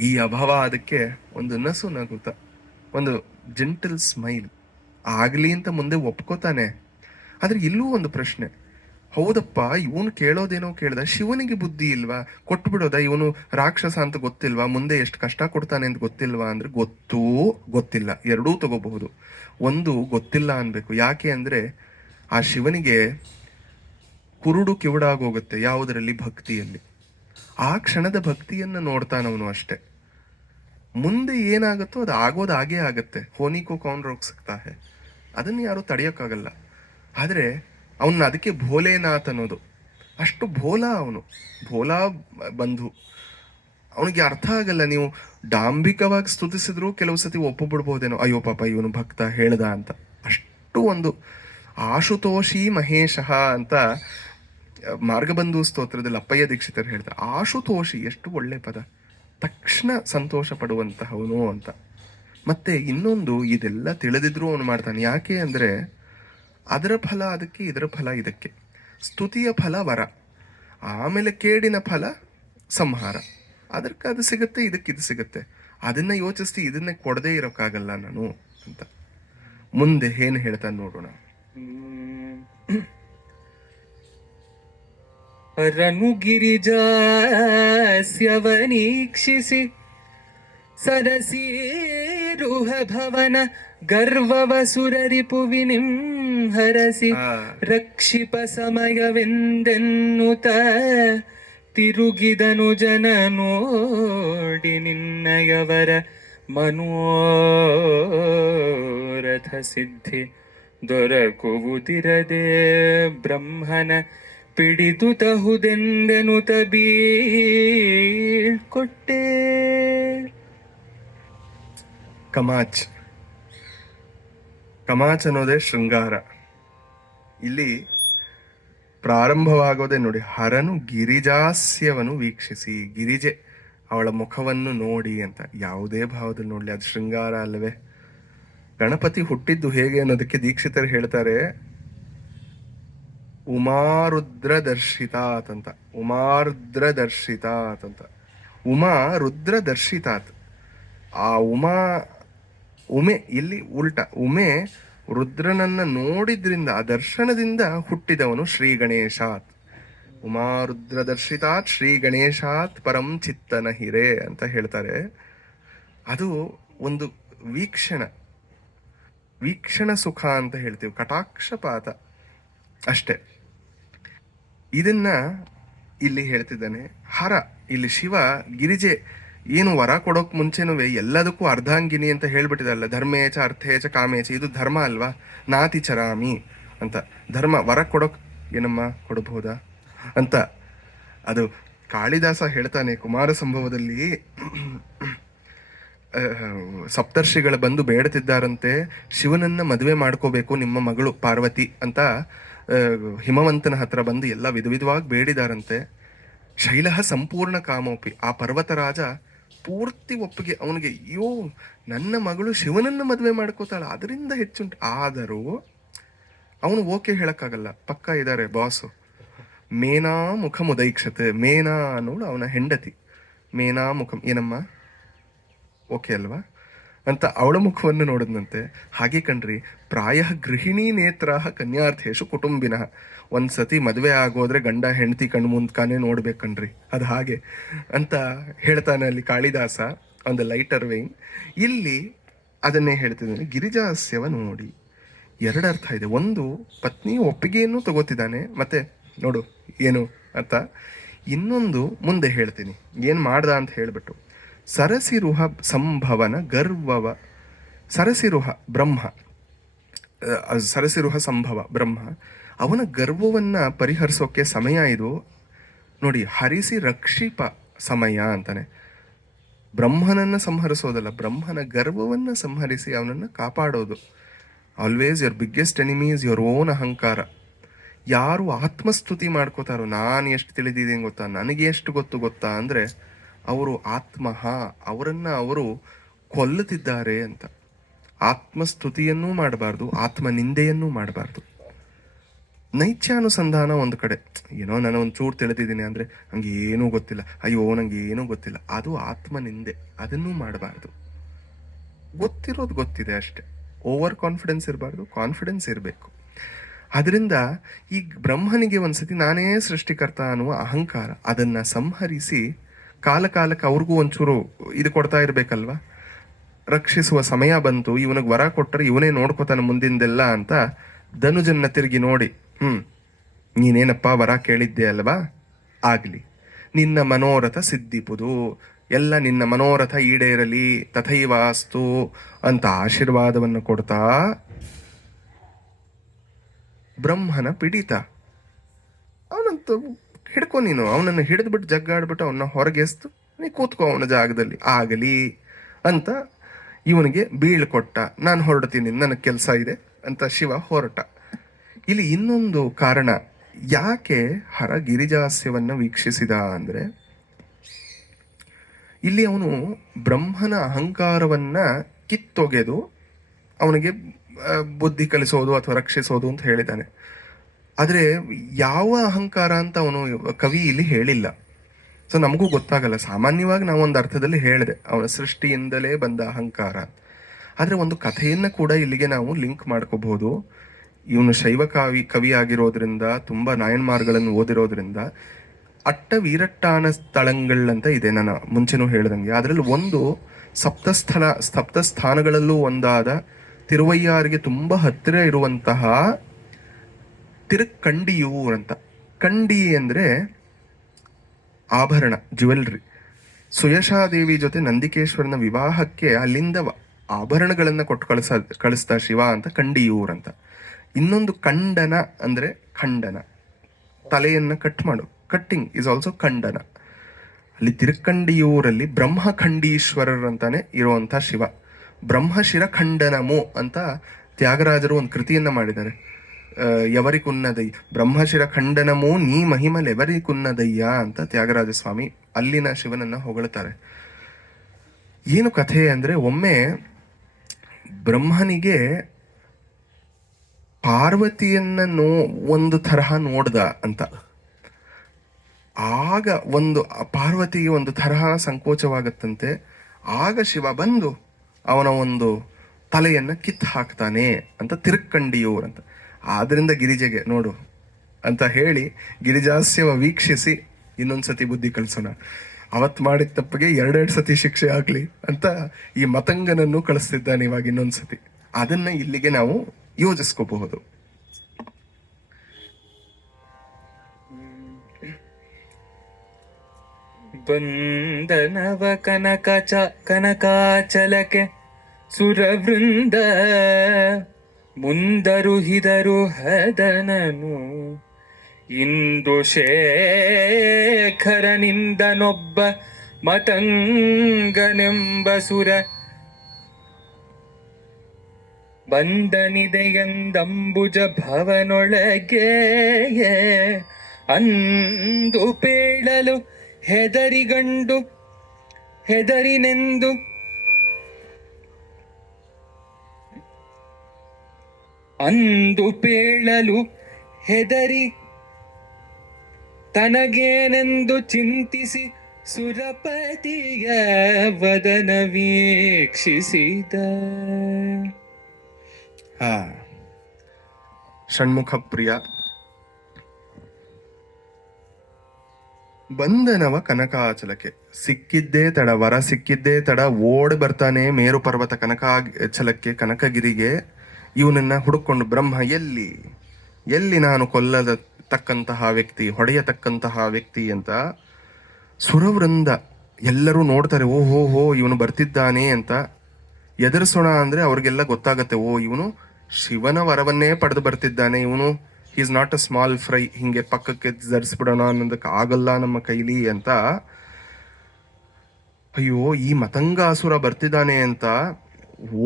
ಈ ಅಭವ ಅದಕ್ಕೆ ಒಂದು ನಸು ನಗುತ್ತ, ಒಂದು ಜೆಂಟಲ್ ಸ್ಮೈಲ್ ಆಗ್ಲಿ ಅಂತ ಮುಂದೆ ಒಪ್ಕೋತಾನೆ. ಆದ್ರೆ ಇಲ್ಲೂ ಒಂದು ಪ್ರಶ್ನೆ. ಹೌದಪ್ಪ, ಇವನು ಕೇಳೋದೇನೋ ಕೇಳ್ದ, ಶಿವನಿಗೆ ಬುದ್ಧಿ ಇಲ್ವಾ? ಕೊಟ್ಟು ಬಿಡೋದ? ಇವನು ರಾಕ್ಷಸ ಅಂತ ಗೊತ್ತಿಲ್ವಾ? ಮುಂದೆ ಎಷ್ಟು ಕಷ್ಟ ಕೊಡ್ತಾನೆ ಅಂತ ಗೊತ್ತಿಲ್ವಾ? ಅಂದ್ರೆ ಗೊತ್ತೂ ಗೊತ್ತಿಲ್ಲ, ಎರಡೂ ತಗೋಬಹುದು. ಒಂದು ಗೊತ್ತಿಲ್ಲ ಅನ್ಬೇಕು. ಯಾಕೆ ಅಂದ್ರೆ ಆ ಶಿವನಿಗೆ ಕುರುಡು ಕಿವುಡಾಗೋಗುತ್ತೆ ಯಾವುದರಲ್ಲಿ? ಭಕ್ತಿಯಲ್ಲಿ. ಆ ಕ್ಷಣದ ಭಕ್ತಿಯನ್ನ ನೋಡ್ತಾನವನು ಅಷ್ಟೆ. ಮುಂದೆ ಏನಾಗುತ್ತೋ ಅದು ಆಗೋದು ಹಾಗೇ ಆಗತ್ತೆ. ಹೋನಿಕೋ ಕೌನ್ ರೋಕ್ ಸಕ್ತಾ ಹೈ, ಅದನ್ನ ಯಾರು ತಡೆಯೋಕ್ಕಾಗಲ್ಲ. ಆದ್ರೆ ಅವನ್ನ ಅದಕ್ಕೆ ಭೋಲೆನಾಥ್ ಅನ್ನೋದು. ಅಷ್ಟು ಭೋಲಾ ಅವನು, ಭೋಲಾ ಬಂಧು. ಅವನಿಗೆ ಅರ್ಥ ಆಗಲ್ಲ. ನೀವು ಡಾಂಬಿಕವಾಗಿ ಸ್ತುತಿಸಿದ್ರು ಕೆಲವು ಸತಿ ಒಪ್ಪಬಿಡ್ಬೋದೇನೋ, ಅಯ್ಯೋ ಪಾಪ ಇವನು ಭಕ್ತ ಹೇಳ್ದ ಅಂತ. ಅಷ್ಟು ಒಂದು ಆಶುತೋಷಿ ಮಹೇಶಃ ಅಂತ ಮಾರ್ಗಬಂಧು ಸ್ತೋತ್ರದಲ್ಲಿ ಅಪ್ಪಯ್ಯ ದೀಕ್ಷಿತರು ಹೇಳ್ತಾರೆ. ಆಶುತೋಷಿ ಎಷ್ಟು ಒಳ್ಳೆ ಪದ, ತಕ್ಷಣ ಸಂತೋಷ ಪಡುವಂತಹವನು ಅಂತ. ಮತ್ತೆ ಇನ್ನೊಂದು, ಇದೆಲ್ಲ ತಿಳಿದಿದ್ರು ಅವನು ಮಾಡ್ತಾನೆ. ಯಾಕೆ ಅಂದ್ರೆ ಅದರ ಫಲ ಅದಕ್ಕೆ, ಇದರ ಫಲ ಇದಕ್ಕೆ. ಸ್ತುತಿಯ ಫಲ ವರ, ಆಮೇಲೆ ಕೇಡಿನ ಫಲ ಸಂಹಾರ. ಅದಕ್ಕೆ ಅದು ಸಿಗುತ್ತೆ, ಇದಕ್ಕೆ ಇದು ಸಿಗುತ್ತೆ. ಅದನ್ನ ಯೋಚಿಸ್ತಿ ಇದನ್ನೇ ಕೊಡದೇ ಇರೋಕ್ಕಾಗಲ್ಲ ನಾನು ಅಂತ. ಮುಂದೆ ಏನ್ ಹೇಳ್ತಾನೆ ನೋಡೋಣ. ರನುಗಿರಿಜಾಸ್ಯವನೀಕ್ಷಿಸಿ ಸರಸೀರುಹ ಭವನ ಗರ್ವವಸುರರಿಪುವಿನಿಂ ಹರಸಿ ರಕ್ಷಿಪ ಸಮಯವೆಂದೆನ್ನುತ್ತ ತಿರುಗಿದನು ಜನ ನೋಡಿ ನಿನ್ನಯವರ ಮನೋರಥ ಸಿದ್ಧಿ ದೊರಕುವುದಿರದೆ ಬ್ರಹ್ಮನ ಪಿಡಿದುತಹುದೆಂದೆನುತ ಬೀಳ್ಕೊಟ್ಟೆ. ಕಮಾಚ್, ಕಮಾಚ್ ಅನ್ನೋದೇ ಶೃಂಗಾರ. ಇಲ್ಲಿ ಪ್ರಾರಂಭವಾಗೋದೇ ನೋಡಿ, ಹರನು ಗಿರಿಜಾಸ್ಯವನ್ನು ವೀಕ್ಷಿಸಿ, ಗಿರಿಜೆ ಅವಳ ಮುಖವನ್ನು ನೋಡಿ ಅಂತ. ಯಾವುದೇ ಭಾವದಲ್ಲಿ ನೋಡ್ಲಿ ಅದು ಶೃಂಗಾರ ಅಲ್ಲವೇ? ಗಣಪತಿ ಹುಟ್ಟಿದ್ದು ಹೇಗೆ ಅನ್ನೋದಕ್ಕೆ ದೀಕ್ಷಿತರು ಹೇಳ್ತಾರೆ, ಉಮಾರುದ್ರ ದರ್ಶಿತಾತ್ ಅಂತ. ಉಮಾರುದ್ರ ದರ್ಶಿತಾತ್ ಅಂತ. ಉಮಾ ರುದ್ರ ದರ್ಶಿತಾತ್. ಆ ಉಮೆ ಇಲ್ಲಿ ಉಲ್ಟ. ಉಮೆ ರುದ್ರನನ್ನ ನೋಡಿದ್ರಿಂದ, ಆ ದರ್ಶನದಿಂದ ಹುಟ್ಟಿದವನು ಶ್ರೀ ಗಣೇಶಾತ್. ಉಮಾರುದ್ರ ದರ್ಶಿತಾತ್ ಶ್ರೀ ಗಣೇಶಾತ್ ಪರಂ ಚಿತ್ತನ ಹಿರೇ ಅಂತ ಹೇಳ್ತಾರೆ. ಅದು ಒಂದು ವೀಕ್ಷಣ ಸುಖ ಅಂತ ಹೇಳ್ತೀವಿ, ಕಟಾಕ್ಷಪಾತ ಅಷ್ಟೆ. ಇದನ್ನ ಇಲ್ಲಿ ಹೇಳ್ತಿದ್ದಾನೆ. ಹರ, ಇಲ್ಲಿ ಶಿವ ಗಿರಿಜೆ ಏನು ವರ ಕೊಡೋಕ್ ಮುಂಚೆನೂ ಎಲ್ಲದಕ್ಕೂ ಅರ್ಧಾಂಗಿನಿ ಅಂತ ಹೇಳ್ಬಿಟ್ಟಿದಲ್ಲ, ಧರ್ಮೇಚ ಅರ್ಥೇಚ ಕಾಮೇಚ, ಇದು ಧರ್ಮ ಅಲ್ವಾ, ನಾತಿ ಚರಾಮಿ ಅಂತ. ಧರ್ಮ ವರ ಕೊಡೋಕ್ ಏನಮ್ಮ ಕೊಡಬಹುದಾ ಅಂತ. ಅದು ಕಾಳಿದಾಸ ಹೇಳ್ತಾನೆ ಕುಮಾರ ಸಂಭವದಲ್ಲಿ. ಸಪ್ತರ್ಷಿಗಳ ಬಂದು ಬೇಡ್ತಿದ್ದಾರಂತೆ, ಶಿವನನ್ನ ಮದುವೆ ಮಾಡ್ಕೋಬೇಕು ನಿಮ್ಮ ಮಗಳು ಪಾರ್ವತಿ ಅಂತ. ಹಿಮವಂತನ ಹತ್ರ ಬಂದು ಎಲ್ಲ ವಿಧವಾಗಿ ಬೇಡಿದಾರಂತೆ. ಶೈಲಃ ಸಂಪೂರ್ಣ ಕಾಮೋಪಿ, ಆ ಪರ್ವತರಾಜ ಪೂರ್ತಿ ಒಪ್ಪಿಗೆ ಅವನಿಗೆ. ಅಯ್ಯೋ, ನನ್ನ ಮಗಳು ಶಿವನನ್ನ ಮದುವೆ ಮಾಡ್ಕೋತಾಳ, ಅದರಿಂದ ಹೆಚ್ಚುಂಟು. ಆದರೂ ಅವನು ಓಕೆ ಹೇಳಕ್ಕಾಗಲ್ಲ, ಪಕ್ಕ ಇದ್ದಾರೆ ಬಾಸು. ಮೇನಾ ಮುಖ ಮುದೈಕ್ಷತೆ, ಮೇನಾ ಅನ್ನೋಳು ಅವನ ಹೆಂಡತಿ. ಮೇನಾ ಮುಖಂ, ಏನಮ್ಮ ಓಕೆ ಅಲ್ವಾ ಅಂತ ಅವಳ ಮುಖವನ್ನು ನೋಡಿದ್ನಂತೆ. ಹಾಗೆ ಕಣ್ರಿ, ಪ್ರಾಯ ಗೃಹಿಣಿ ನೇತ್ರಾಹ ಕನ್ಯಾರ್ಥೇಶು ಕುಟುಂಬಿನಃ. ಒಂದ್ಸತಿ ಮದುವೆ ಆಗೋದ್ರೆ ಗಂಡ ಹೆಂಡತಿ ಕಣ್ಣು ಮುಂದ್ಕಾನೆ ನೋಡ್ಬೇಕಣ್ರಿ, ಅದು ಹಾಗೆ ಅಂತ ಹೇಳ್ತಾನೆ ಅಲ್ಲಿ ಕಾಳಿದಾಸ ಒಂದು ಲೈಟರ್ ವೇನ್. ಇಲ್ಲಿ ಅದನ್ನೇ ಹೇಳ್ತಿದ್ದಾನೆ. ಗಿರಿಜಾಸ್ಯವ ನೋಡಿ ಎರಡು ಅರ್ಥ ಇದೆ. ಒಂದು, ಪತ್ನಿ ಒಪ್ಪಿಗೆಯನ್ನು ತಗೋತಿದ್ದಾನೆ, ಮತ್ತೆ ನೋಡು ಏನು ಅಂತ. ಇನ್ನೊಂದು ಮುಂದೆ ಹೇಳ್ತೀನಿ ಏನು ಮಾಡ್ದ ಅಂತ ಹೇಳ್ಬಿಟ್ಟು. ಸರಸಿರುಹ ಸಂಭವನ ಗರ್ವವ, ಸರಸಿರುಹ ಬ್ರಹ್ಮ, ಸರಸಿರುಹ ಸಂಭವ ಬ್ರಹ್ಮ, ಅವನ ಗರ್ವವನ್ನ ಪರಿಹರಿಸೋಕೆ ಸಮಯ ಇದು ನೋಡಿ. ಹರಿಸಿ ರಕ್ಷಿಪ ಸಮಯ ಅಂತಾನೆ. ಬ್ರಹ್ಮನನ್ನ ಸಂಹರಿಸೋದಲ್ಲ, ಬ್ರಹ್ಮನ ಗರ್ವವನ್ನ ಸಂಹರಿಸಿ ಅವನನ್ನ ಕಾಪಾಡೋದು. Always your biggest enemy is your own ಅಹಂಕಾರ. ಯಾರು ಆತ್ಮಸ್ತುತಿ ಮಾಡ್ಕೋತಾರೋ, ನಾನು ಎಷ್ಟು ತಿಳಿದಿದ್ದೀನಿ ಗೊತ್ತಾ, ನನಗೆ ಎಷ್ಟು ಗೊತ್ತಾ ಅಂದರೆ ಅವರು ಆತ್ಮಃ, ಅವರನ್ನ ಅವರು ಕೊಲ್ಲುತ್ತಿದ್ದಾರೆ ಅಂತ. ಆತ್ಮಸ್ತುತಿಯನ್ನೂ ಮಾಡಬಾರ್ದು, ಆತ್ಮ ನಿಂದೆಯನ್ನೂ ಮಾಡಬಾರ್ದು. ನೈತ್ಯಾನುಸಂಧಾನ ಒಂದು ಕಡೆ, ಏನೋ ನಾನು ಒಂದು ಚೂರು ತಿಳಿದಿದ್ದೀನಿ ಅಂದರೆ ನಂಗೆ ಏನೂ ಗೊತ್ತಿಲ್ಲ, ಅಯ್ಯೋ ನಂಗೆ ಏನೂ ಗೊತ್ತಿಲ್ಲ, ಅದು ಆತ್ಮ ನಿಂದೆ. ಅದನ್ನೂ ಮಾಡಬಾರ್ದು. ಗೊತ್ತಿರೋದು ಗೊತ್ತಿದೆ ಅಷ್ಟೆ. ಓವರ್ ಕಾನ್ಫಿಡೆನ್ಸ್ ಇರಬಾರ್ದು, ಕಾನ್ಫಿಡೆನ್ಸ್ ಇರಬೇಕು. ಅದರಿಂದ ಈ ಬ್ರಹ್ಮನಿಗೆ ಒಂದ್ಸತಿ ನಾನೇ ಸೃಷ್ಟಿಕರ್ತ ಅನ್ನುವ ಅಹಂಕಾರ, ಅದನ್ನ ಸಂಹರಿಸಿ ಕಾಲಕ್ಕೆ ಅವ್ರಿಗೂ ಒಂಚೂರು ಇದು ಕೊಡ್ತಾ ಇರ್ಬೇಕಲ್ವಾ. ರಕ್ಷಿಸುವ ಸಮಯ ಬಂತು, ಇವನಿಗೆ ವರ ಕೊಟ್ಟರೆ ಇವನೇ ನೋಡ್ಕೋತಾನೆ ಮುಂದಿಂದೆಲ್ಲ ಅಂತ ಧನುಜನ್ನ ತಿರುಗಿ ನೋಡಿ, ನೀನೇನಪ್ಪ ವರ ಕೇಳಿದ್ದೆ ಅಲ್ವಾ, ಆಗ್ಲಿ, ನಿನ್ನ ಮನೋರಥ ಸಿದ್ಧಿಪುದು, ಎಲ್ಲ ನಿನ್ನ ಮನೋರಥ ಈಡೇರಲಿ, ತಥೈವಾಸ್ತು ಅಂತ ಆಶೀರ್ವಾದವನ್ನು ಕೊಡ್ತಾ ಬ್ರಹ್ಮನ ಪಿಡಿತ. ಅವನಂತ ಹಿಡ್ಕೊ ನೀನು, ಅವನನ್ನು ಹಿಡಿದ್ಬಿಟ್ಟು ಜಗ್ಗಾಡ್ಬಿಟ್ಟು ಅವನ್ನ ಹೊರಗೆಸ್ತು, ನೀ ಕೂತ್ಕೋ ಅವನ ಜಾಗದಲ್ಲಿ, ಆಗಲಿ ಅಂತ ಇವನಿಗೆ ಬೀಳ್ಕೊಟ್ಟ. ನಾನು ಹೊರಡ್ತೀನಿ, ನನಗೆ ಕೆಲಸ ಇದೆ ಅಂತ ಶಿವ ಹೊರಟ. ಇಲ್ಲಿ ಇನ್ನೊಂದು ಕಾರಣ ಯಾಕೆ ಹರ ಗಿರಿಜಾಸ್ಯವನ್ನು ವೀಕ್ಷಿಸಿದ ಅಂದರೆ, ಇಲ್ಲಿ ಅವನು ಬ್ರಹ್ಮನ ಅಹಂಕಾರವನ್ನ ಕಿತ್ತೊಗೆದು ಅವನಿಗೆ ಬುದ್ಧಿ ಕಲಿಸೋದು ಅಥವಾ ರಕ್ಷಿಸೋದು ಅಂತ ಹೇಳಿದ್ದಾನೆ. ಆದರೆ ಯಾವ ಅಹಂಕಾರ ಅಂತ ಅವನು ಕವಿ ಇಲ್ಲಿ ಹೇಳಿಲ್ಲ. ಸೊ ನಮಗೂ ಗೊತ್ತಾಗಲ್ಲ. ಸಾಮಾನ್ಯವಾಗಿ ನಾವು ಒಂದು ಅರ್ಥದಲ್ಲಿ ಹೇಳಿದೆ, ಅವನ ಸೃಷ್ಟಿಯಿಂದಲೇ ಬಂದ ಅಹಂಕಾರ. ಆದರೆ ಒಂದು ಕಥೆಯನ್ನು ಕೂಡ ಇಲ್ಲಿಗೆ ನಾವು ಲಿಂಕ್ ಮಾಡ್ಕೋಬಹುದು. ಇವನು ಶೈವ ಕವಿ ಆಗಿರೋದ್ರಿಂದ, ತುಂಬ ನಾಯನ್ಮಾರ್ಗಳನ್ನು ಓದಿರೋದ್ರಿಂದ, ಅಟ್ಟ ವೀರಟ್ಟಾನ ಸ್ಥಳಗಳಂತ ಇದೆ, ನಾನು ಮುಂಚೆನೂ ಹೇಳ್ದಂಗೆ. ಅದರಲ್ಲಿ ಒಂದು ಸಪ್ತಸ್ಥಾನಗಳಲ್ಲೂ ಒಂದಾದ ತಿರುವಯ್ಯಾರಿಗೆ ತುಂಬ ಹತ್ತಿರ ಇರುವಂತಹ ತಿರುಕಂಡಿಯೂರ್ ಅಂತ. ಕಂಡಿ ಅಂದರೆ ಆಭರಣ, ಜ್ಯುವೆಲ್ರಿ. ಸುಯಶಾದೇವಿ ಜೊತೆ ನಂದಿಕೇಶ್ವರನ ವಿವಾಹಕ್ಕೆ ಅಲ್ಲಿಂದ ಆಭರಣಗಳನ್ನು ಕೊಟ್ಟು ಕಳಿಸ್ತಾ ಶಿವ ಅಂತ ಕಂಡಿಯೂರ್ ಅಂತ. ಇನ್ನೊಂದು ಖಂಡನ ಅಂದರೆ ಖಂಡನ, ತಲೆಯನ್ನು ಕಟ್ ಮಾಡು, ಕಟ್ಟಿಂಗ್ ಇಸ್ ಆಲ್ಸೋ ಖಂಡನ. ಅಲ್ಲಿ ತಿರುಕಂಡಿಯೂರಲ್ಲಿ ಬ್ರಹ್ಮಖಂಡೀಶ್ವರರ್ ಅಂತಾನೆ ಇರುವಂಥ ಶಿವ. ಬ್ರಹ್ಮಶಿರ ಖಂಡನಮು ಅಂತ ತ್ಯಾಗರಾಜರು ಒಂದು ಕೃತಿಯನ್ನ ಮಾಡಿದ್ದಾರೆ. ಎವರಿಕುನ್ನದೈ ಬ್ರಹ್ಮಶಿರ ಖಂಡನಮು ನೀ ಮಹಿಮಲೆವರಿಕುನ್ನದಯ್ಯ ಅಂತ ತ್ಯಾಗರಾಜ ಸ್ವಾಮಿ ಅಲ್ಲಿನ ಶಿವನನ್ನ ಹೊಗಳ್ತಾರೆ. ಏನು ಕಥೆ ಅಂದ್ರೆ, ಒಮ್ಮೆ ಬ್ರಹ್ಮನಿಗೆ ಪಾರ್ವತಿಯನ್ನ ಒಂದು ತರಹ ನೋಡ್ದ ಅಂತ. ಆಗ ಪಾರ್ವತಿಗೆ ಒಂದು ತರಹ ಸಂಕೋಚವಾಗತ್ತಂತೆ. ಆಗ ಶಿವ ಬಂದು ಅವನ ಒಂದು ತಲೆಯನ್ನ ಕಿತ್ತು ಹಾಕ್ತಾನೆ ಅಂತ ತಿರುಕಂಡಿಯೂರ್ ಅಂತ. ಆದ್ರಿಂದ ಗಿರಿಜೆಗೆ ನೋಡು ಅಂತ ಹೇಳಿ ಗಿರಿಜಾಸ್ಯವ ವೀಕ್ಷಿಸಿ ಇನ್ನೊಂದ್ಸತಿ ಬುದ್ಧಿ ಕಲಿಸೋಣ. ಅವತ್ ಮಾಡಿದ ತಪ್ಪಿಗೆ 2 ಸತಿ ಶಿಕ್ಷೆ ಆಗ್ಲಿ ಅಂತ ಈ ಮತಂಗನನ್ನು ಕಳಿಸ್ತಿದ್ದಾನೆ ಇವಾಗ ಇನ್ನೊಂದ್ಸತಿ. ಅದನ್ನ ಇಲ್ಲಿಗೆ ನಾವು ಯೋಜಿಸ್ಕೋಬಹುದು. ಬಂದನವ ಕನಕಾಚಲಕ್ಕೆ ಸುರವೃಂದ ಮುಂದರುಹಿದರು ಹದನನು. ಇಂದು ಶೇಖರನಿಂದನೊಬ್ಬ ಮತಂಗನೆಂಬ ಸುರ ಬಂದನಿದೆಯಂದಂಬುಜ ಭವನೊಳಗೆ. ಅಂದು ಪೇಳಲು ಹೆದರಿನೆಂದು ಅಂದು ಪೇಳಲು ಹೆದರಿ ತನಗೇನೆಂದು ಚಿಂತಿಸಿ ಸುರಪತಿಯ ವದನ ವೀಕ್ಷಿಸಿದ. ಹಾ, ಷಣ್ಮುಖ ಪ್ರಿಯ. ಬಂದನವ ಕನಕಾಚಲಕ್ಕೆ, ಸಿಕ್ಕಿದ್ದೇ ತಡ, ವರ ಸಿಕ್ಕಿದ್ದೇ ತಡ, ಓಡಿ ಬರ್ತಾನೆ ಮೇರು ಪರ್ವತ ಕನಕಾಚಲಕ್ಕೆ, ಕನಕಗಿರಿಗೆ. ಇವನನ್ನ ಹುಡುಕೊಂಡು ಬ್ರಹ್ಮ ಎಲ್ಲಿ ನಾನು ಕೊಲ್ಲತಕ್ಕಂತಹ ವ್ಯಕ್ತಿ, ಹೊಡೆಯತಕ್ಕಂತಹ ವ್ಯಕ್ತಿ ಅಂತ. ಸುರವೃಂದ ಎಲ್ಲರೂ ನೋಡ್ತಾರೆ, ಓಹೋ ಇವನು ಬರ್ತಿದ್ದಾನೆ ಅಂತ. ಎದುರಿಸೋಣ ಅಂದ್ರೆ ಅವ್ರಿಗೆಲ್ಲ ಗೊತ್ತಾಗತ್ತೆ, ಓ ಇವನು ಶಿವನ ವರವನ್ನೇ ಪಡೆದು ಬರ್ತಿದ್ದಾನೆ, ಇವನು is not a small fry, ಹಿಂಗೆ ಪಕ್ಕಕ್ಕೆ ಧರಿಸ್ಬಿಡೋಣ ಅನ್ನೋದಕ್ಕೆ ಆಗಲ್ಲ ನಮ್ಮ ಕೈಲಿ ಅಂತ. ಅಯ್ಯೋ ಈ ಮತಂಗಾಸುರ ಬರ್ತಿದ್ದಾನೆ ಅಂತ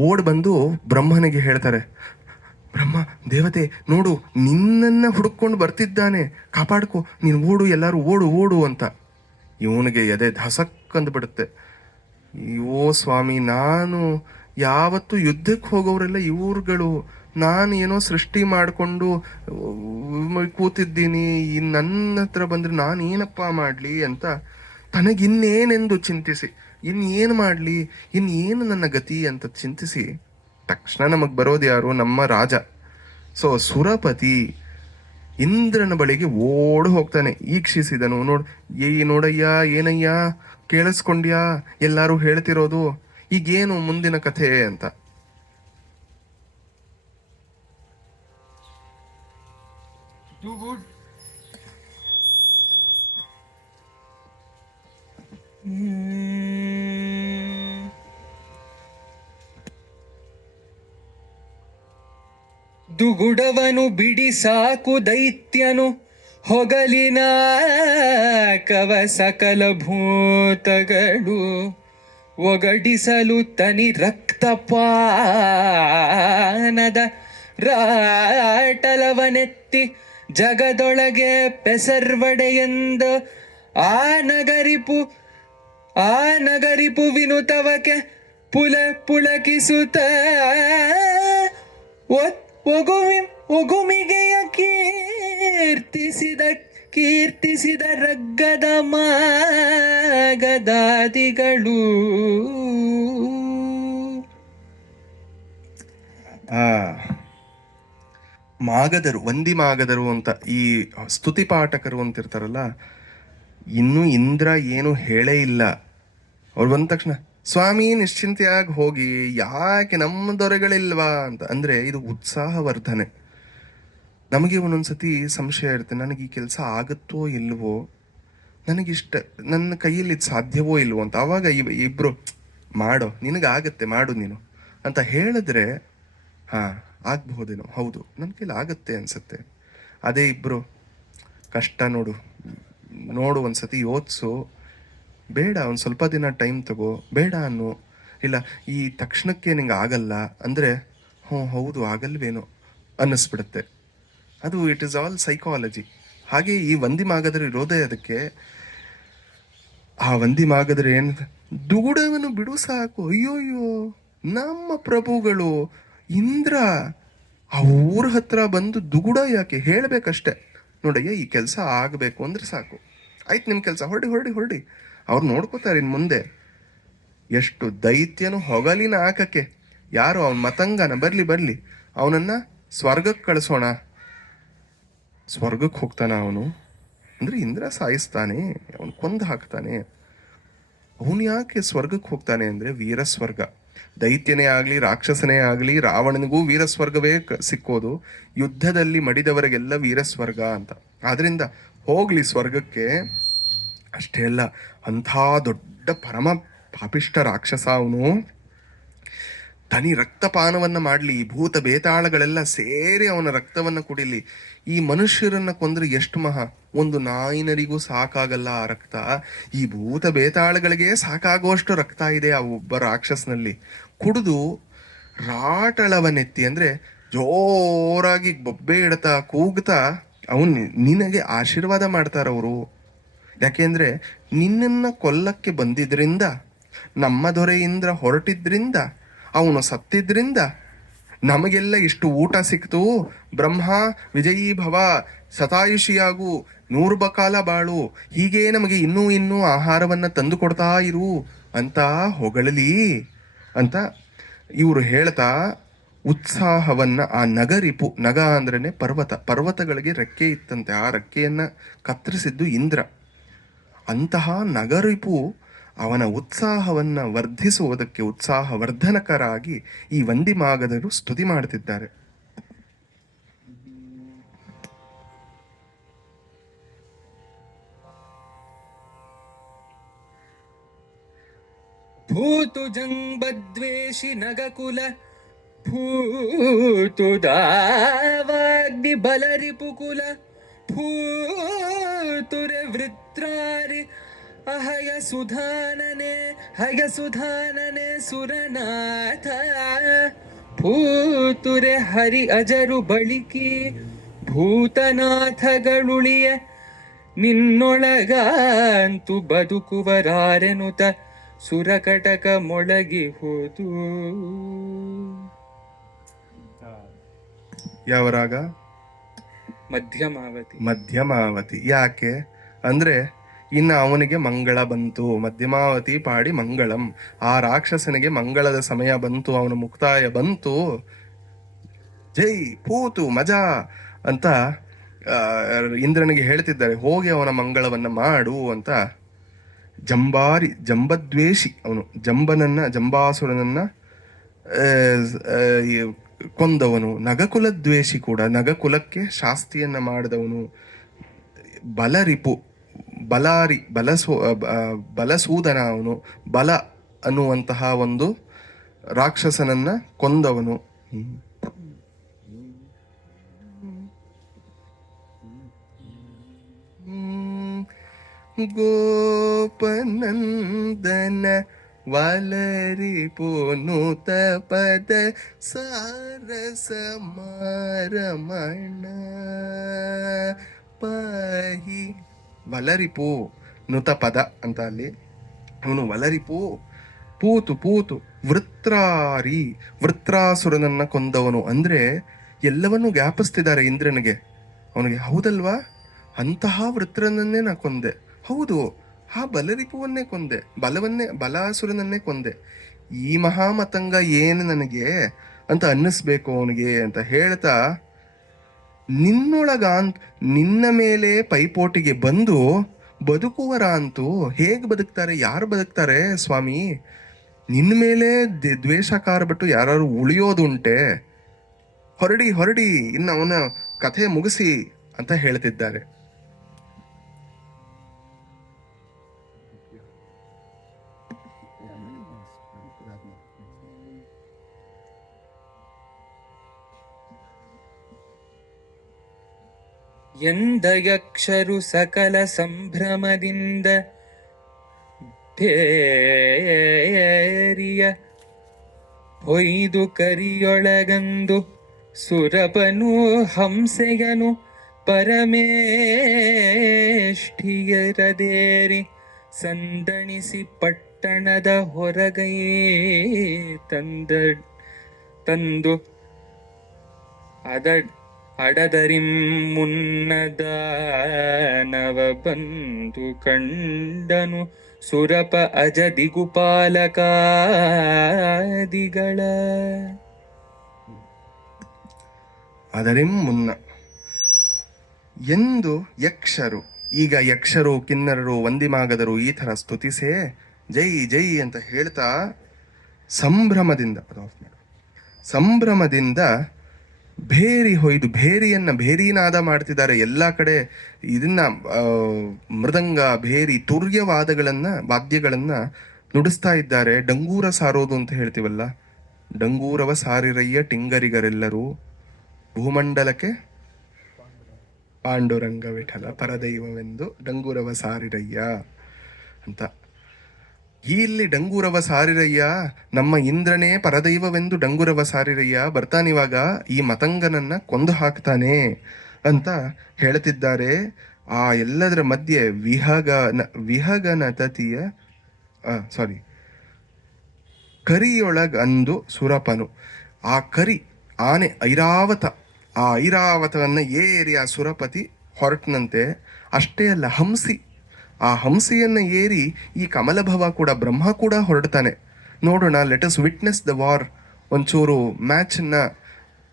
ಓಡ್ ಬಂದು ಬ್ರಹ್ಮನಿಗೆ ಹೇಳ್ತಾರೆ, ಬ್ರಹ್ಮ ದೇವತೆ ನೋಡು, ನಿನ್ನನ್ನ ಹುಡುಕೊಂಡು ಬರ್ತಿದ್ದಾನೆ, ಕಾಪಾಡ್ಕೊ, ನೀನು ಓಡು, ಎಲ್ಲರೂ ಓಡು ಅಂತ. ಇವನಿಗೆ ಎದೆ ಧಸಕ್ ಅಂದ್ಬಿಡುತ್ತೆ. ಅಯ್ಯೋ ಸ್ವಾಮಿ, ನಾನು ಯಾವತ್ತು ಯುದ್ಧಕ್ಕೆ ಹೋಗೋರೆಲ್ಲ ಇವ್ರುಗಳು, ನಾನು ಏನೋ ಸೃಷ್ಟಿ ಮಾಡಿಕೊಂಡು ಕೂತಿದ್ದೀನಿ, ನನ್ನ ಹತ್ರ ಬಂದ್ರೆ ನಾನು ಏನಪ್ಪ ಮಾಡಲಿ ಅಂತ ತನಗಿನ್ನೇನೆಂದು ಚಿಂತಿಸಿ, ಇನ್ನೇನು ಮಾಡಲಿ, ಇನ್ನೇನು ನನ್ನ ಗತಿ ಅಂತ ಚಿಂತಿಸಿ ತಕ್ಷಣ ನಮಗೆ ಬರೋದು ಯಾರು, ನಮ್ಮ ರಾಜ. ಸೊ ಸುರಪತಿ ಇಂದ್ರನ ಬಳಿಗೆ ಓಡಿ ಹೋಗ್ತಾನೆ. ಈಕ್ಷಿಸಿದನು. ನೋಡಯ್ಯ, ಏನಯ್ಯ ಕೇಳಿಸ್ಕೊಂಡ್ಯಾ ಎಲ್ಲಾರು ಹೇಳ್ತಿರೋದು, ಈಗೇನು ಮುಂದಿನ ಕಥೆ ಅಂತ. ದುಗುಡವನು ಬಿಡಿ ಸಾಕು ದೈತ್ಯನು ಹೊಗಲಿನ ಕವ ಸಕಲ ಭೂತಗಳು ಒಗಡಿಸಲು ತನಿ ರಕ್ತಪಾನದ ರಾಟಲವನೆತ್ತಿ ಜಗದೊಳಗೆ ಪೆಸರ್ವಡೆಯೆಂದು ಆ ನಗರಿಪು ವಿನುತವಕ್ಕೆ ಪುಳಕಿಸುತ್ತ ಒಗುಮಿಗೆಯ ಕೀರ್ತಿಸಿದ ರಗ್ಗದ ಮಾಗದಾದಿಗಳು. ಮಾಗದರು, ವಂದಿ ಮಾಗದರು ಅಂತ ಈ ಸ್ತುತಿ ಪಾಠಕರು ಅಂತಿರ್ತಾರಲ್ಲ, ಇನ್ನು ಇಂದ್ರ ಏನು ಹೇಳೇ ಇಲ್ಲ. ಅವ್ರು ಬಂದ ತಕ್ಷಣ ಸ್ವಾಮಿ ನಿಶ್ಚಿಂತೆಯಾಗಿ ಹೋಗಿ, ಯಾಕೆ ನಮ್ಮ ದೊರೆಗಳಿಲ್ವಾ ಅಂತ. ಅಂದ್ರೆ ಇದು ಉತ್ಸಾಹವರ್ಧನೆ. ನಮಗೆ ಒಂದೊಂದ್ಸತಿ ಸಂಶಯ ಇರುತ್ತೆ, ನನಗೆ ಈ ಕೆಲಸ ಆಗುತ್ತೋ ಇಲ್ವೋ, ನನಗಿಷ್ಟ, ನನ್ನ ಕೈಯಲ್ಲಿ ಇದು ಸಾಧ್ಯವೋ ಇಲ್ವೋ ಅಂತ. ಆವಾಗ ಇಬ್ರು ಮಾಡೋ, ನಿನಗಾಗತ್ತೆ, ಮಾಡು ನೀನು ಅಂತ ಹೇಳಿದ್ರೆ ಆಗ್ಬಹುದೇನೋ, ಹೌದು ನನ್ನ ಕೈಲಿ ಆಗತ್ತೆ ಅನ್ಸುತ್ತೆ. ಅದೇ ಇಬ್ರು ಕಷ್ಟ ನೋಡು ಒಂದ್ಸತಿ ಯೋಚಿಸು, ಬೇಡ ಒಂದು ಸ್ವಲ್ಪ ದಿನ ಟೈಮ್ ತಗೋ, ಬೇಡ ಅನ್ನು, ಇಲ್ಲ ಈ ತಕ್ಷಣಕ್ಕೆ ನಿಂಗೆ ಆಗಲ್ಲ ಅಂದರೆ ಹೌದು ಆಗಲ್ವೇನೋ ಅನ್ನಿಸ್ಬಿಡುತ್ತೆ. ಅದು ಇಟ್ ಈಸ್ ಆಲ್ ಸೈಕಾಲಜಿ. ಹಾಗೆ ಈ ವಂದಿ ಮಾಗದರು ಇರೋದೇ ಅದಕ್ಕೆ. ಆ ವಂದಿ ಮಾಗದರು ಏನು, ದುಗುಡವನ್ನು ಬಿಡು ಸಾಕು, ಅಯ್ಯೋಯ್ಯೋ ನಮ್ಮ ಪ್ರಭುಗಳು ಇಂದ್ರ ಆ ಊರ ಹತ್ರ ಬಂದು ದುಗುಡ ಯಾಕೆ ಹೇಳ್ಬೇಕಷ್ಟೆ, ನೋಡಯ್ಯ ಈ ಕೆಲಸ ಆಗಬೇಕು ಅಂದ್ರೆ ಸಾಕು, ಆಯ್ತು ನಿಮ್ಮ ಕೆಲಸ, ಹೊರಡಿ ಅವ್ರು ನೋಡ್ಕೋತಾರೆ. ಇನ್ನು ಮುಂದೆ ಎಷ್ಟು ದೈತ್ಯನು ಹೊಗಲಿನ ಹಾಕಕ್ಕೆ, ಯಾರು ಅವನ ಮತಂಗನ ಬರ್ಲಿ ಅವನನ್ನ ಸ್ವರ್ಗಕ್ಕೆ ಕಳಿಸೋಣ. ಸ್ವರ್ಗಕ್ಕೆ ಹೋಗ್ತಾನ ಅವನು ಅಂದ್ರೆ ಇಂದ್ರ ಸಾಯಿಸ್ತಾನೆ, ಅವನು ಕೊಂದು ಹಾಕ್ತಾನೆ. ಅವನು ಯಾಕೆ ಸ್ವರ್ಗಕ್ಕೆ ಹೋಗ್ತಾನೆ ಅಂದ್ರೆ ವೀರಸ್ವರ್ಗ. ದೈತ್ಯನೇ ಆಗ್ಲಿ ರಾಕ್ಷಸನೇ ಆಗ್ಲಿ ರಾವಣನಿಗೂ ವೀರಸ್ವರ್ಗವೇ ಸಿಕ್ಕೋದು, ಯುದ್ಧದಲ್ಲಿ ಮಡಿದವರಿಗೆಲ್ಲ ವೀರಸ್ವರ್ಗ ಅಂತ. ಆದ್ರಿಂದ ಹೋಗ್ಲಿ ಸ್ವರ್ಗಕ್ಕೆ ಅಷ್ಟೇ ಅಲ್ಲ, ಅಂಥ ದೊಡ್ಡ ಪರಮ ಪಾಪಿಷ್ಟ ರಾಕ್ಷಸ ಅವನು ತನಿ ರಕ್ತಪಾನವನ್ನ ಮಾಡಲಿ, ಭೂತ ಬೇತಾಳಗಳೆಲ್ಲ ಸೇರಿ ಅವನ ರಕ್ತವನ್ನ ಕುಡಿಲಿ. ಈ ಮನುಷ್ಯರನ್ನ ಕೊಂದ್ರೆ ಎಷ್ಟು ಒಂದು ನಾಯಿನರಿಗೂ ಸಾಕಾಗಲ್ಲ ಆ ರಕ್ತ. ಈ ಭೂತ ಬೇತಾಳಗಳಿಗೆ ಸಾಕಾಗುವಷ್ಟು ರಕ್ತ ಇದೆ ಆ ಒಬ್ಬ ರಾಕ್ಷಸನಲ್ಲಿ. ಕುಡಿದು ರಾಟಳವನೆತ್ತಿ ಅಂದ್ರೆ ಜೋರಾಗಿ ಬೊಬ್ಬೆ ಇಡ್ತಾ ಕೂಗ್ತಾ ಅವನ್ ನಿನಗೆ ಆಶೀರ್ವಾದ ಮಾಡ್ತಾರವರು. ಯಾಕೆಂದ್ರೆ ನಿನ್ನನ್ನ ಕೊಲ್ಲಕ್ಕೆ ಬಂದಿದ್ರಿಂದ, ನಮ್ಮ ದೊರೆ ಇಂದ್ರ ಹೊರಟಿದ್ರಿಂದ, ಅವನು ಸತ್ತಿದ್ರಿಂದ ನಮಗೆಲ್ಲ ಇಷ್ಟು ಊಟ ಸಿಕ್ತು. ಬ್ರಹ್ಮ ವಿಜಯೀ ಭವ, ಶತಾಯುಷಿಯಾಗು, 100 ಕಾಲ ಬಾಳು, ಹೀಗೆ ನಮಗೆ ಇನ್ನೂ ಇನ್ನೂ ಆಹಾರವನ್ನ ತಂದು ಕೊಡ್ತಾ ಇರು ಅಂತ ಹೊಗಳಲಿ ಅಂತ ಇವರು ಹೇಳ್ತಾ ಉತ್ಸಾಹವನ್ನ ಆ ನಗರಿಪು, ನಗ ಅಂದ್ರೇನೆ ಪರ್ವತ, ಪರ್ವತಗಳಿಗೆ ರೆಕ್ಕೆ ಇತ್ತಂತೆ, ಆ ರೆಕ್ಕೆಯನ್ನ ಕತ್ತರಿಸಿದ್ದು ಇಂದ್ರ. ಅಂತಹ ನಗರಿಪು ಅವನ ಉತ್ಸಾಹವನ್ನ ವರ್ಧಿಸುವುದಕ್ಕೆ ಉತ್ಸಾಹವರ್ಧನಕರಾಗಿ ಈ ವಂದಿಮಾಗದರು ಸ್ತುತಿ ಮಾಡುತ್ತಿದ್ದಾರೆ. ಭೂತು ಜಂಬದ್ವೇಷಿ ನಗಕುಲ ಭೂತು ದಾವಾಗ್ನಿ ಬಲರಿಪುಕುಲ ಭೂತುರೆ ವೃತ್ರಾರಿ ಅಹಯ ಸುಧಾನನೆ ಹಯ ಸುಧಾನನೆ ಸುರನಾಥ ಭೂತುರೆ ಹರಿ ಅಜರು ಬಳಿಕಿ ಭೂತನಾಥಗಳುಳಿಯ ನಿನ್ನೊಳಗಂತು ಬದುಕುವರಾರೆನುತ ಸುರಕಟಕ ಮೊಳಗಿ ಹೋದು. ಯಾವ ರಾಗ? ಮಧ್ಯಮಾವತಿ. ಮಧ್ಯಮಾವತಿ. ಯಾಕೆ ಅಂದ್ರೆ ಇನ್ನು ಅವನಿಗೆ ಮಂಗಳ ಬಂತು, ಮಧ್ಯಮಾವತಿ ಪಾಡಿ ಮಂಗಳಂ. ಆ ರಾಕ್ಷಸನಿಗೆ ಮಂಗಳದ ಸಮಯ ಬಂತು, ಅವನ ಮುಕ್ತಾಯ ಬಂತು. ಜೈ ಪೂತು ಮಜಾ ಅಂತ ಇಂದ್ರನಿಗೆ ಹೇಳ್ತಿದ್ದಾರೆ, ಹೋಗಿ ಅವನ ಮಂಗಳವನ್ನ ಮಾಡು ಅಂತ. ಜಂಬದ್ವೇಷಿ ಅವನು, ಜಂಬಾಸುರನನ್ನ ಕೊಂದವನು. ನಗಕುಲ ದ್ವೇಷಿ ಕೂಡ, ನಗಕುಲಕ್ಕೆ ಶಾಸ್ತಿಯನ್ನ ಮಾಡಿದವನು. ಬಲರಿಪು, ಬಲಸೂದನ ಅವನು. ಬಲ ಅನ್ನುವಂತಹ ಒಂದು ರಾಕ್ಷಸನನ್ನ ಕೊಂದವನು. ಗೋಪನಂದನ ವಲರಿಪುನುತ ಪದ ಸಾರಸ ಮಾರಮಣ ಪಾಹಿ. ವಲರಿಪು ನುತ ಪದ ಅಂತ ಅಲ್ಲಿ ಅವನು ವಲರಿಪು. ಪೂತು ವೃತ್ರಾರಿ, ವೃತ್ರಾಸುರನನ್ನ ಕೊಂದವನು. ಅಂದ್ರೆ ಎಲ್ಲವನ್ನೂ ಜ್ಞಾಪಿಸ್ತಿದ್ದಾರೆ ಇಂದ್ರನಿಗೆ. ಅವನಿಗೆ ಹೌದಲ್ವಾ, ಅಂತಹ ವೃತ್ರನನ್ನೇ ನಾ ಕೊಂದೆ, ಹೌದು ಆ ಬಲರಿಪುವನ್ನೇ ಕೊಂದೆ, ಬಲಾಸುರನನ್ನೇ ಕೊಂದೆ. ಈ ಮಹಾಮತಂಗ ಏನು ನನಗೆ ಅಂತ ಅನ್ನಿಸ್ಬೇಕು ಅವನಿಗೆ ಅಂತ ಹೇಳ್ತಾ, ನಿನ್ನ ಮೇಲೆ ಪೈಪೋಟಿಗೆ ಬಂದು ಬದುಕುವರ ಅಂತೂ ಹೇಗೆ ಬದುಕ್ತಾರೆ, ಯಾರು ಬದುಕ್ತಾರೆ ಸ್ವಾಮಿ? ನಿನ್ನ ಮೇಲೆ ದ್ವೇಷಕಾರ ಬಿಟ್ಟು ಯಾರು ಉಳಿಯೋದುಂಟೆ? ಹೊರಡಿ ಇನ್ನು ಅವನ ಕಥೆ ಮುಗಿಸಿ ಅಂತ ಹೇಳ್ತಿದ್ದಾರೆ. ಎಂದಯಕ್ಷರು ಸಕಲ ಸಂಭ್ರಮದಿಂದ ಭೇರಿಯ ಹೊಯ್ದು ಕರಿಯೊಳಗಂದು ಸುರಪನು ಹಂಸೆಯನು ಪರಮೇಷ್ಠಿಯರದೇರಿ ಸಂದಣಿಸಿ ಪಟ್ಟಣದ ಹೊರಗೈ ತಂದು ಅಡದರಿಂ ಮುನ್ನದಾನವ ಬಂದು ಕಂಡನು ಸುರಪ ಅಜ ದಿಗುಪಾಲಕಾದಿಗಳ. ಅದರಿಂ ಮುನ್ನ ಎಂದು ಯಕ್ಷರು, ಈಗ ಯಕ್ಷರು, ಕಿನ್ನರರು, ವಂದಿಮಾಗದರು ಈ ಥರ ಸ್ತುತಿಸೇ ಜೈ ಜೈ ಅಂತ ಹೇಳ್ತಾ ಸಂಭ್ರಮದಿಂದ ಭೇರಿ ಹೊಯ್ದು ಭೇರಿನಾದ ಮಾಡ್ತಿದ್ದಾರೆ ಎಲ್ಲ ಕಡೆ. ಇದನ್ನ ಆ, ಮೃದಂಗ, ಭೇರಿ, ವಾದ್ಯಗಳನ್ನ ನುಡಿಸ್ತಾ ಇದ್ದಾರೆ. ಡಂಗೂರ ಸಾರೋದು ಅಂತ ಹೇಳ್ತೀವಲ್ಲ, ಡಂಗೂರವ ಸಾರಿರಯ್ಯ ಟಿಂಗರಿಗರೆಲ್ಲರೂ ಭೂಮಂಡಲಕ್ಕೆ ಪಾಂಡುರಂಗ ವಿಠಲ ಪರದೈವವೆಂದು ಡಂಗೂರವ ಸಾರಿರಯ್ಯ ಅಂತ. ಇಲ್ಲಿ ಡಂಗೂರವ ಸಾರಿರಯ್ಯ, ನಮ್ಮ ಇಂದ್ರನೇ ಪರದೈವವೆಂದು ಡಂಗೂರವ ಸಾರಿರಯ್ಯ ಬರ್ತಾನಿವಾಗ ಈ ಮತಂಗನನ್ನ ಕೊಂದು ಹಾಕ್ತಾನೆ ಅಂತ ಹೇಳ್ತಿದ್ದಾರೆ. ಆ ಎಲ್ಲದರ ಮಧ್ಯೆ ವಿಹಗನ ತತಿಯ ಸಾರಿ ಕರಿಯೊಳಗ್ ಅಂದು ಸುರಪನು, ಆ ಕರಿ ಆನೆ ಐರಾವತ, ಆ ಐರಾವತವನ್ನ ಏರಿ ಆ ಸುರಪತಿ ಹೊರಟನಂತೆ. ಅಷ್ಟೇ ಅಲ್ಲ, ಆ ಹಂಸಿಯನ್ನ ಏರಿ ಈ ಕಮಲಭವ ಕೂಡ, ಬ್ರಹ್ಮ ಕೂಡ ಹೊರಡ್ತಾನೆ. ನೋಡೋಣ, let us witness the war. ಒಂಚೂರು ಮ್ಯಾಚನ್ನ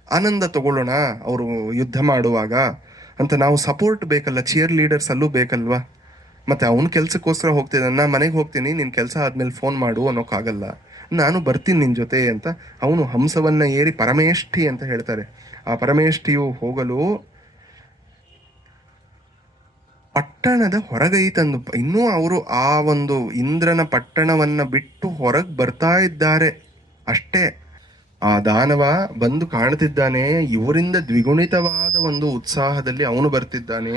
ಆನಂದ ತಗೊಳ್ಳೋಣ ಅವರು ಯುದ್ಧ ಮಾಡುವಾಗ ಅಂತ. ನಾವು ಸಪೋರ್ಟ್ ಬೇಕಲ್ಲ, ಚಿಯರ್ ಲೀಡರ್ಸ್ ಅಲ್ಲೂ ಬೇಕಲ್ವಾ. ಮತ್ತೆ ಅವನ ಕೆಲ್ಸಕ್ಕೋಸ್ಕರ ಹೋಗ್ತಿದ್ದಾನೆ, ನಾನು ಮನೆಗೆ ಹೋಗ್ತೀನಿ, ನಿನ್ನ ಕೆಲಸ ಆದ್ಮೇಲೆ ಫೋನ್ ಮಾಡು ಅನ್ನೋಕ್ಕಾಗಲ್ಲ, ನಾನು ಬರ್ತೀನಿ ನಿನ್ನ ಜೊತೆ ಅಂತ. ಅವನು ಹಂಸವನ್ನ ಏರಿ ಪರಮೇಷ್ಠಿ ಅಂತ ಹೇಳ್ತಾರೆ. ಆ ಪರಮೇಷ್ಠಿಯು ಹೋಗಲು ಪಟ್ಟಣದ ಹೊರಗೈ ತಂದು, ಇನ್ನೂ ಅವರು ಆ ಒಂದು ಇಂದ್ರನ ಪಟ್ಟಣವನ್ನ ಬಿಟ್ಟು ಹೊರಗೆ ಬರ್ತಾ ಇದ್ದಾರೆ ಅಷ್ಟೇ. ಆ ದಾನವ ಬಂದು ಕಾಣ್ತಿದ್ದಾನೆ. ಇವರಿಂದ ದ್ವಿಗುಣಿತವಾದ ಒಂದು ಉತ್ಸಾಹದಲ್ಲಿ ಅವನು ಬರ್ತಿದ್ದಾನೆ.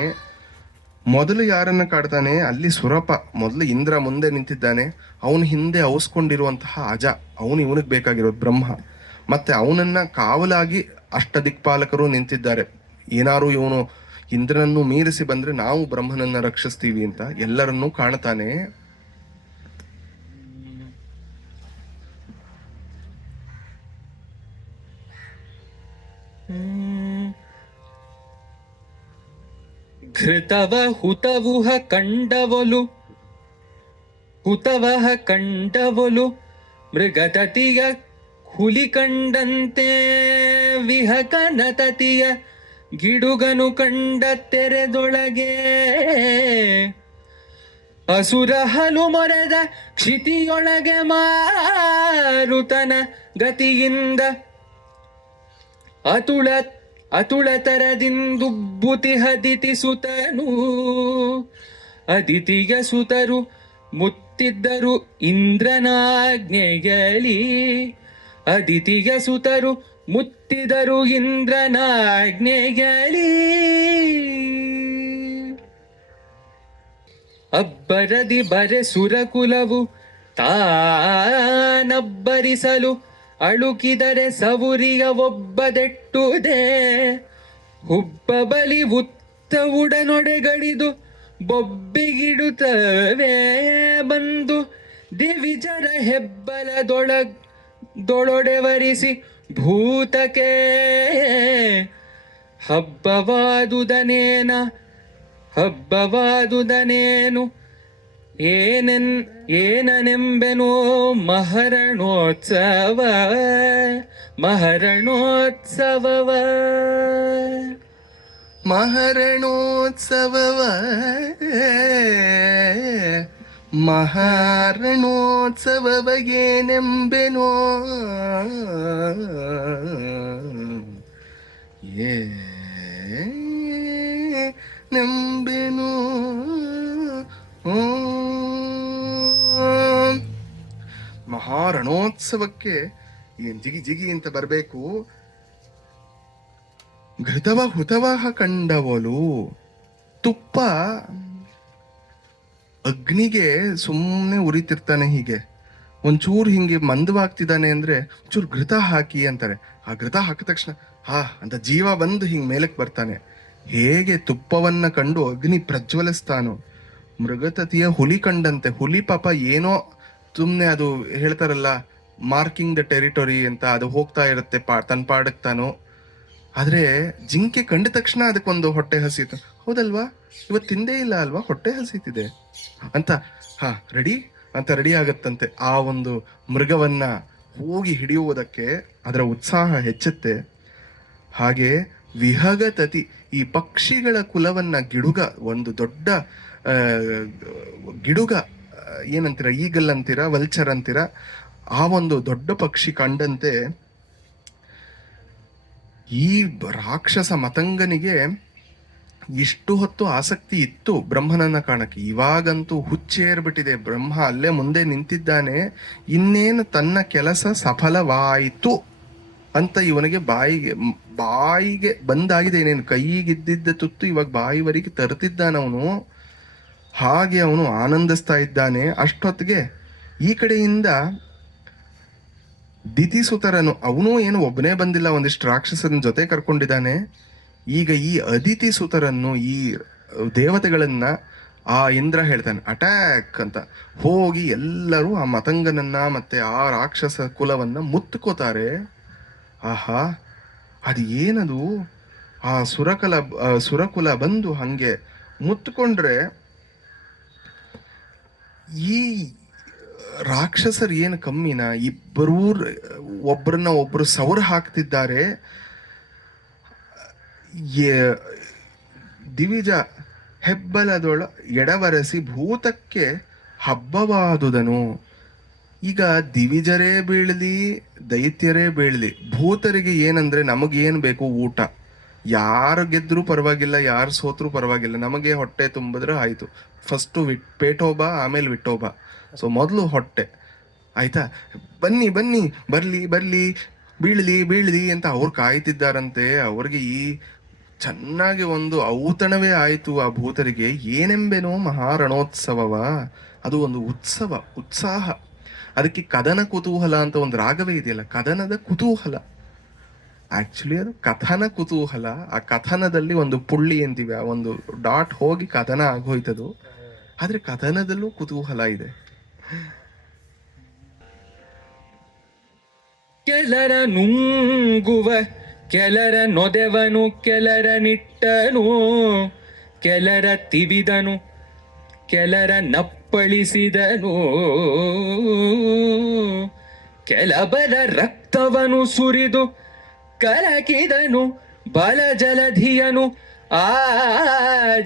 ಮೊದಲು ಯಾರನ್ನ ಕಾಡ್ತಾನೆ? ಅಲ್ಲಿ ಸುರಪ. ಮೊದಲು ಇಂದ್ರ ಮುಂದೆ ನಿಂತಿದ್ದಾನೆ, ಅವನ ಹಿಂದೆ ಅವಸ್ಕೊಂಡಿರುವಂತಹ ಅಜ, ಅವನು ಇವನಿಗೆ ಬೇಕಾಗಿರೋದು ಬ್ರಹ್ಮ. ಮತ್ತೆ ಅವನನ್ನ ಕಾವಲಾಗಿ ಅಷ್ಟದಿಕ್ಪಾಲಕರು ನಿಂತಿದ್ದಾರೆ. ಏನಾರು ಇವನು ಇಂದ್ರನನ್ನು ಮೀರಿಸಿ ಬಂದ್ರೆ ನಾವು ಬ್ರಹ್ಮನನ್ನ ರಕ್ಷಿಸ್ತೀವಿ ಅಂತ ಎಲ್ಲರನ್ನೂ ಕಾಣ್ತಾನೆ. ಘೃತವ ಹುತವುಹ ಕಂಡವೊಲು ಹುತವಹ ಕಂಡವೊಲು ಮೃಗತತಿಯ ಹುಲಿ ಕಂಡಂತೆ ವಿಹಕನ ತತಿಯ ಗಿಡುಗನು ಕಂಡ ತೆರೆದೊಳಗೆ ಅಸುರ ಹಲು ಮೊರೆದ ಕ್ಷಿತಿಯೊಳಗೆ ಮಾರುತನ ಗತಿಯಿಂದ ಅತುಳತರದಿಂದುಬ್ಬುತಿಹ ದಿತಿ ಸುತನು. ಅದಿತಿಯ ಸುತರು ಮುತ್ತಿದ್ದರು ಇಂದ್ರನಾಜ್ಞೆಯಲಿ, ಅದಿತಿಯ ಸುತರು ಮುತ್ತಿದರು ಇಂದ್ರನಾಜ್ಞೆಯಲಿ. ಅಬ್ಬರದಿ ಬರೆ ಸುರಕುಲವು ತಾನಬ್ಬರಿಸಲು ಅಳುಕಿದರೆ ಸವುರಿಯ ಒಬ್ಬದೆಟ್ಟುದೇ. ಹುಬ್ಬ ಬಲಿ ಉತ್ತ ಉಡನೊಡೆಗಳಿದು ಬೊಬ್ಬಿಗಿಡುತ್ತವೆ ಬಂದು ದಿವಿಜರ ಹೆಬ್ಬಲದೊಳೊಡೆವರಿಸಿ ಭೂತಕ್ಕೆ ಹಬ್ಬವಾದುದನೇನು ಏನನೆಂಬೆನೋ ಮಹರಣೋತ್ಸವ ಮಹರಣೋತ್ಸವವ ಮಹಾರಣೋತ್ಸವವ ಏನೆಂಬೆನೋ ನೆಂಬೆನೋ. ಮಹಾರಣೋತ್ಸವಕ್ಕೆ ಏನ್ ಜಿಗಿ ಜಿಗಿ ಅಂತ ಬರಬೇಕು. ಘೃತವ ಹುತವಹ ಕಂಡವಲು, ತುಪ್ಪ ಅಗ್ನಿಗೆ ಸುಮ್ಮನೆ ಉರಿತಿರ್ತಾನೆ, ಹೀಗೆ ಒಂಚೂರು ಹಿಂಗೆ ಮಂದವಾಗ್ತಿದ್ದಾನೆ ಅಂದ್ರೆ ಒಂಚೂರು ಘೃತ ಹಾಕಿ ಅಂತಾರೆ. ಆ ಘೃತ ಹಾಕಿದ ತಕ್ಷಣ ಹಾ ಅಂತ ಜೀವ ಬಂದು ಹಿಂಗ್ ಮೇಲಕ್ಕೆ ಬರ್ತಾನೆ. ಹೇಗೆ ತುಪ್ಪವನ್ನ ಕಂಡು ಅಗ್ನಿ ಪ್ರಜ್ವಲಿಸ್ತಾನೋ, ಮೃಗತತಿಯ ಹುಲಿ ಕಂಡಂತೆ. ಹುಲಿ ಪಾಪ ಏನೋ ಸುಮ್ನೆ ಅದು ಹೇಳ್ತಾರಲ್ಲ, ಮಾರ್ಕಿಂಗ್ ದ ಟೆರಿಟೊರಿ ಅಂತ, ಅದು ಹೋಗ್ತಾ ಇರುತ್ತೆ ತನ್ನ ಪಾಡಕ್ ತಾನು. ಆದ್ರೆ ಜಿಂಕೆ ಕಂಡ ತಕ್ಷಣ ಅದಕ್ಕೊಂದು ಹೊಟ್ಟೆ ಹಸೀತು, ಹೌದಲ್ವಾ, ಇವತ್ತು ತಿಂದೇ ಇಲ್ಲ ಅಲ್ವಾ, ಹೊಟ್ಟೆ ಹಸೀತಿದೆ ಅಂತ. ಹಾ ರೆಡಿ ಅಂತ ರೆಡಿ ಆಗತ್ತಂತೆ. ಆ ಒಂದು ಮೃಗವನ್ನ ಹೋಗಿ ಹಿಡಿಯುವುದಕ್ಕೆ ಅದರ ಉತ್ಸಾಹ ಹೆಚ್ಚುತ್ತೆ. ಹಾಗೆ ವಿಹಗತತಿ, ಈ ಪಕ್ಷಿಗಳ ಕುಲವನ್ನ ಗಿಡುಗ, ಒಂದು ದೊಡ್ಡ ಗಿಡುಗ, ಏನಂತೀರ, ಈಗಲ್ ಅಂತೀರ, ವಲ್ಚರ್ ಅಂತೀರ, ಆ ಒಂದು ದೊಡ್ಡ ಪಕ್ಷಿ ಕಂಡಂತೆ ಈ ರಾಕ್ಷಸ ಮತಂಗನಿಗೆ ಇಷ್ಟು ಹೊತ್ತು ಆಸಕ್ತಿ ಇತ್ತು ಬ್ರಹ್ಮನನ್ನ ಕಾಣಕ್ಕೆ, ಇವಾಗಂತೂ ಹುಚ್ಚೇರ್ಬಿಟ್ಟಿದೆ. ಬ್ರಹ್ಮ ಅಲ್ಲೇ ಮುಂದೆ ನಿಂತಿದ್ದಾನೆ, ಇನ್ನೇನು ತನ್ನ ಕೆಲಸ ಸಫಲವಾಯಿತು ಅಂತ ಇವನಿಗೆ ಬಾಯಿಗೆ ಬಂದಾಗಿದೆ. ಇನ್ನೇನು ಕೈಗಿದ್ದಿದ್ದ ತುತ್ತು ಇವಾಗ ಬಾಯಿವರೆಗೆ ತರ್ತಿದ್ದಾನವನು. ಹಾಗೆ ಅವನು ಆನಂದಿಸ್ತಾ ಇದ್ದಾನೆ. ಅಷ್ಟೊತ್ತಿಗೆ ಈ ಕಡೆಯಿಂದ ದಿತಿಸುತರನು, ಅವನು ಏನು ಒಬ್ಬನೇ ಬಂದಿಲ್ಲ, ಒಂದಿಷ್ಟು ರಾಕ್ಷಸನ ಜೊತೆ ಕರ್ಕೊಂಡಿದ್ದಾನೆ. ಈಗ ಈ ಅದಿತಿ ಸುತರನ್ನು, ಈ ದೇವತೆಗಳನ್ನ ಆ ಇಂದ್ರ ಹೇಳ್ತಾನೆ ಅಟ್ಯಾಕ್ ಅಂತ. ಹೋಗಿ ಎಲ್ಲರೂ ಆ ಮತಂಗನನ್ನ ಮತ್ತೆ ಆ ರಾಕ್ಷಸ ಕುಲವನ್ನ ಮುತ್ತುಕೋತಾರೆ. ಆಹಾ, ಅದು ಏನದು, ಆ ಸುರಕುಲ ಬಂದು ಹಂಗೆ ಮುತ್ಕೊಂಡ್ರೆ ಈ ರಾಕ್ಷಸರು ಏನು ಕಮ್ಮಿನ, ಇಬ್ಬರೂ ಒಬ್ರನ್ನ ಒಬ್ರು ಸೌರ ಹಾಕ್ತಿದ್ದಾರೆ. ದಿವಿಜ ಹೆಬ್ಬಲದೊಳ ಎಡವರಸಿ ಭೂತಕ್ಕೆ ಹಬ್ಬವಾದುದನು. ಈಗ ದಿವಿಜರೇ ಬೀಳಲಿ, ದೈತ್ಯರೇ ಬೀಳಲಿ, ಭೂತರಿಗೆ ಏನಂದ್ರೆ ನಮಗೇನು ಬೇಕು, ಊಟ. ಯಾರು ಗೆದ್ರೂ ಪರವಾಗಿಲ್ಲ, ಯಾರು ಸೋತ್ರೂ ಪರವಾಗಿಲ್ಲ, ನಮಗೆ ಹೊಟ್ಟೆ ತುಂಬಿದ್ರೆ ಆಯ್ತು. ಫಸ್ಟು ಪೇಟೋಬ, ಆಮೇಲೆ ವಿಟ್ಟೋಬ. ಸೊ ಮೊದಲು ಹೊಟ್ಟೆ ಆಯ್ತಾ. ಬನ್ನಿ ಬನ್ನಿ, ಬರ್ಲಿ ಬರ್ಲಿ, ಬೀಳಲಿ ಬೀಳಲಿ ಅಂತ ಅವ್ರು ಕಾಯ್ತಿದ್ದಾರಂತೆ. ಅವ್ರಿಗೆ ಈ ಚೆನ್ನಾಗಿ ಒಂದು ಔತಣವೇ ಆಯಿತು ಆ ಭೂತರಿಗೆ. ಏನೆಂಬೆನೋ ಮಹಾರಣೋತ್ಸವವ, ಅದು ಒಂದು ಉತ್ಸಾಹ. ಅದಕ್ಕೆ ಕದನ ಕುತೂಹಲ ಅಂತ ಒಂದು ರಾಗವೇ ಇದೆಯಲ್ಲ, ಕದನದ ಕುತೂಹಲ. ಆಕ್ಚುಲಿ ಅದು ಕಥನ ಕುತೂಹಲ. ಆ ಕಥನದಲ್ಲಿ ಒಂದು ಪುಳ್ಳಿ ಅಂತೀವಿ, ಆ ಒಂದು ಡಾಟ್ ಹೋಗಿ ಕಥನ ಆಗೋಯ್ತದು. ಆದ್ರೆ ಕಥನದಲ್ಲೂ ಕುತೂಹಲ ಇದೆ. ಕೆಲರ ನುಂಗುವ, ಕೆಲರ ನೊದೆವನು, ಕೆಲರ ನಿಟ್ಟನು, ಕೆಲರ ತಿವಿದನು, ಕೆಲರ ನಪ್ಪಳಿಸಿದನು, ಕೆಲಬರ ರಕ್ತವನು ಸುರಿದು ಕಲಕಿದನು, ಬಲ ಜಲಧಿಯನು ಆ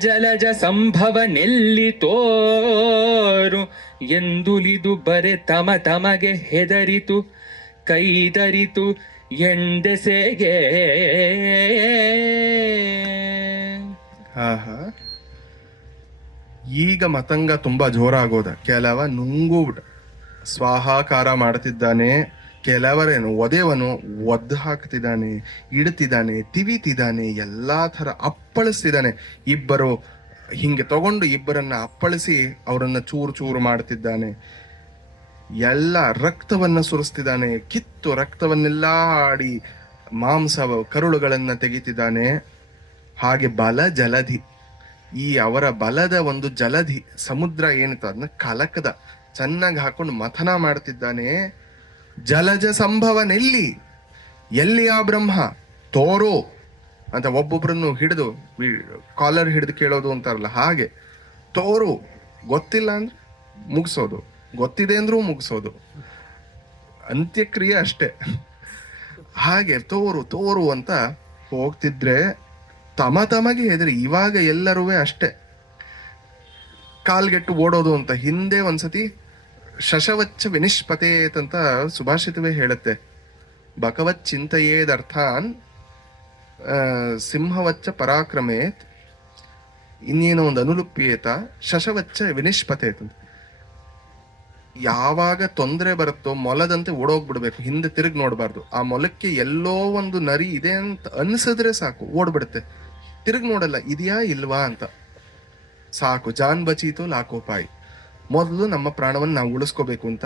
ಜಲಜ ಸಂಭವ ನೆಲ್ಲಿ ತೋರು ಎಂದುಲಿದು ಬರೆ ತಮಗೆ ಹೆದರಿತು, ಕೈದರಿತು ಎಂದೆಸೆಗೆ. ಈಗ ಮತಂಗ ತುಂಬಾ ಜೋರಾಗೋದ. ಕೆಲವ ನುಂಗುಬಿಡ ಸ್ವಾಹಾಕಾರ ಮಾಡ್ತಿದ್ದಾನೆ, ಕೆಲವರೇನು ಒದೆವನು ಒದ್ದು ಹಾಕ್ತಿದ್ದಾನೆ, ಇಡ್ತಿದ್ದಾನೆ, ತಿವಿತಿದ್ದಾನೆ, ಎಲ್ಲಾ ತರ ಅಪ್ಪಳಿಸ್ತಿದ್ದಾನೆ. ಇಬ್ಬರು ಹಿಂಗೆ ತಗೊಂಡು ಇಬ್ಬರನ್ನ ಅಪ್ಪಳಿಸಿ ಅವರನ್ನ ಚೂರು ಚೂರು ಮಾಡ್ತಿದ್ದಾನೆ. ಎಲ್ಲ ರಕ್ತವನ್ನ ಸುರಿಸ್ತಿದ್ದಾನೆ, ಕಿತ್ತು ರಕ್ತವನ್ನೆಲ್ಲ ಆಡಿ ಮಾಂಸ ಕರುಳುಗಳನ್ನ ತೆಗಿತಿದ್ದಾನೆ. ಹಾಗೆ ಬಲ ಜಲಧಿ, ಈ ಅವರ ಬಲದ ಒಂದು ಜಲಧಿ ಸಮುದ್ರ ಏನಿತ್ತು ಅದನ್ನ ಕಲಕದ ಚೆನ್ನಾಗಿ ಹಾಕೊಂಡು ಮಥನ ಮಾಡ್ತಿದ್ದಾನೆ. ಜಲಜ ಸಂಭವನೆಲ್ಲಿ, ಎಲ್ಲಿ ಆ ಬ್ರಹ್ಮ ತೋರೋ ಅಂತ ಒಬ್ಬೊಬ್ರನ್ನು ಹಿಡಿದು ಕಾಲರ್ ಹಿಡಿದು ಕೇಳೋದು ಅಂತಾರಲ್ಲ, ಹಾಗೆ ತೋರು. ಗೊತ್ತಿಲ್ಲ ಅಂದ್ರೆ ಮುಗಿಸೋದು, ಗೊತ್ತಿದೆ ಅಂದ್ರೂ ಮುಗಿಸೋದು, ಅಂತ್ಯಕ್ರಿಯೆ ಅಷ್ಟೇ. ಹಾಗೆ ತೋರು ತೋರು ಅಂತ ಹೋಗ್ತಿದ್ರೆ ತಮಗೆ ಹೆದರಿ. ಇವಾಗ ಎಲ್ಲರೂ ಅಷ್ಟೇ ಕಾಲ್ಗೆಟ್ಟು ಓಡೋದು ಅಂತ. ಹಿಂದೆ ಒಂದ್ಸತಿ ಶಶವಚ್ಚ ವಿನಿಷ್ಪತೇತ್ ಅಂತ ಸುಭಾಷಿತವೇ ಹೇಳುತ್ತೆ. ಬಕವತ್ ಚಿಂತೆಯೇದರ್ಥಾನ್ ಸಿಂಹವಚ್ಚ ಪರಾಕ್ರಮೇತ್, ಇನ್ನೇನೋ ಒಂದು ಅನುಲುಪ್ಯೇತ ಶಶವಚ್ಚ ವಿನಿಷ್ಪತೇತ್ ಅಂತ. ಯಾವಾಗ ತೊಂದರೆ ಬರುತ್ತೋ ಮೊಲದಂತೆ ಓಡೋಗ್ಬಿಡ್ಬೇಕು, ಹಿಂದೆ ತಿರುಗಿ ನೋಡಬಾರ್ದು. ಆ ಮೊಲಕ್ಕೆ ಎಲ್ಲೋ ಒಂದು ನರಿ ಇದೆ ಅಂತ ಅನ್ಸಿದ್ರೆ ಸಾಕು, ಓಡ್ಬಿಡುತ್ತೆ, ತಿರುಗಿ ನೋಡಲ್ಲ ಇದೆಯಾ ಇಲ್ವಾ ಅಂತ. ಸಾಕು, ಜಾನ್ ಬಚೀತು ಲಾಕೋಪಾಯಿ. ಮೊದಲು ನಮ್ಮ ಪ್ರಾಣವನ್ನು ನಾವು ಉಳಿಸ್ಕೋಬೇಕು ಅಂತ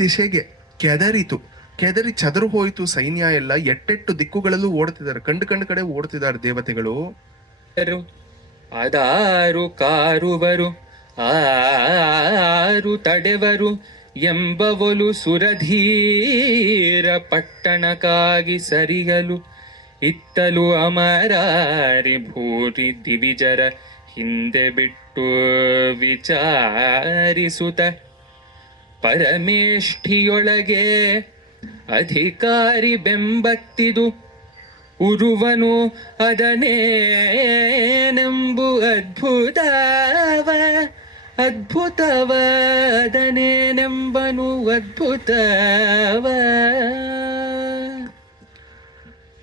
ದಿಶೆಗೆ ಕೆದರಿ ಚದರು ಹೋಯಿತು ಸೈನ್ಯ ಎಲ್ಲ. ಎಟ್ಟೆಟ್ಟು ದಿಕ್ಕುಗಳಲ್ಲೂ ಓಡ್ತಿದ್ದಾರೆ, ಕಂಡು ಕಡೆ ಓಡ್ತಿದ್ದಾರೆ ದೇವತೆಗಳು. ಅದಾರು ಕಾರುವರು, ಆರು ತಡೆವರು ಎಂಬವಲು ಸುರಧೀರ ಪಟ್ಟಣಕ್ಕಾಗಿ ಸರಿಯಲು. ಇತ್ತಲು ಅಮರಾರಿ ಭೂರಿ ದಿವಿಜರ ಹಿಂದೆ ಬಿಟ್ಟು ವಿಚಾರಿಸುತ್ತ, ಪರಮೇಷ್ಠಿಯೊಳಗೆ ಅಧಿಕಾರಿ ಬೆಂಬತ್ತಿದು ಉರುವನು ಅದನೇನೆಂಬು ಅದ್ಭುತವ ಅದನೇನೆಂಬನು ಅದ್ಭುತವ.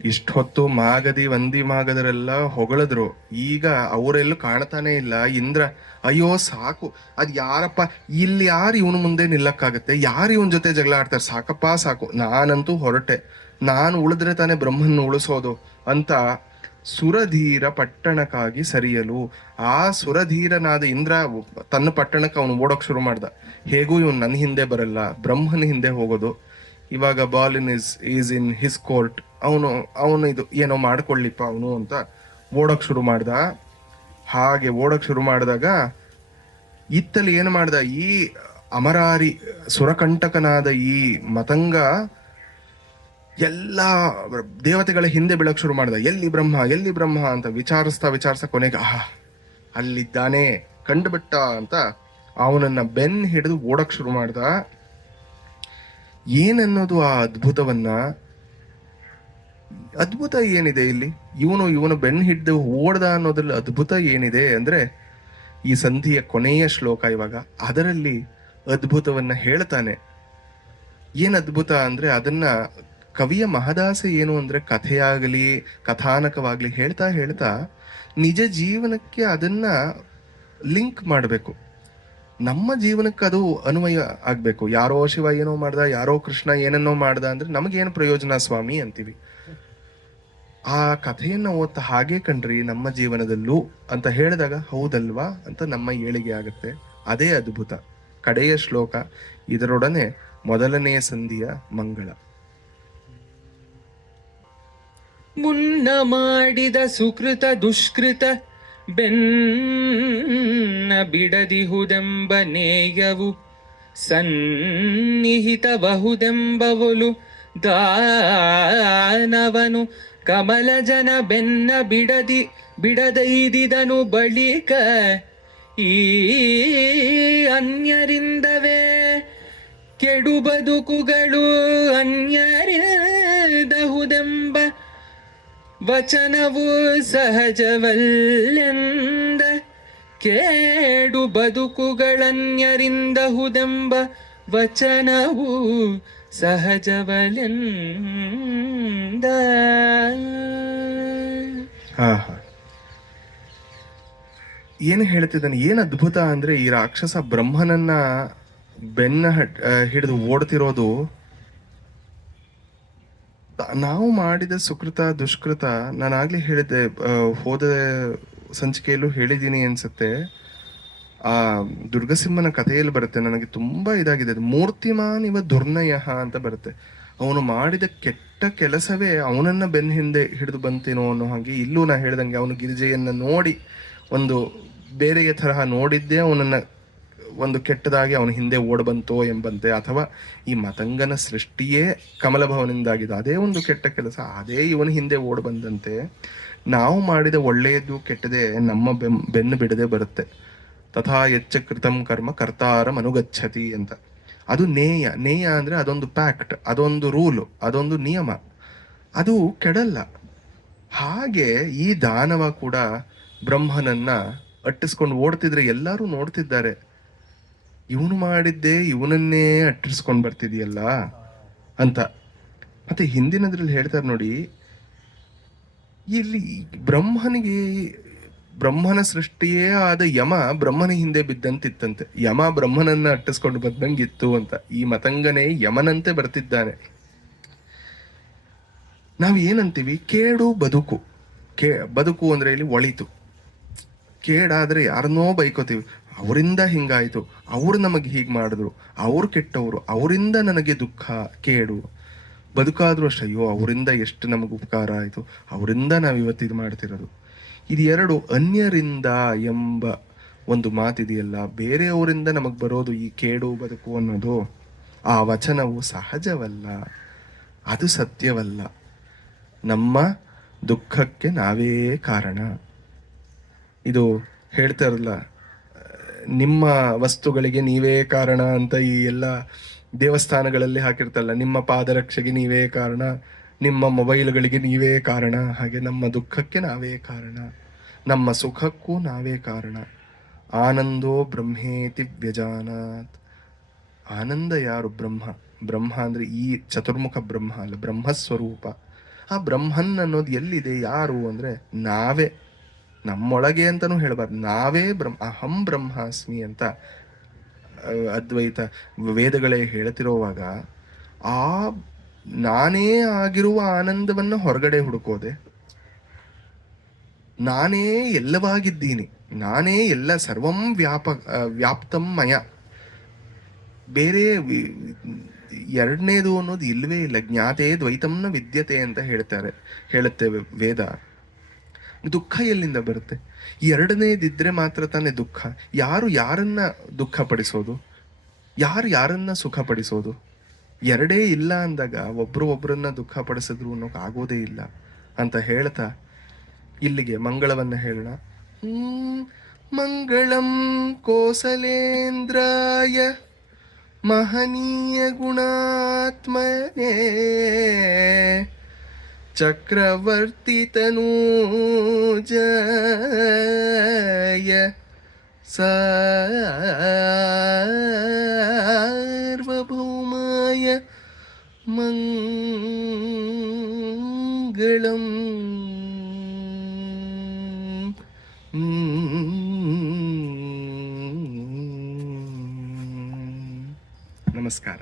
ಇಷ್ಟೊತ್ತು ಮಾಗದಿ ವಂದಿ ಮಾಗದರೆಲ್ಲ ಹೊಗಳಿದ್ರು. ಈಗ ಅವರೆಲ್ಲೂ ಕಾಣ್ತಾನೆ ಇಲ್ಲ. ಇಂದ್ರ ಅಯ್ಯೋ ಸಾಕು, ಅದ್ ಯಾರಪ್ಪ, ಇಲ್ಲಿ ಯಾರು ಇವನು ಮುಂದೆ ನಿಲ್ಲಕ್ಕಾಗತ್ತೆ, ಯಾರು ಇವನ್ ಜೊತೆ ಜಗಳ ಆಡ್ತಾರೆ, ಸಾಕಪ್ಪ ಸಾಕು, ನಾನಂತೂ ಹೊರಟೆ, ನಾನು ಉಳಿದ್ರೆ ತಾನೇ ಬ್ರಹ್ಮನ್ ಉಳಿಸೋದು ಅಂತ ಸುರಧೀರ ಪಟ್ಟಣಕ್ಕಾಗಿ ಸರಿಯಲು. ಆ ಸುರಧೀರನಾದ ಇಂದ್ರ ತನ್ನ ಪಟ್ಟಣಕ್ಕೆ ಅವನು ಓಡೋಕ್ ಶುರು ಮಾಡ್ದ. ಹೇಗೂ ಇವನು ನನ್ನ ಹಿಂದೆ ಬರಲ್ಲ, ಬ್ರಹ್ಮನ ಹಿಂದೆ ಹೋಗೋದು. ಇವಾಗ ball is in his court, ಅವನು ಇದು ಏನೋ ಮಾಡ್ಕೊಳ್ಳಿಪ್ಪ ಅವನು ಅಂತ ಓಡೋಕ್ ಶುರು ಮಾಡ್ದ. ಹಾಗೆ ಓಡೋಕ್ ಶುರು ಮಾಡಿದಾಗ ಇತ್ತಲ್ಲಿ ಏನು ಮಾಡ್ದ, ಈ ಅಮರಾರಿ ಸುರಕಂಟಕನಾದ ಈ ಮತಂಗ ಎಲ್ಲ ದೇವತೆಗಳ ಹಿಂದೆ ಬೀಳಕ್ ಶುರು ಮಾಡ್ದ. ಎಲ್ಲಿ ಬ್ರಹ್ಮ ಎಲ್ಲಿ ಬ್ರಹ್ಮ ಅಂತ ವಿಚಾರಿಸ್ತಾ ಕೊನೆಗೆ ಅಲ್ಲಿದ್ದಾನೆ, ಕಂಡುಬಿಟ್ಟ ಅಂತ ಅವನನ್ನ ಬೆನ್ ಹಿಡಿದು ಓಡಕ್ ಶುರು ಮಾಡ್ದ. ಏನನ್ನೋದು ಆ ಅದ್ಭುತವನ್ನ, ಅದ್ಭುತ ಏನಿದೆ ಇಲ್ಲಿ, ಇವನು ಬೆನ್ ಹಿಡಿದು ಓಡ್ದ ಅನ್ನೋದ್ರಲ್ಲಿ ಅದ್ಭುತ ಏನಿದೆ ಅಂದ್ರೆ, ಈ ಸಂಧಿಯ ಕೊನೆಯ ಶ್ಲೋಕ ಇವಾಗ ಅದರಲ್ಲಿ ಅದ್ಭುತವನ್ನ ಹೇಳ್ತಾನೆ. ಏನ್ ಅದ್ಭುತ ಅಂದ್ರೆ, ಅದನ್ನ ಕವಿಯ ಮಹದಾಸೆ ಏನು ಅಂದ್ರೆ, ಕಥೆಯಾಗಲಿ ಕಥಾನಕವಾಗ್ಲಿ ಹೇಳ್ತಾ ಹೇಳ್ತಾ ನಿಜ ಜೀವನಕ್ಕೆ ಅದನ್ನ ಲಿಂಕ್ ಮಾಡಬೇಕು. ನಮ್ಮ ಜೀವನಕ್ಕೆ ಅದು ಅನ್ವಯ ಆಗ್ಬೇಕು. ಯಾರೋ ಶಿವ ಏನೋ ಮಾಡ್ದ, ಯಾರೋ ಕೃಷ್ಣ ಏನನ್ನೋ ಮಾಡ್ದ ಅಂದ್ರೆ ನಮಗೇನು ಪ್ರಯೋಜನ ಸ್ವಾಮಿ ಅಂತೀವಿ. ಆ ಕಥೆಯನ್ನ ಓದ್ತಾ ಹಾಗೆ ಕಣ್ರಿ ನಮ್ಮ ಜೀವನದಲ್ಲೂ ಅಂತ ಹೇಳಿದಾಗ ಹೌದಲ್ವಾ ಅಂತ ನಮ್ಮ ಏಳಿಗೆ ಆಗುತ್ತೆ. ಅದೇ ಅದ್ಭುತ. ಕಡೆಯ ಶ್ಲೋಕ ಇದರೊಡನೆ ಮೊದಲನೆಯ ಸಂಧಿಯ ಮಂಗಳ. ಮುನ್ನ ಮಾಡಿದ ಸುಕೃತ ದುಷ್ಕೃತ ಬೆನ್ನ ಬಿಡದಿಹುದೆಂಬ ನೇಯವು ಸನ್ನಿಹಿತಬಹುದೆಂಬವೊಲು ದಾನವನು ಕಮಲಜನ ಬೆನ್ನ ಬಿಡದೈದಿದನು ಬಳಿಕ ಈ ಅನ್ಯರಿಂದವೇ ಕೆಡು ಬದುಕುಗಳು ಅನ್ಯರಿದಹುದೆಂಬ ವಚನವು ಸಹಜವಲ್ಲೆಂದ ಕೇಡು ಬದುಕುಗಳನ್ಯರಿಂದಹುದೆಂಬ ವಚನವು ಸಹಜವಲೆಂದ. ಏನು ಹೇಳ್ತಿದ್ದಾನೆ, ಏನ್ ಅದ್ಭುತ ಅಂದ್ರೆ, ಈ ರಾಕ್ಷಸ ಬ್ರಹ್ಮನನ್ನ ಬೆನ್ನ ಹಿಡಿದು ಓಡ್ತಿರೋದು ನಾವು ಮಾಡಿದ ಸುಕೃತ ದುಷ್ಕೃತ. ನಾನಾಗ್ಲೇ ಹೇಳಿದ್ದೆ, ಹೋದ ಸಂಚಿಕೆಯಲ್ಲೂ ಹೇಳಿದ್ದೀನಿ ಅನ್ಸುತ್ತೆ, ಆ ದುರ್ಗಸಿಂಹನ ಕಥೆಯಲ್ಲಿ ಬರುತ್ತೆ, ನನಗೆ ತುಂಬಾ ಇದಾಗಿದೆ. ಮೂರ್ತಿಮಾನ್ ಇವ ದುರ್ನಯ ಅಂತ ಬರುತ್ತೆ. ಅವನು ಮಾಡಿದ ಕೆಟ್ಟ ಕೆಲಸವೇ ಅವನನ್ನ ಬೆನ್ನ ಹಿಂದೆ ಹಿಡಿದು ಬಂತೇನೋ ಅನ್ನೋ ಹಾಗೆ ಇಲ್ಲೂ ನಾ ಹೇಳ್ದಂಗೆ, ಅವನು ಗಿರಿಜೆಯನ್ನ ನೋಡಿ ಒಂದು ಬೇರೆಯ ತರಹ ನೋಡಿದ್ದೇ ಅವನನ್ನ ಒಂದು ಕೆಟ್ಟದಾಗಿ ಅವನ ಹಿಂದೆ ಓಡಬಂತೋ ಎಂಬಂತೆ, ಅಥವಾ ಈ ಮತಂಗನ ಸೃಷ್ಟಿಯೇ ಕಮಲಭವನಿಂದಾಗಿದೆ, ಅದೇ ಒಂದು ಕೆಟ್ಟ ಕೆಲಸ, ಅದೇ ಇವನ ಹಿಂದೆ ಓಡ್ ಬಂದಂತೆ. ನಾವು ಮಾಡಿದ ಒಳ್ಳೆಯದು ಕೆಟ್ಟದೇ ನಮ್ಮ ಬೆನ್ನು ಬಿಡದೆ ಬರುತ್ತೆ. ತಥಾ ಎಚ್ಚ ಕೃತಂ ಕರ್ಮ ಕರ್ತಾರಂ ಅನುಗಚ್ಚತಿ ಅಂತ. ಅದು ನೇಯ ಅಂದ್ರೆ ಅದೊಂದು ಪ್ಯಾಕ್ಟ್, ಅದೊಂದು ರೂಲು, ಅದೊಂದು ನಿಯಮ, ಅದು ಕೆಡಲ್ಲ. ಹಾಗೆ ಈ ದಾನವ ಕೂಡ ಬ್ರಹ್ಮನನ್ನ ಅಟ್ಟಿಸ್ಕೊಂಡು ಓಡ್ತಿದ್ರೆ ಎಲ್ಲರೂ ನೋಡ್ತಿದ್ದಾರೆ, ಇವನು ಮಾಡಿದ್ದೇ ಇವನನ್ನೇ ಅಟ್ಟಿಸ್ಕೊಂಡು ಬರ್ತಿದೆಯಲ್ಲ ಅಂತ. ಮತ್ತೆ ಹಿಂದಿನದ್ರಲ್ಲಿ ಹೇಳ್ತಾರೆ ನೋಡಿ, ಇಲ್ಲಿ ಬ್ರಹ್ಮನ ಸೃಷ್ಟಿಯೇ ಆದ ಯಮ ಬ್ರಹ್ಮನ ಹಿಂದೆ ಬಿದ್ದಂತಿತ್ತಂತೆ. ಯಮ ಬ್ರಹ್ಮನನ್ನ ಅಟ್ಟಿಸ್ಕೊಂಡು ಬಂದಂಗಿತ್ತು ಅಂತ. ಈ ಮತಂಗನೇ ಯಮನಂತೆ ಬರ್ತಿದ್ದಾನೆ. ನಾವ್ ಏನಂತೀವಿ, ಕೇಡು ಬದುಕು. ಬದುಕು ಅಂದ್ರೆ ಇಲ್ಲಿ ಒಳಿತು. ಕೇಡಾದ್ರೆ ಯಾರನ್ನೋ ಬೈಕೋತೀವಿ, ಅವರಿಂದ ಹಿಂಗಾಯ್ತು, ಅವ್ರು ನಮಗೆ ಹೀಗೆ ಮಾಡಿದ್ರು, ಅವ್ರು ಕೆಟ್ಟವರು, ಅವರಿಂದ ನನಗೆ ದುಃಖ ಕೇಡು. ಬದುಕಾದ್ರೂ ಅಷ್ಟೇ, ಅಯ್ಯೋ ಅವರಿಂದ ಎಷ್ಟು ನಮಗೆ ಉಪಕಾರ ಆಯ್ತು, ಅವರಿಂದ ನಾವು ಇವತ್ತಿದು ಮಾಡ್ತಿರೋದು. ಇದು ಎರಡು ಅನ್ಯರಿಂದ ಎಂಬ ಒಂದು ಮಾತಿದೆಯಲ್ಲ, ಬೇರೆಯವರಿಂದ ನಮಗ್ ಬರೋದು ಈ ಕೇಡು ಬದುಕು ಅನ್ನೋದು, ಆ ವಚನವು ಸಹಜವಲ್ಲ, ಅದು ಸತ್ಯವಲ್ಲ. ನಮ್ಮ ದುಃಖಕ್ಕೆ ನಾವೇ ಕಾರಣ. ಇದು ಹೇಳ್ತಾರಲ್ಲ, ನಿಮ್ಮ ವಸ್ತುಗಳಿಗೆ ನೀವೇ ಕಾರಣ ಅಂತ ಈ ಎಲ್ಲ ದೇವಸ್ಥಾನಗಳಲ್ಲಿ ಹಾಕಿರ್ತಲ್ಲ, ನಿಮ್ಮ ಪಾದರಕ್ಷೆಗೆ ನೀವೇ ಕಾರಣ, ನಿಮ್ಮ ಮೊಬೈಲ್ಗಳಿಗೆ ನೀವೇ ಕಾರಣ. ಹಾಗೆ ನಮ್ಮ ದುಃಖಕ್ಕೆ ನಾವೇ ಕಾರಣ, ನಮ್ಮ ಸುಖಕ್ಕೂ ನಾವೇ ಕಾರಣ. ಆನಂದೋ ಬ್ರಹ್ಮೇತಿ ವ್ಯಜಾನಾತ್. ಆನಂದ ಯಾರು? ಬ್ರಹ್ಮ. ಬ್ರಹ್ಮ ಅಂದ್ರೆ ಈ ಚತುರ್ಮುಖ ಬ್ರಹ್ಮ ಅಲ್ಲ, ಬ್ರಹ್ಮಸ್ವರೂಪ. ಆ ಬ್ರಹ್ಮನ್ ಅನ್ನೋದು ಎಲ್ಲಿದೆ, ಯಾರು ಅಂದರೆ ನಾವೇ. ನಮ್ಮೊಳಗೆ ಅಂತಲೂ ಹೇಳಬಾರ್ದು, ನಾವೇ ಅಹಂ ಬ್ರಹ್ಮಾಸ್ಮಿ ಅಂತ ಅದ್ವೈತ ವೇದಗಳೇ ಹೇಳ್ತಿರೋವಾಗ ಆ ನಾನೇ ಆಗಿರುವ ಆನಂದವನ್ನು ಹೊರಗಡೆ ಹುಡುಕೋದೆ, ನಾನೇ ಎಲ್ಲವಾಗಿದ್ದೀನಿ, ನಾನೇ ಎಲ್ಲ ಸರ್ವಂ ವ್ಯಾಪ್ತಂ ಮಯ, ಬೇರೆ ಎರಡನೇದು ಅನ್ನೋದು ಇಲ್ಲವೇ ಇಲ್ಲ. ಜ್ಞಾತೆ ದ್ವೈತಂನ ವಿದ್ಯತೆ ಅಂತ ಹೇಳುತ್ತೆ ವೇದ. ದುಃಖ ಎಲ್ಲಿಂದ ಬರುತ್ತೆ? ಎರಡನೇದಿದ್ರೆ ಮಾತ್ರ ತಾನೇ ದುಃಖ. ಯಾರನ್ನ ದುಃಖ ಪಡಿಸೋದು, ಯಾರನ್ನ ಸುಖ ಪಡಿಸೋದು? ಎರಡೇ ಇಲ್ಲ ಅಂದಾಗ ಒಬ್ರನ್ನ ದುಃಖ ಪಡಿಸಿದ್ರು ಅನ್ನೋಕೆ ಆಗೋದೇ ಇಲ್ಲ ಅಂತ ಹೇಳ್ತಾ ಇಲ್ಲಿಗೆ ಮಂಗಳವನ್ನ ಹೇಳೋಣ. ಮಂಗಳಂ ಕೋಸಲೇಂದ್ರಾಯ ಮಹನೀಯ ಗುಣಾತ್ಮನೇ ಚಕ್ರವರ್ತಿ ತನೂಜಾಯ ಸಾರ್ವಭೌಮಾಯ ಮಂಗಳಂ. ನಮಸ್ಕಾರ.